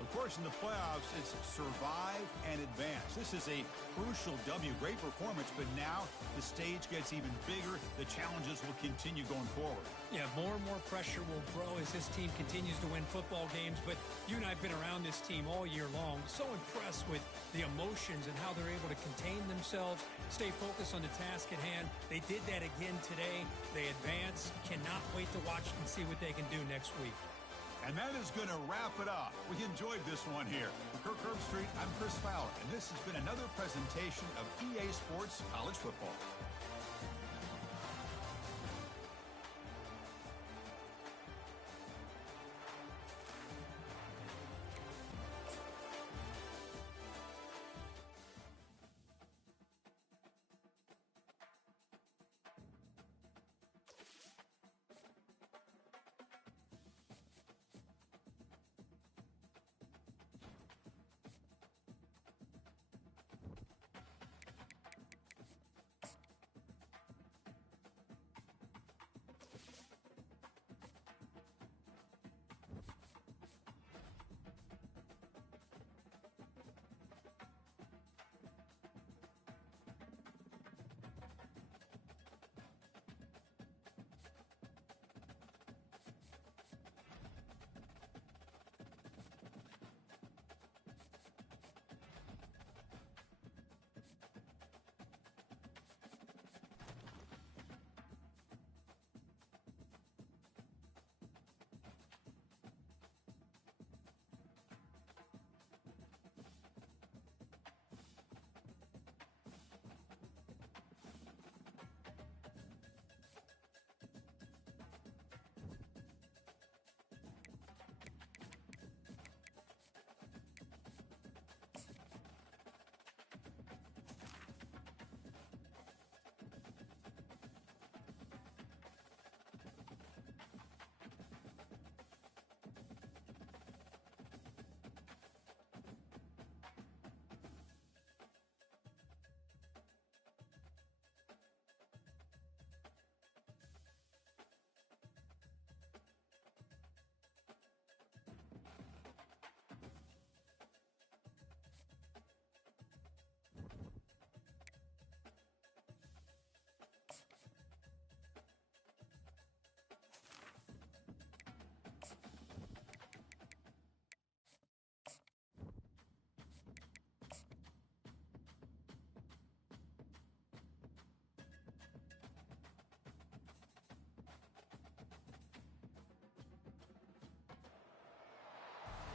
Of course, in the playoffs, it's survive and advance. This is a crucial W. Great performance, but now the stage gets even bigger. The challenges will continue going forward. Yeah, more and more pressure will grow as this team continues to win football games, but you and I have been around this team all year long. So impressed with the emotions and how they're able to contain themselves, stay focused on the task at hand. They did that again today. They advance. Cannot wait to watch and see what they can do next week. And that is going to wrap it up. We enjoyed this one here. For Kirk Herbstreit, I'm Chris Fowler, and this has been another presentation of EA Sports College Football.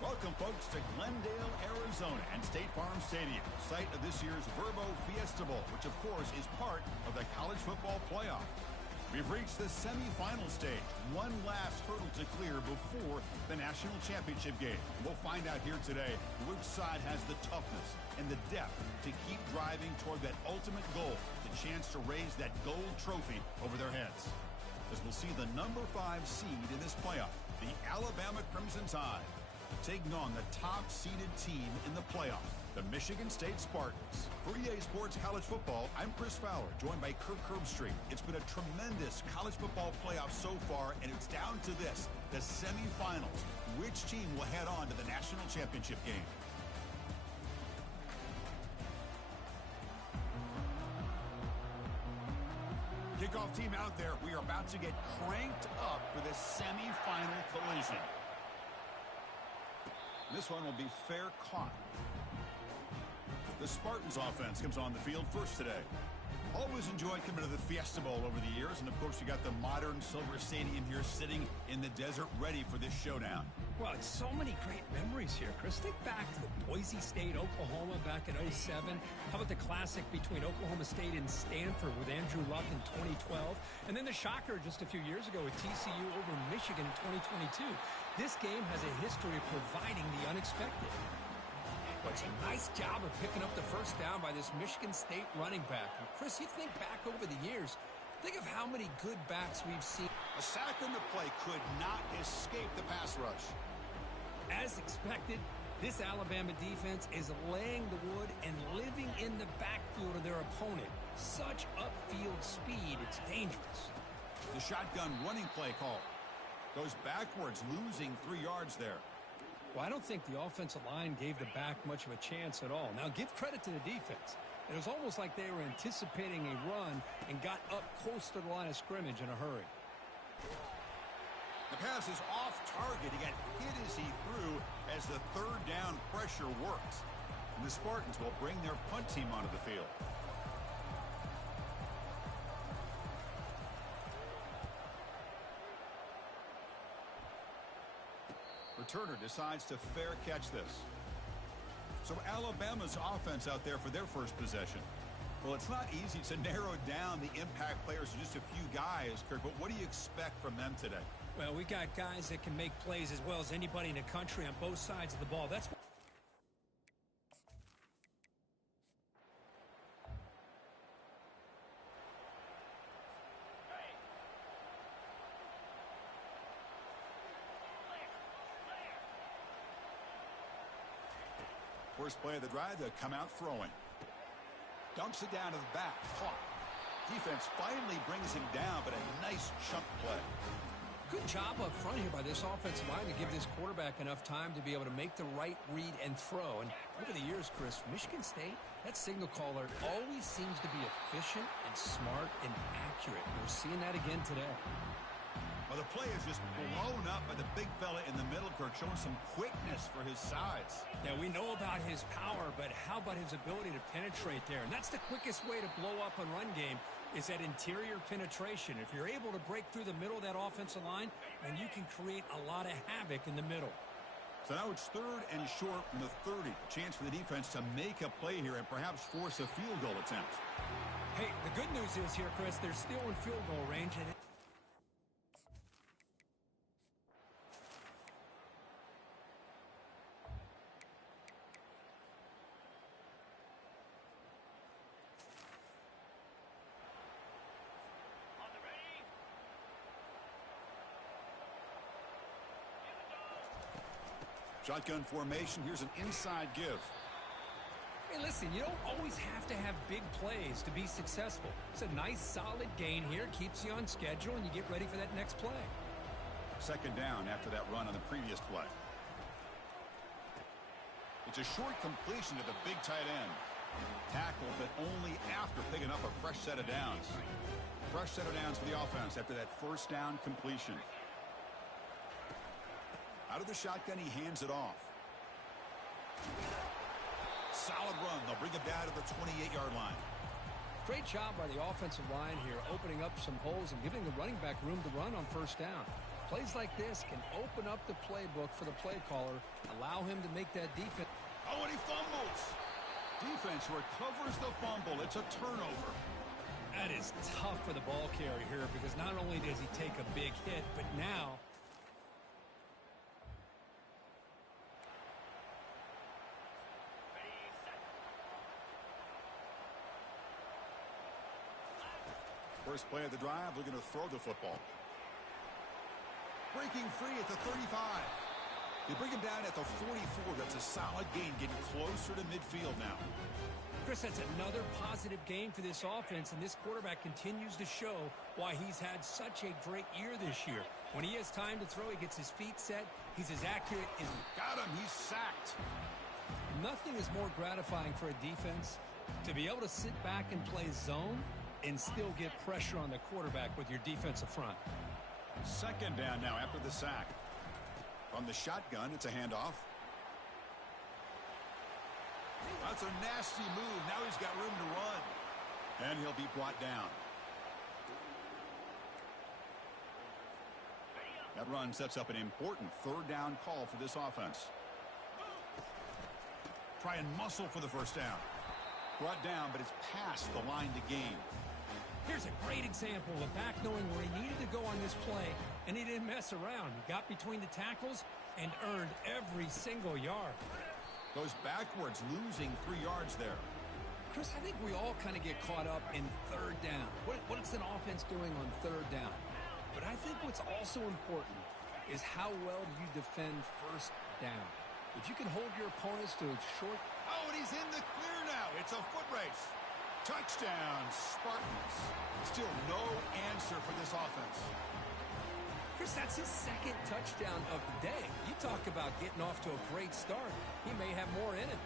Welcome, folks, to Glendale, Arizona, and State Farm Stadium, site of this year's Verbo Fiesta Bowl, which, of course, is part of the college football playoff. We've reached the semifinal stage, one last hurdle to clear before the national championship game. We'll find out here today which side has the toughness and the depth to keep driving toward that ultimate goal, the chance to raise that gold trophy over their heads. As we'll see the number 5 seed in this playoff, the Alabama Crimson Tide, taking on the top-seeded team in the playoff, the Michigan State Spartans. For EA Sports College Football, I'm Chris Fowler, joined by Kirk Herbstreit. It's been a tremendous college football playoff so far, and it's down to this, the semifinals. Which team will head on to the national championship game? Kickoff team out there. We are about to get cranked up for this semifinal collision. This one will be fair caught. The Spartans offense comes on the field first today. Always enjoyed coming to the Fiesta Bowl over the years, and of course you got the modern Silver Stadium here sitting in the desert ready for this showdown. Well, it's so many great memories here, Chris. Think back to the Boise State, Oklahoma back in 07. How about the classic between Oklahoma State and Stanford with Andrew Luck in 2012? And then the shocker just a few years ago with TCU over Michigan in 2022. This game has a history of providing the unexpected. But it's a nice job of picking up the first down by this Michigan State running back. And Chris, you think back over the years, think of how many good backs we've seen. A sack on the play could not escape the pass rush. As expected, this Alabama defense is laying the wood and living in the backfield of their opponent. Such upfield speed, it's dangerous. The shotgun running play call goes backwards, losing 3 yards there. Well, I don't think the offensive line gave the back much of a chance at all. Now, give credit to the defense. It was almost like they were anticipating a run and got up close to the line of scrimmage in a hurry. The pass is off target. He got hit as he threw as the third down pressure worked. And the Spartans will bring their punt team onto the field. Returner decides to fair catch this. So Alabama's offense out there for their first possession. Well, it's not easy to narrow down the impact players to just a few guys, Kirk, but what do you expect from them today? Well, we got guys that can make plays as well as anybody in the country on both sides of the ball. That's First play of the drive, they'll come out throwing. Dumps it down to the back. Caught. Defense finally brings him down, but a nice chunk play. good job up front here by this offensive line to give this quarterback enough time to be able to make the right read and throw. And over the years, Chris, Michigan State, that signal caller always seems to be efficient and smart and accurate. We're seeing that again today. Well, the play is just blown up by the big fella in the middle, Kirk, showing some quickness for his size. Yeah, we know about his power, but how about his ability to penetrate there? And that's the quickest way to blow up a run game is that interior penetration. If you're able to break through the middle of that offensive line, then you can create a lot of havoc in the middle. So now it's 3rd and short from the 30. A chance for the defense to make a play here and perhaps force a field goal attempt. Hey, the good news is here, Chris, they're still in field goal range. And Shotgun formation. Here's an inside give. hey, listen, you don't always have to have big plays to be successful. It's a nice, solid gain here. Keeps you on schedule, and you get ready for that next play. 2nd down after that run on the previous play. It's a short completion to the big tight end. Tackle, but only after picking up a fresh set of downs. Fresh set of downs for the offense after that 1st down completion. Out of the shotgun, he hands it off. Solid run. They'll bring it down to the 28-yard line. Great job by the offensive line here, opening up some holes and giving the running back room to run on 1st down. Plays like this can open up the playbook for the play caller, allow him to make that defense. Oh, and he fumbles. Defense recovers the fumble. It's a turnover. That is tough for the ball carrier here because not only does he take a big hit, but now first play of the drive, looking to throw the football. Breaking free at the 35. They bring him down at the 44. That's a solid gain, getting closer to midfield now. Chris, that's another positive game for this offense, and this quarterback continues to show why he's had such a great year this year. When he has time to throw, he gets his feet set. He's as accurate as... Got him. He's sacked. Nothing is more gratifying for a defense to be able to sit back and play zone and still get pressure on the quarterback with your defensive front. Second down now after the sack. From the shotgun, it's a handoff. That's a nasty move. Now he's got room to run. And he'll be brought down. That run sets up an important third down call for this offense. Try and muscle for the first down. Brought down, but it's past the line to gain. Here's a great example of a back knowing where he needed to go on this play, and he didn't mess around. He got between the tackles and earned every single yard. Goes backwards, losing 3 yards there. Chris, I think we all kind of get caught up in third down. What's an offense doing on third down? But I think what's also important is how well do you defend first down. If you can hold your opponents to a short... Oh, and he's in the clear now. It's a foot race. Touchdown, Spartans. Still no answer for this offense. Chris, that's his second touchdown of the day. You talk about getting off to a great start. He may have more in him.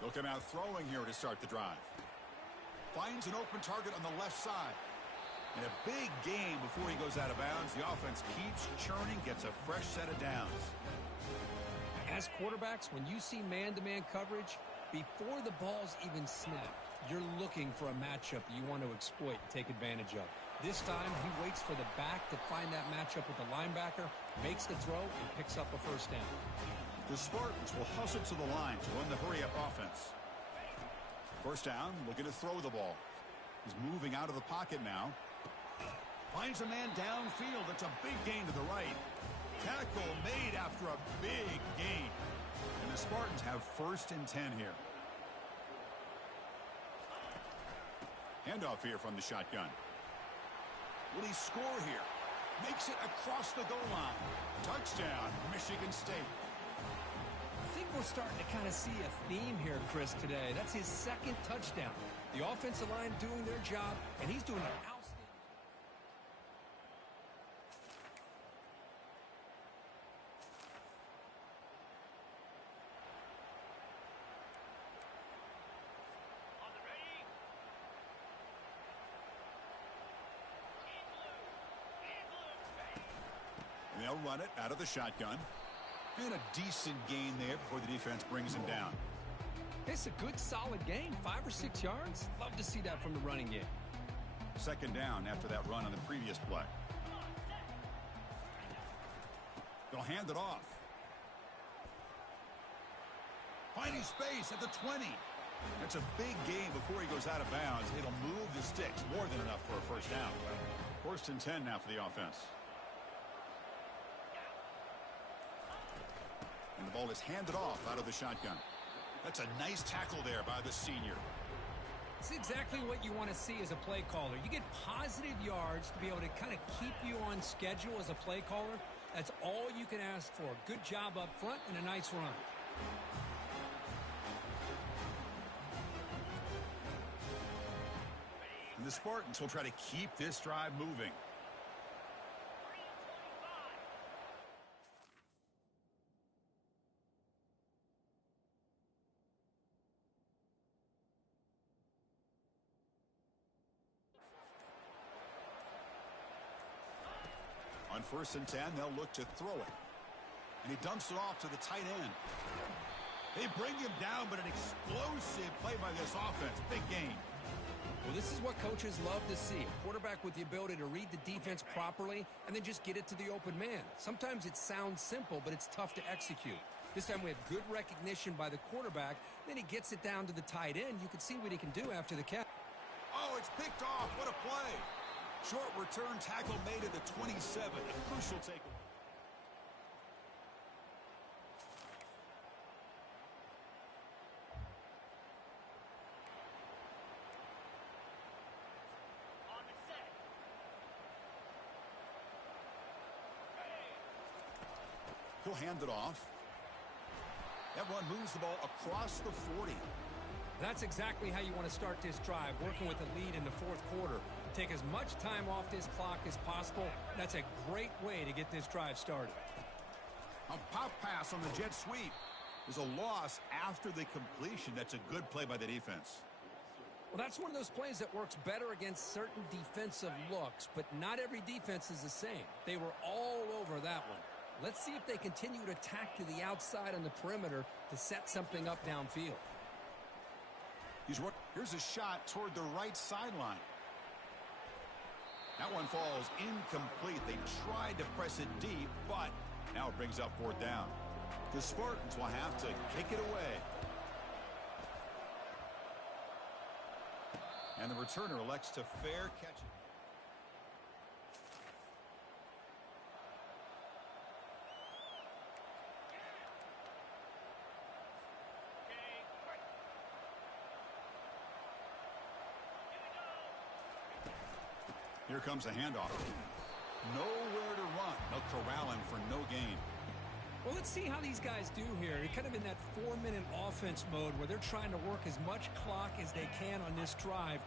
They'll come out throwing here to start the drive. Finds an open target on the left side. And a big game before he goes out of bounds. The offense keeps churning, gets a fresh set of downs. As quarterbacks, when you see man-to-man coverage, before the ball's even snapped, you're looking for a matchup you want to exploit and take advantage of. This time, he waits for the back to find that matchup with the linebacker, makes the throw, and picks up a first down. The Spartans will hustle to the line to run the hurry-up offense. First down, looking to throw the ball. He's moving out of the pocket now. Finds a man downfield. That's a big gain to the right. Tackle made after a big gain. And the Spartans have first and 10 here. Handoff here from the shotgun. Will he score here? Makes it across the goal line. Touchdown, Michigan State. I think we're starting to kind of see a theme here, Chris, today. That's his second touchdown. The offensive line doing their job, and he's doing an outstanding. And they'll run it out of the shotgun. And a decent gain there before the defense brings him down. It's a good, solid game. 5 or 6 yards. Love to see that from the running game. Second down after that run on the previous play. They'll hand it off. Finding space at the 20. That's a big gain before he goes out of bounds. It'll move the sticks more than enough for a first down. First and 10 now for the offense. And the ball is handed off out of the shotgun. That's a nice tackle there by the senior. It's exactly what you want to see as a play caller. You get positive yards to be able to kind of keep you on schedule as a play caller. That's all you can ask for. Good job up front and a nice run. And the Spartans will try to keep this drive moving. On 1st and 10, they'll look to throw it. And he dumps it off to the tight end. They bring him down, but an explosive play by this offense. Big gain. Well, this is what coaches love to see. A quarterback with the ability to read the defense properly and then just get it to the open man. Sometimes it sounds simple, but it's tough to execute. This time we have good recognition by the quarterback. Then he gets it down to the tight end. You can see what he can do after the catch. Oh, it's picked off. What a play. Short return tackle made at the 27. A crucial takeaway. He'll hand it off. That run moves the ball across the 40. That's exactly how you want to start this drive, working with a lead in the fourth quarter. Take as much time off this clock as possible. That's a great way to get this drive started. A pop pass on the jet sweep. There's a loss after the completion. That's a good play by the defense. Well, that's one of those plays that works better against certain defensive looks, but not every defense is the same. They were all over that one. Let's see if they continue to attack to the outside on the perimeter to set something up downfield. Here's a shot toward the right sideline. That one falls incomplete. They tried to press it deep, but now it brings up 4th down. The Spartans will have to kick it away. And the returner elects to fair catch it. Here comes a handoff. Nowhere to run. They'll corral him for no gain. Well, let's see how these guys do here. They're kind of in that 4-minute offense mode where they're trying to work as much clock as they can on this drive,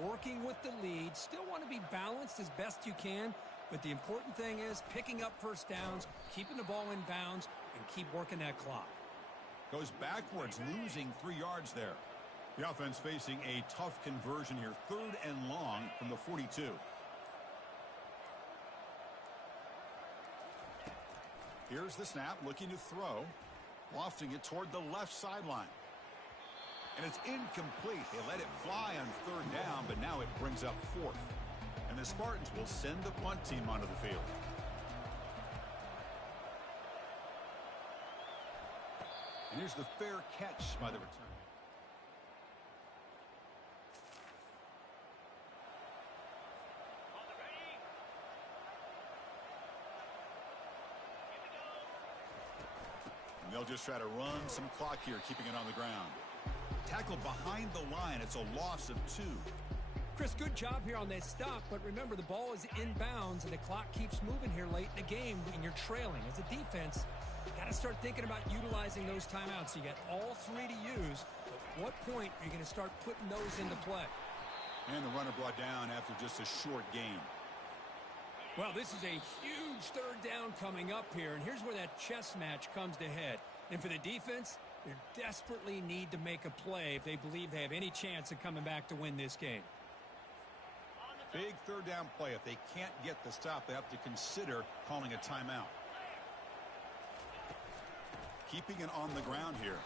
working with the lead. Still want to be balanced as best you can, but the important thing is picking up first downs, keeping the ball in bounds, and keep working that clock. Goes backwards, losing 3 yards there. The offense facing a tough conversion here. 3rd and long from the 42. Here's the snap, looking to throw, lofting it toward the left sideline. And it's incomplete. They let it fly on 3rd down, but now it brings up 4th. And the Spartans will send the punt team onto the field. And here's the fair catch by the return. They'll just try to run some clock here, keeping it on the ground. Tackle behind the line. It's a loss of 2. Chris, good job here on that stop, but remember the ball is inbounds and the clock keeps moving here late in the game and you're trailing. As a defense, you got to start thinking about utilizing those timeouts. You got all 3 to use. At what point are you going to start putting those into play? And the runner brought down after just a short gain. Well, this is a huge 3rd down coming up here, and here's where that chess match comes to head. And for the defense, they desperately need to make a play if they believe they have any chance of coming back to win this game. Big 3rd down play. If they can't get the stop, they have to consider calling a timeout. Keeping it on the ground here.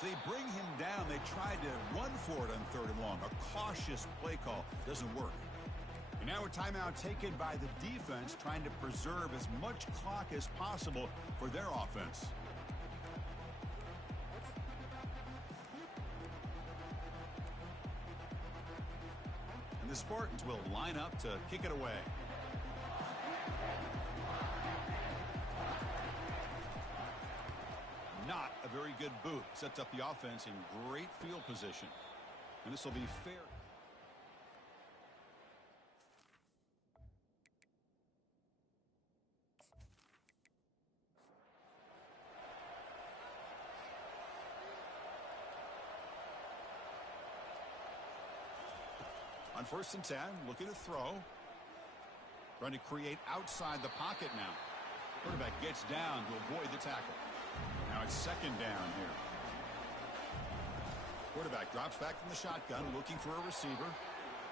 So they bring him down. They tried to run for it on 3rd and long. A cautious play call doesn't work. And now a timeout taken by the defense, trying to preserve as much clock as possible for their offense. And the Spartans will line up to kick it away. Not a very good boot. Sets up the offense in great field position. And this will be fair. On 1st and 10, looking to throw. Trying to create outside the pocket now. Quarterback gets down to avoid the tackle. Now it's 2nd down here. Quarterback drops back from the shotgun, looking for a receiver.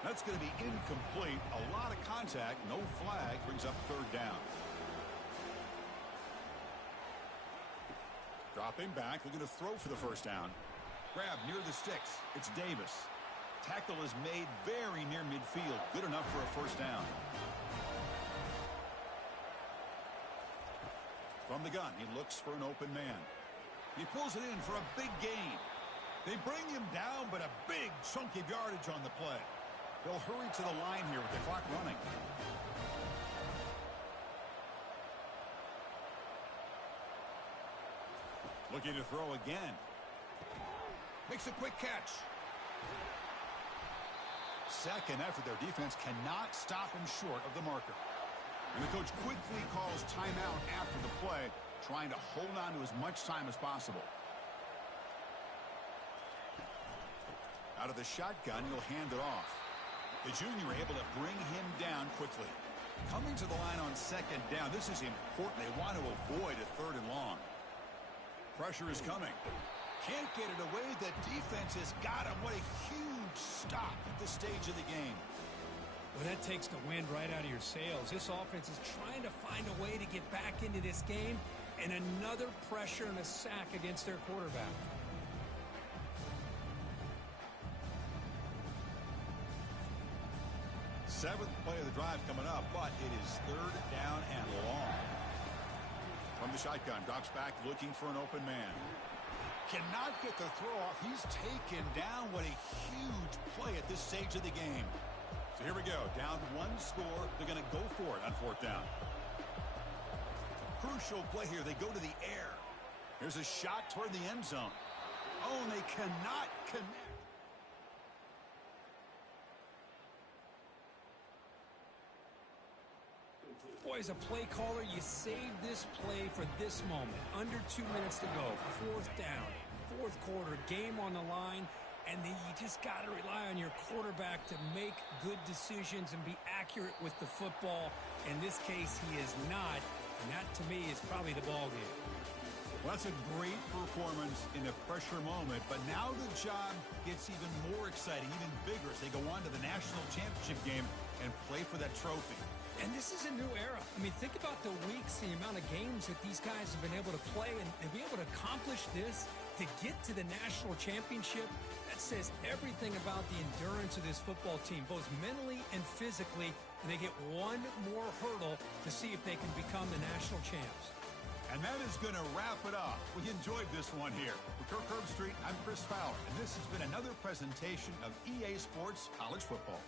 That's going to be incomplete. A lot of contact, no flag, brings up 3rd down. Dropping back, looking to throw for the first down. Grab near the sticks. It's Davis. Tackle is made very near midfield. Good enough for a first down. From the gun, he looks for an open man. He pulls it in for a big gain. They bring him down, but a big chunk of yardage on the play. They'll hurry to the line here with the clock running. Looking to throw again. Makes a quick catch. Second effort, their defense cannot stop him short of the marker. And the coach quickly calls timeout after the play, trying to hold on to as much time as possible. Out of the shotgun, he'll hand it off. The junior able to bring him down quickly. Coming to the line on second down, this is important. They want to avoid a third and long. Pressure is coming. Can't get it away. The defense has got him. What a huge stop at this stage of the game. Well, that takes the wind right out of your sails. This offense is trying to find a way to get back into this game, and another pressure and a sack against their quarterback. Seventh play of the drive coming up, but it is third down and long. From the shotgun, drops back looking for an open man. Cannot get the throw off. He's taken down. What a huge play at this stage of the game. So here we go. Down one score. They're going to go for it on fourth down. Crucial play here. They go to the air. Here's a shot toward the end zone. Oh, and they cannot connect. Boy, as a play caller, you save this play for this moment. Under 2 minutes to go. Fourth down. Fourth quarter. Game on the line. And then you just got to rely on your quarterback to make good decisions and be accurate with the football. In this case, he is not. And that, to me, is probably the ball game. Well, that's a great performance in a pressure moment. But now the job gets even more exciting, even bigger as they go on to the national championship game and play for that trophy. And this is a new era. I mean, think about the weeks, the amount of games that these guys have been able to play, and to be able to accomplish this, to get to the national championship, that says everything about the endurance of this football team, both mentally and physically, and they get one more hurdle to see if they can become the national champs. And that is going to wrap it up. We enjoyed this one here. For Kirk Herbstreit, I'm Chris Fowler, and this has been another presentation of EA Sports College Football.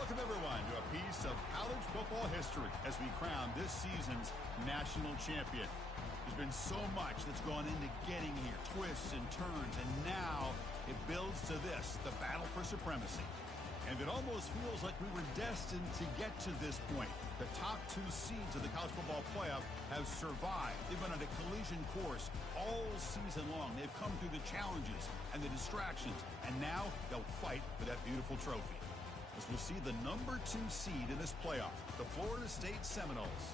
Welcome, everyone, to a piece of college football history as we crown this season's national champion. There's been so much that's gone into getting here, twists and turns, and now it builds to this, the battle for supremacy. And it almost feels like we were destined to get to this point. The top 2 seeds of the college football playoff have survived. They've been on a collision course all season long. They've come through the challenges and the distractions, and now they'll fight for that beautiful trophy. As we'll see the number 2 seed in this playoff, the Florida State Seminoles,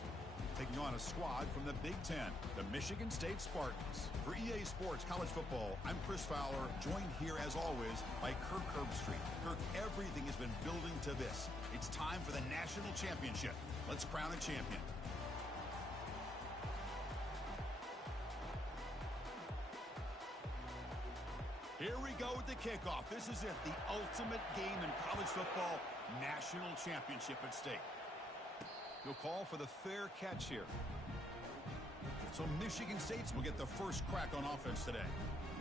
taking on a squad from the Big Ten, the Michigan State Spartans. For EA Sports College Football, I'm Chris Fowler, joined here as always by Kirk Herbstreit. Kirk, everything has been building to this. It's time for the national championship. Let's crown a champion. Here we go with the kickoff. This is it, the ultimate game in college football, national championship at stake. He'll call for the fair catch here. So Michigan State's will get the first crack on offense today.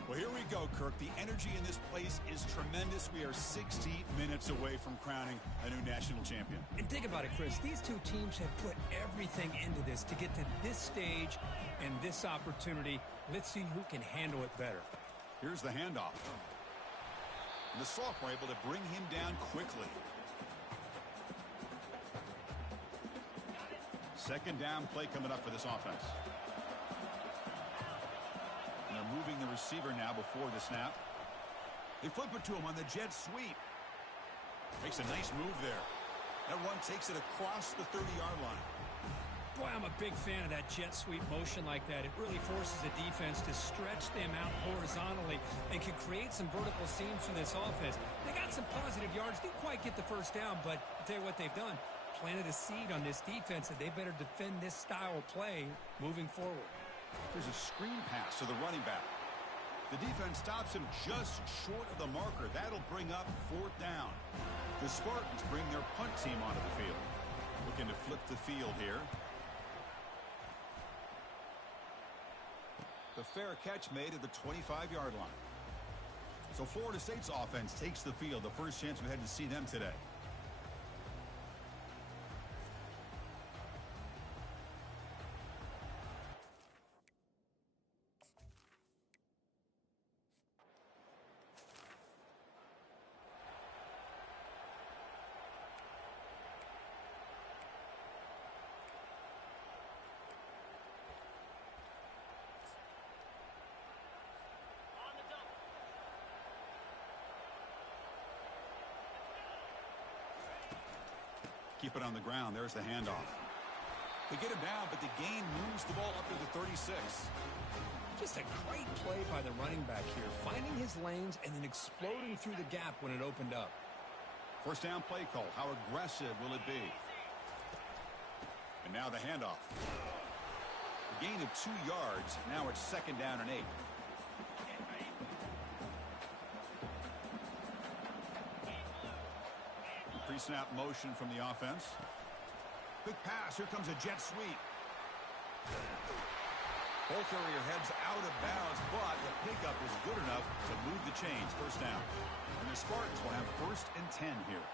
Well, here we go, Kirk. The energy in this place is tremendous. We are 60 minutes away from crowning a new national champion. And think about it, Chris. These two teams have put everything into this to get to this stage and this opportunity. Let's see who can handle it better. Here's the handoff. And the sophomore able to bring him down quickly. Second down play coming up for this offense. And they're moving the receiver now before the snap. They flip it to him on the jet sweep. Makes a nice move there. That run takes it across the 30-yard line. Boy, I'm a big fan of that jet sweep motion like that. It really forces the defense to stretch them out horizontally and can create some vertical seams for this offense. They got some positive yards. Didn't quite get the first down, but I'll tell you what they've done. Planted a seed on this defense that they better defend this style of play moving forward. There's a screen pass to the running back. The defense stops him just short of the marker. That'll bring up 4th down. The Spartans bring their punt team onto the field. Looking to flip the field here. The fair catch made at the 25-yard line. So Florida State's offense takes the field. The first chance we had to see them today. Keep it on the ground. There's the handoff. They get him down, but the gain moves the ball up to the 36. Just a great play by the running back here, finding his lanes and then exploding through the gap when it opened up. First down play call. How aggressive will it be? And now the handoff. A gain of 2 yards. Now it's 2nd down and 8. Pre-snap motion from the offense. Quick pass. Here comes a jet sweep. Ball carrier heads out of bounds, but the pickup is good enough to move the chains. First down. And the Spartans will have 1st and 10 here.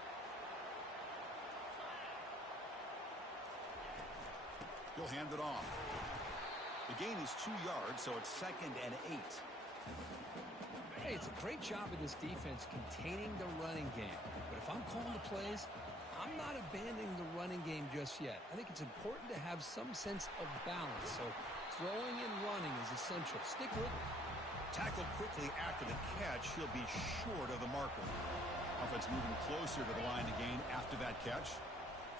He'll hand it off. The gain is 2 yards, so it's 2nd and 8. Hey, it's a great job of this defense containing the running game. But if I'm calling the plays, I'm not abandoning the running game just yet. I think it's important to have some sense of balance. So throwing and running is essential. Stick with it. Tackled quickly after the catch. He'll be short of the marker. Offense moving closer to the line to gain after that catch.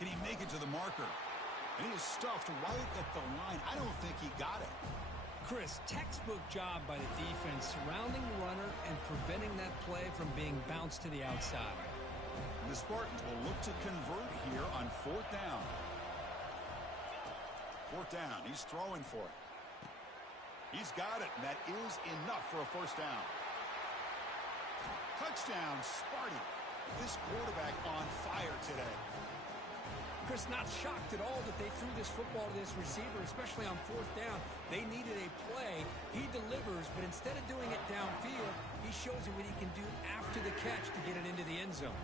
Can he make it to the marker? And he is stuffed right at the line. I don't think he got it. Chris, textbook job by the defense surrounding the runner and preventing that play from being bounced to the outside. The Spartans will look to convert here on 4th down. 4th down. He's throwing for it. He's got it, and that is enough for a 1st down. Touchdown, Sparty. This quarterback on fire today. Chris, not shocked at all that they threw this football to this receiver, especially on 4th down. They needed a play. He delivers, but instead of doing it downfield, he shows you what he can do after the catch to get it into the end zone.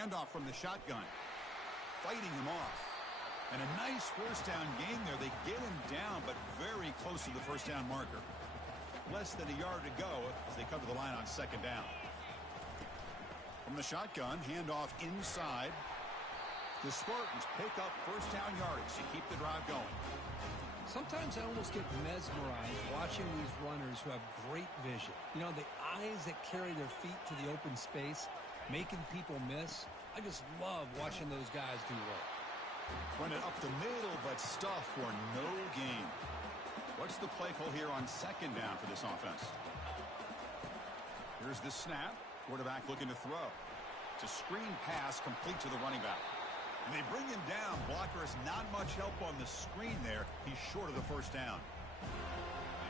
Handoff from the shotgun. Fighting him off. And a nice first down gain there. They get him down, but very close to the first down marker. Less than a yard to go as they come to the line on second down. From the shotgun, handoff inside. The Spartans pick up first down yardage to keep the drive going. Sometimes I almost get mesmerized watching these runners who have great vision. You know, the eyes that carry their feet to the open space, making people miss. I just love watching those guys do work. Run it up the middle, but stuff for no gain. What's the play call here on second down for this offense? Here's the snap. Quarterback looking to throw. It's a screen pass complete to the running back. And they bring him down. Blocker has not much help on the screen there. He's short of the first down.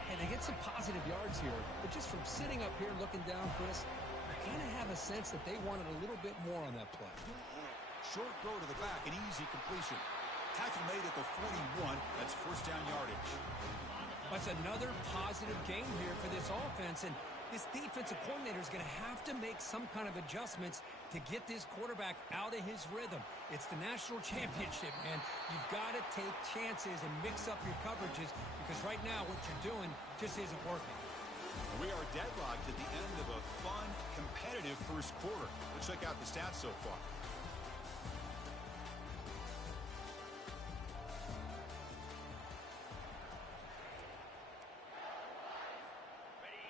And they get some positive yards here, but just from sitting up here looking down, Chris, I kind of have a sense that they wanted a little bit more on that play. Short throw to the back, an easy completion. Tackle made at the 41. That's first down yardage. That's another positive game here for this offense, and this defensive coordinator is going to have to make some kind of adjustments to get this quarterback out of his rhythm. It's the national championship, man. You've got to take chances and mix up your coverages because right now what you're doing just isn't working. We are deadlocked at the end of a fun, competitive first quarter. Let's check out the stats so far.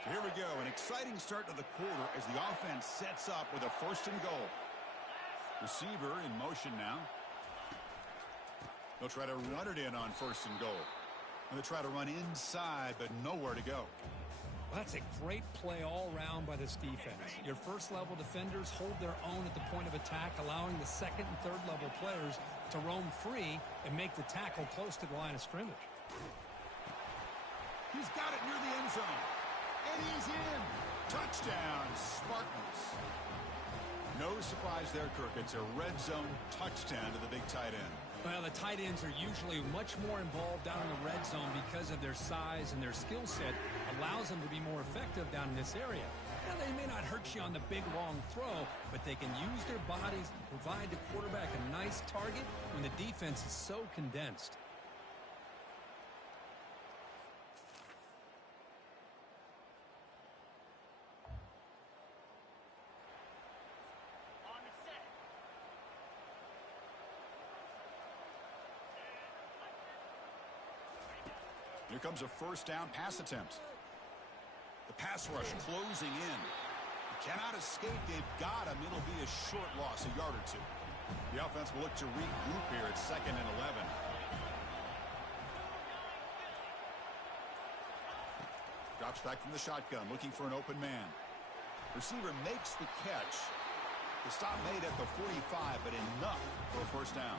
So here we go, an exciting start to the quarter as the offense sets up with a first and goal. Receiver in motion now. They'll try to run it in on first and goal. And they'll try to run inside, but nowhere to go. Well, that's a great play all around by this defense. Your first-level defenders hold their own at the point of attack, allowing the second and third-level players to roam free and make the tackle close to the line of scrimmage. He's got it near the end zone. And he's in. Touchdown, Spartans. No surprise there, Kirk. It's a red zone touchdown to the big tight end. Well, the tight ends are usually much more involved down in the red zone because of their size and their skill set allows them to be more effective down in this area. Now, they may not hurt you on the big, long throw, but they can use their bodies to provide the quarterback a nice target when the defense is so condensed. Here comes a first down pass attempt. The pass rush closing in. He cannot escape. They've got him. It'll be a short loss, a yard or two. The offense will look to regroup here at 2nd and 11. Drops back from the shotgun, looking for an open man. Receiver makes the catch. The stop made at the 45, but enough for a first down.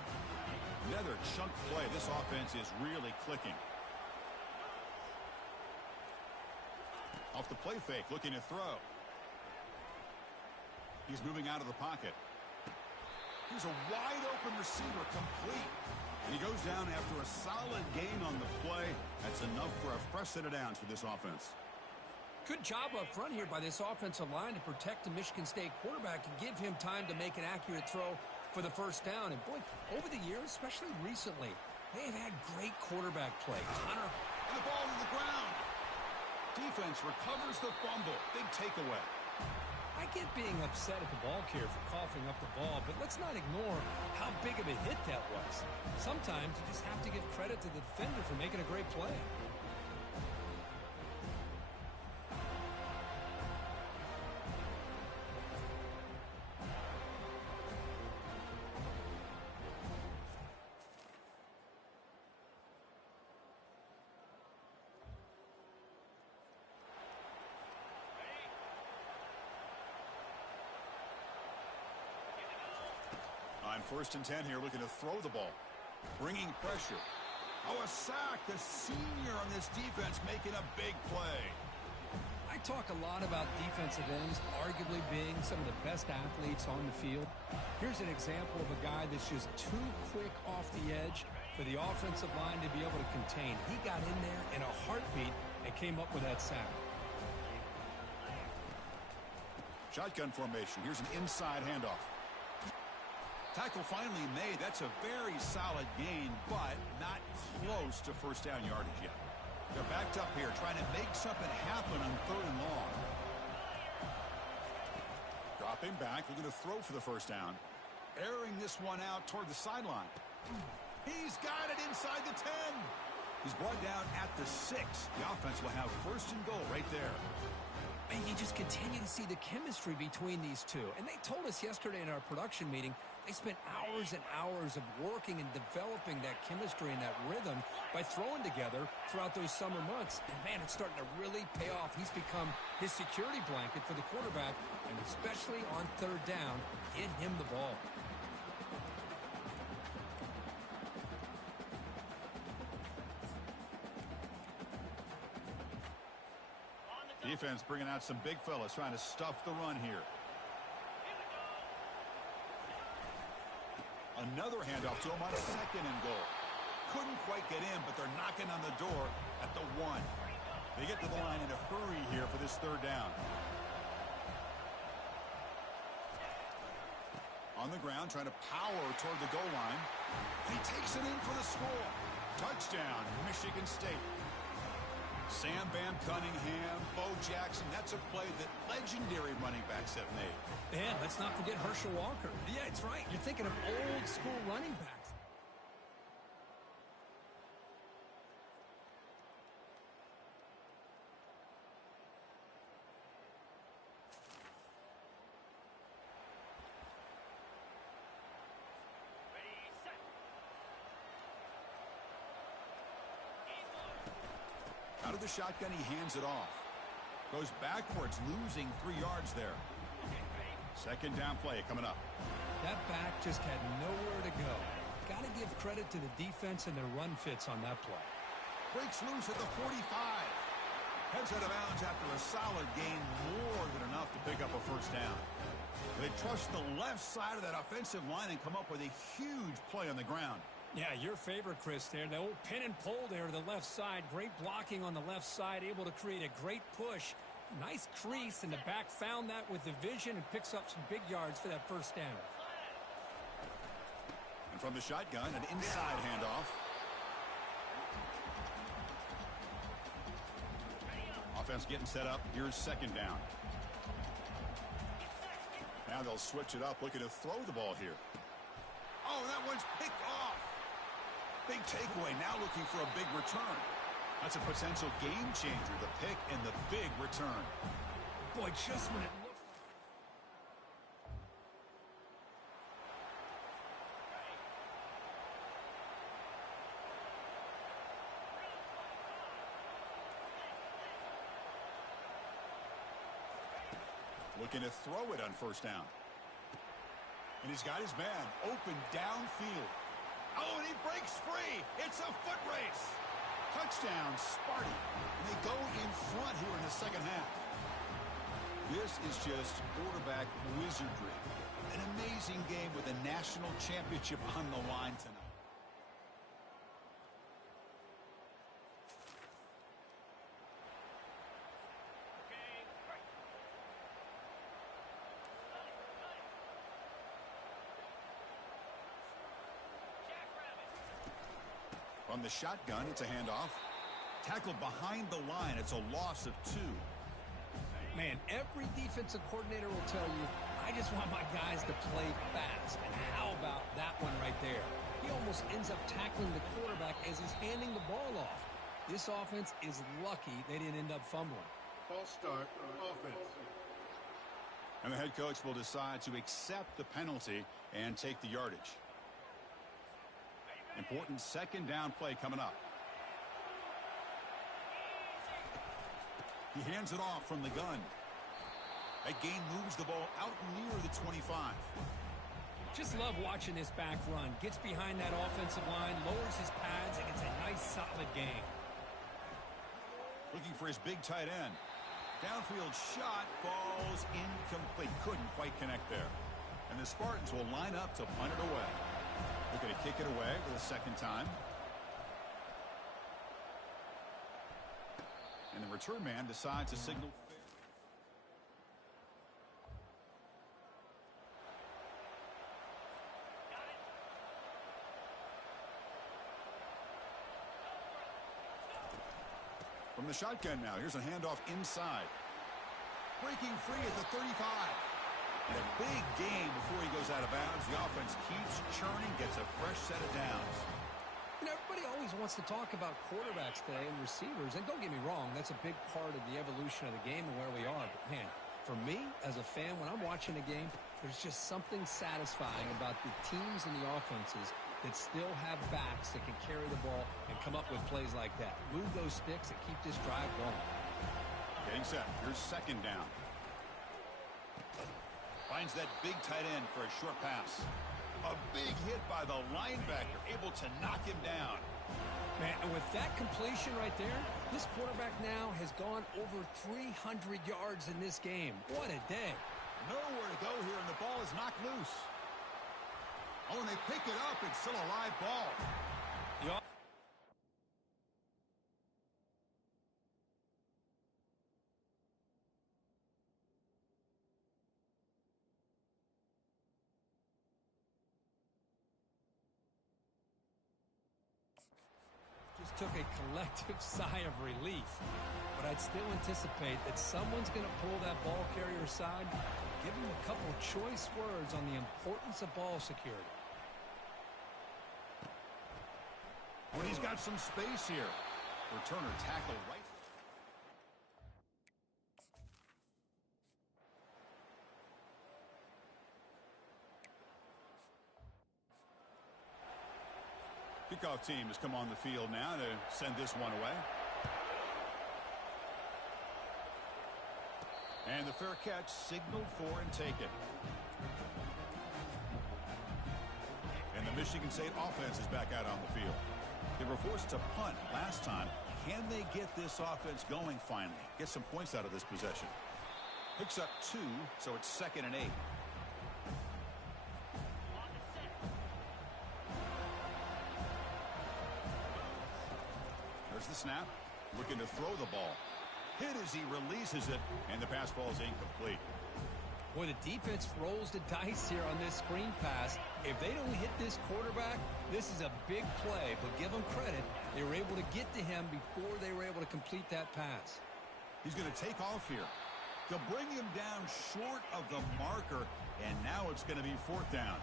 Another chunk play. This offense is really clicking. Off the play fake, looking to throw. He's moving out of the pocket. Here's a wide-open receiver, complete. And he goes down after a solid gain on the play. That's enough for a fresh set of downs for this offense. Good job up front here by this offensive line to protect the Michigan State quarterback and give him time to make an accurate throw for the first down. And, boy, over the years, especially recently, they have had great quarterback play. Connor. And the ball to the ground. Defense recovers the fumble. Big takeaway. I get being upset at the ball carrier for coughing up the ball, but let's not ignore how big of a hit that was. Sometimes you just have to give credit to the defender for making a great play. On 1st and 10 here, looking to throw the ball. Bringing pressure. Oh, a sack. The senior on this defense making a big play. I talk a lot about defensive ends arguably being some of the best athletes on the field. Here's an example of a guy that's just too quick off the edge for the offensive line to be able to contain. He got in there in a heartbeat and came up with that sack. Shotgun formation. Here's an inside handoff. Tackle finally made. That's a very solid gain, but not close to first down yardage yet. They're backed up here trying to make something happen on 3rd and long. Dropping back, looking to throw for the first down. Airing this one out toward the sideline. He's got it inside the 10. He's brought down at the 6. The offense will have 1st and goal right there. And you just continue to see the chemistry between these two. And they told us yesterday in our production meeting, they spent hours and hours of working and developing that chemistry and that rhythm by throwing together throughout those summer months. And, man, it's starting to really pay off. He's become his security blanket for the quarterback, and especially on 3rd down, get him the ball. Defense bringing out some big fellas trying to stuff the run here. Another handoff to him on 2nd and goal. Couldn't quite get in, but they're knocking on the door at the 1. They get to the line in a hurry here for this 3rd down. On the ground, trying to power toward the goal line. And he takes it in for the score. Touchdown, Michigan State. Sam Bam Cunningham, Bo Jackson, that's a play that legendary running backs have made. And let's not forget Herschel Walker. Yeah, it's right. You're thinking of old school running backs. Out of the shotgun, he hands it off. Goes backwards, losing 3 yards there. 2nd down play coming up. That back just had nowhere to go. Got to give credit to the defense and their run fits on that play. Breaks loose at the 45. Heads out of bounds after a solid gain, more than enough to pick up a 1st down. They trust the left side of that offensive line and come up with a huge play on the ground. Yeah, your favorite, Chris, there. The old pin and pull there to the left side. Great blocking on the left side, able to create a great push. Nice crease, and the back found that with the vision and picks up some big yards for that 1st down. And from the shotgun, an inside handoff. Offense getting set up. Here's 2nd down. Now they'll switch it up, looking to throw the ball here. Oh, that one's picked off. Big takeaway, now looking for a big return. That's a potential game changer, the pick and the big return. Boy, just when it looked... Looking to throw it on 1st down. And he's got his man open downfield. Oh, and he breaks free. It's a foot race. Touchdown, Sparty. And they go in front here in the 2nd half. This is just quarterback wizardry. An amazing game with a national championship on the line tonight. From the shotgun, it's a handoff. Tackled behind the line. It's a loss of 2. Man, every defensive coordinator will tell you, I just want my guys to play fast. And how about that one right there? He almost ends up tackling the quarterback as he's handing the ball off. This offense is lucky they didn't end up fumbling. False start, offense. And the head coach will decide to accept the penalty and take the yardage. Important 2nd down play coming up. He hands it off from the gun. That gain moves the ball out near the 25. Just love watching this back run. Gets behind that offensive line, lowers his pads, and it's a nice, solid gain. Looking for his big tight end. Downfield shot falls incomplete. Couldn't quite connect there. And the Spartans will line up to punt it away. They're going to kick it away for the 2nd time. And the return man decides to signal fair. From the shotgun now, here's a handoff inside. Breaking free at the 35. And a big game before he goes out of bounds. The offense keeps churning, gets a fresh set of downs. And everybody always wants to talk about quarterbacks today and receivers. And don't get me wrong, that's a big part of the evolution of the game and where we are. But, man, for me, as a fan, when I'm watching a game, there's just something satisfying about the teams and the offenses that still have backs that can carry the ball and come up with plays like that. Move those sticks and keep this drive going. Getting set. Here's second down. Finds that big tight end for a short pass. A big hit by the linebacker, able to knock him down. Man, and with that completion right there, this quarterback now has gone over 300 yards in this game. What a day. Nowhere to go here, and the ball is knocked loose. Oh, and they pick it up. It's still a live ball. Just took a collective sigh of relief. But I'd still anticipate that someone's going to pull that ball carrier aside, give him a couple choice words on the importance of ball security. Well, he's got some space here. Returner tackle right. Kickoff team has come on the field now to send this one away. And the fair catch signaled for and taken. And the Michigan State offense is back out on the field. They were forced to punt last time. Can they get this offense going finally? Get some points out of this possession. Picks up 2, so it's 2nd and 8. There's the snap. Looking to throw the ball. Hit as he releases it, and the pass ball is incomplete. Boy, the defense rolls the dice here on this screen pass. If they don't hit this quarterback, this is a big play. But give them credit. They were able to get to him before they were able to complete that pass. He's going to take off here. They'll bring him down short of the marker, and now it's going to be 4th down.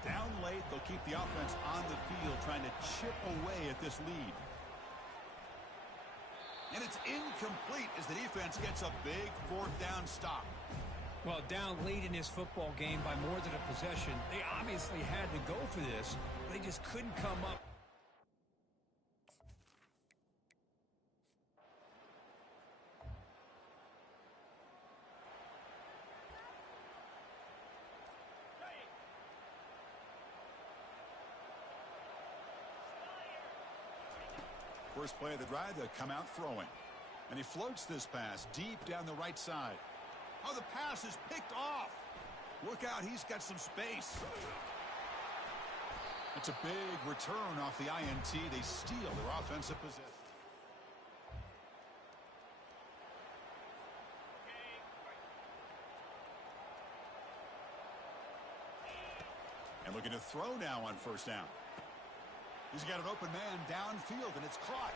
Down late, they'll keep the offense on the field trying to chip away at this lead. And it's incomplete as the defense gets a big 4th down stop. Well, down late in this football game by more than a possession, they obviously had to go for this. They just couldn't come up. First play of the drive, they'll come out throwing. And he floats this pass deep down the right side. Oh, the pass is picked off. Look out, he's got some space. That's a big return off the INT. They steal their offensive possession. And looking to throw now on 1st down. He's got an open man downfield, and it's caught.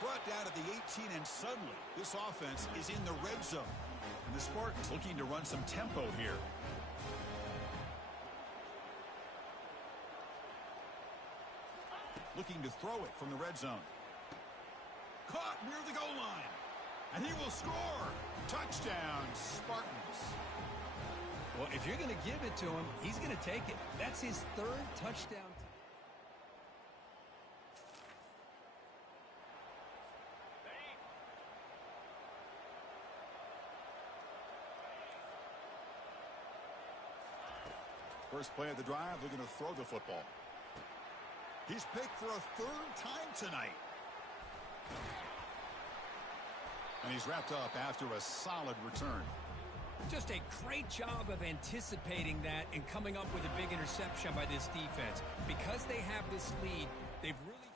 Brought down at the 18, and suddenly this offense is in the red zone. And the Spartans looking to run some tempo here. Looking to throw it from the red zone. Caught near the goal line. And he will score. Touchdown, Spartans. Well, if you're going to give it to him, he's going to take it. That's his 3rd touchdown. First play of the drive, looking to throw the football. He's picked for a 3rd time tonight. And he's wrapped up after a solid return. Just a great job of anticipating that and coming up with a big interception by this defense. Because they have this lead, they've really...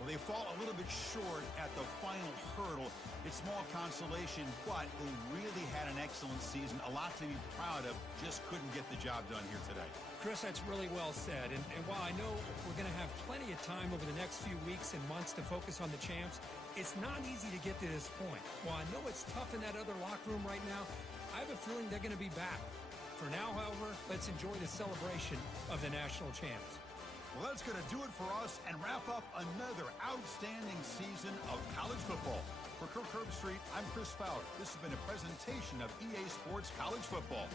Well, they fall a little bit short at the final hurdle. It's small consolation, but they really had an excellent season. A lot to be proud of. Just couldn't get the job done here today. Chris, that's really well said. And while I know we're going to have plenty of time over the next few weeks and months to focus on the champs, it's not easy to get to this point. While I know it's tough in that other locker room right now, I have a feeling they're going to be back. For now, however, let's enjoy the celebration of the national champs. Well, that's going to do it for us and wrap up another outstanding season of college football. For Kirk Herbstreit, I'm Chris Fowler. This has been a presentation of EA Sports College Football.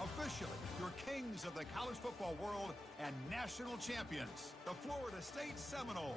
Officially, your kings of the college football world and national champions, the Florida State Seminoles.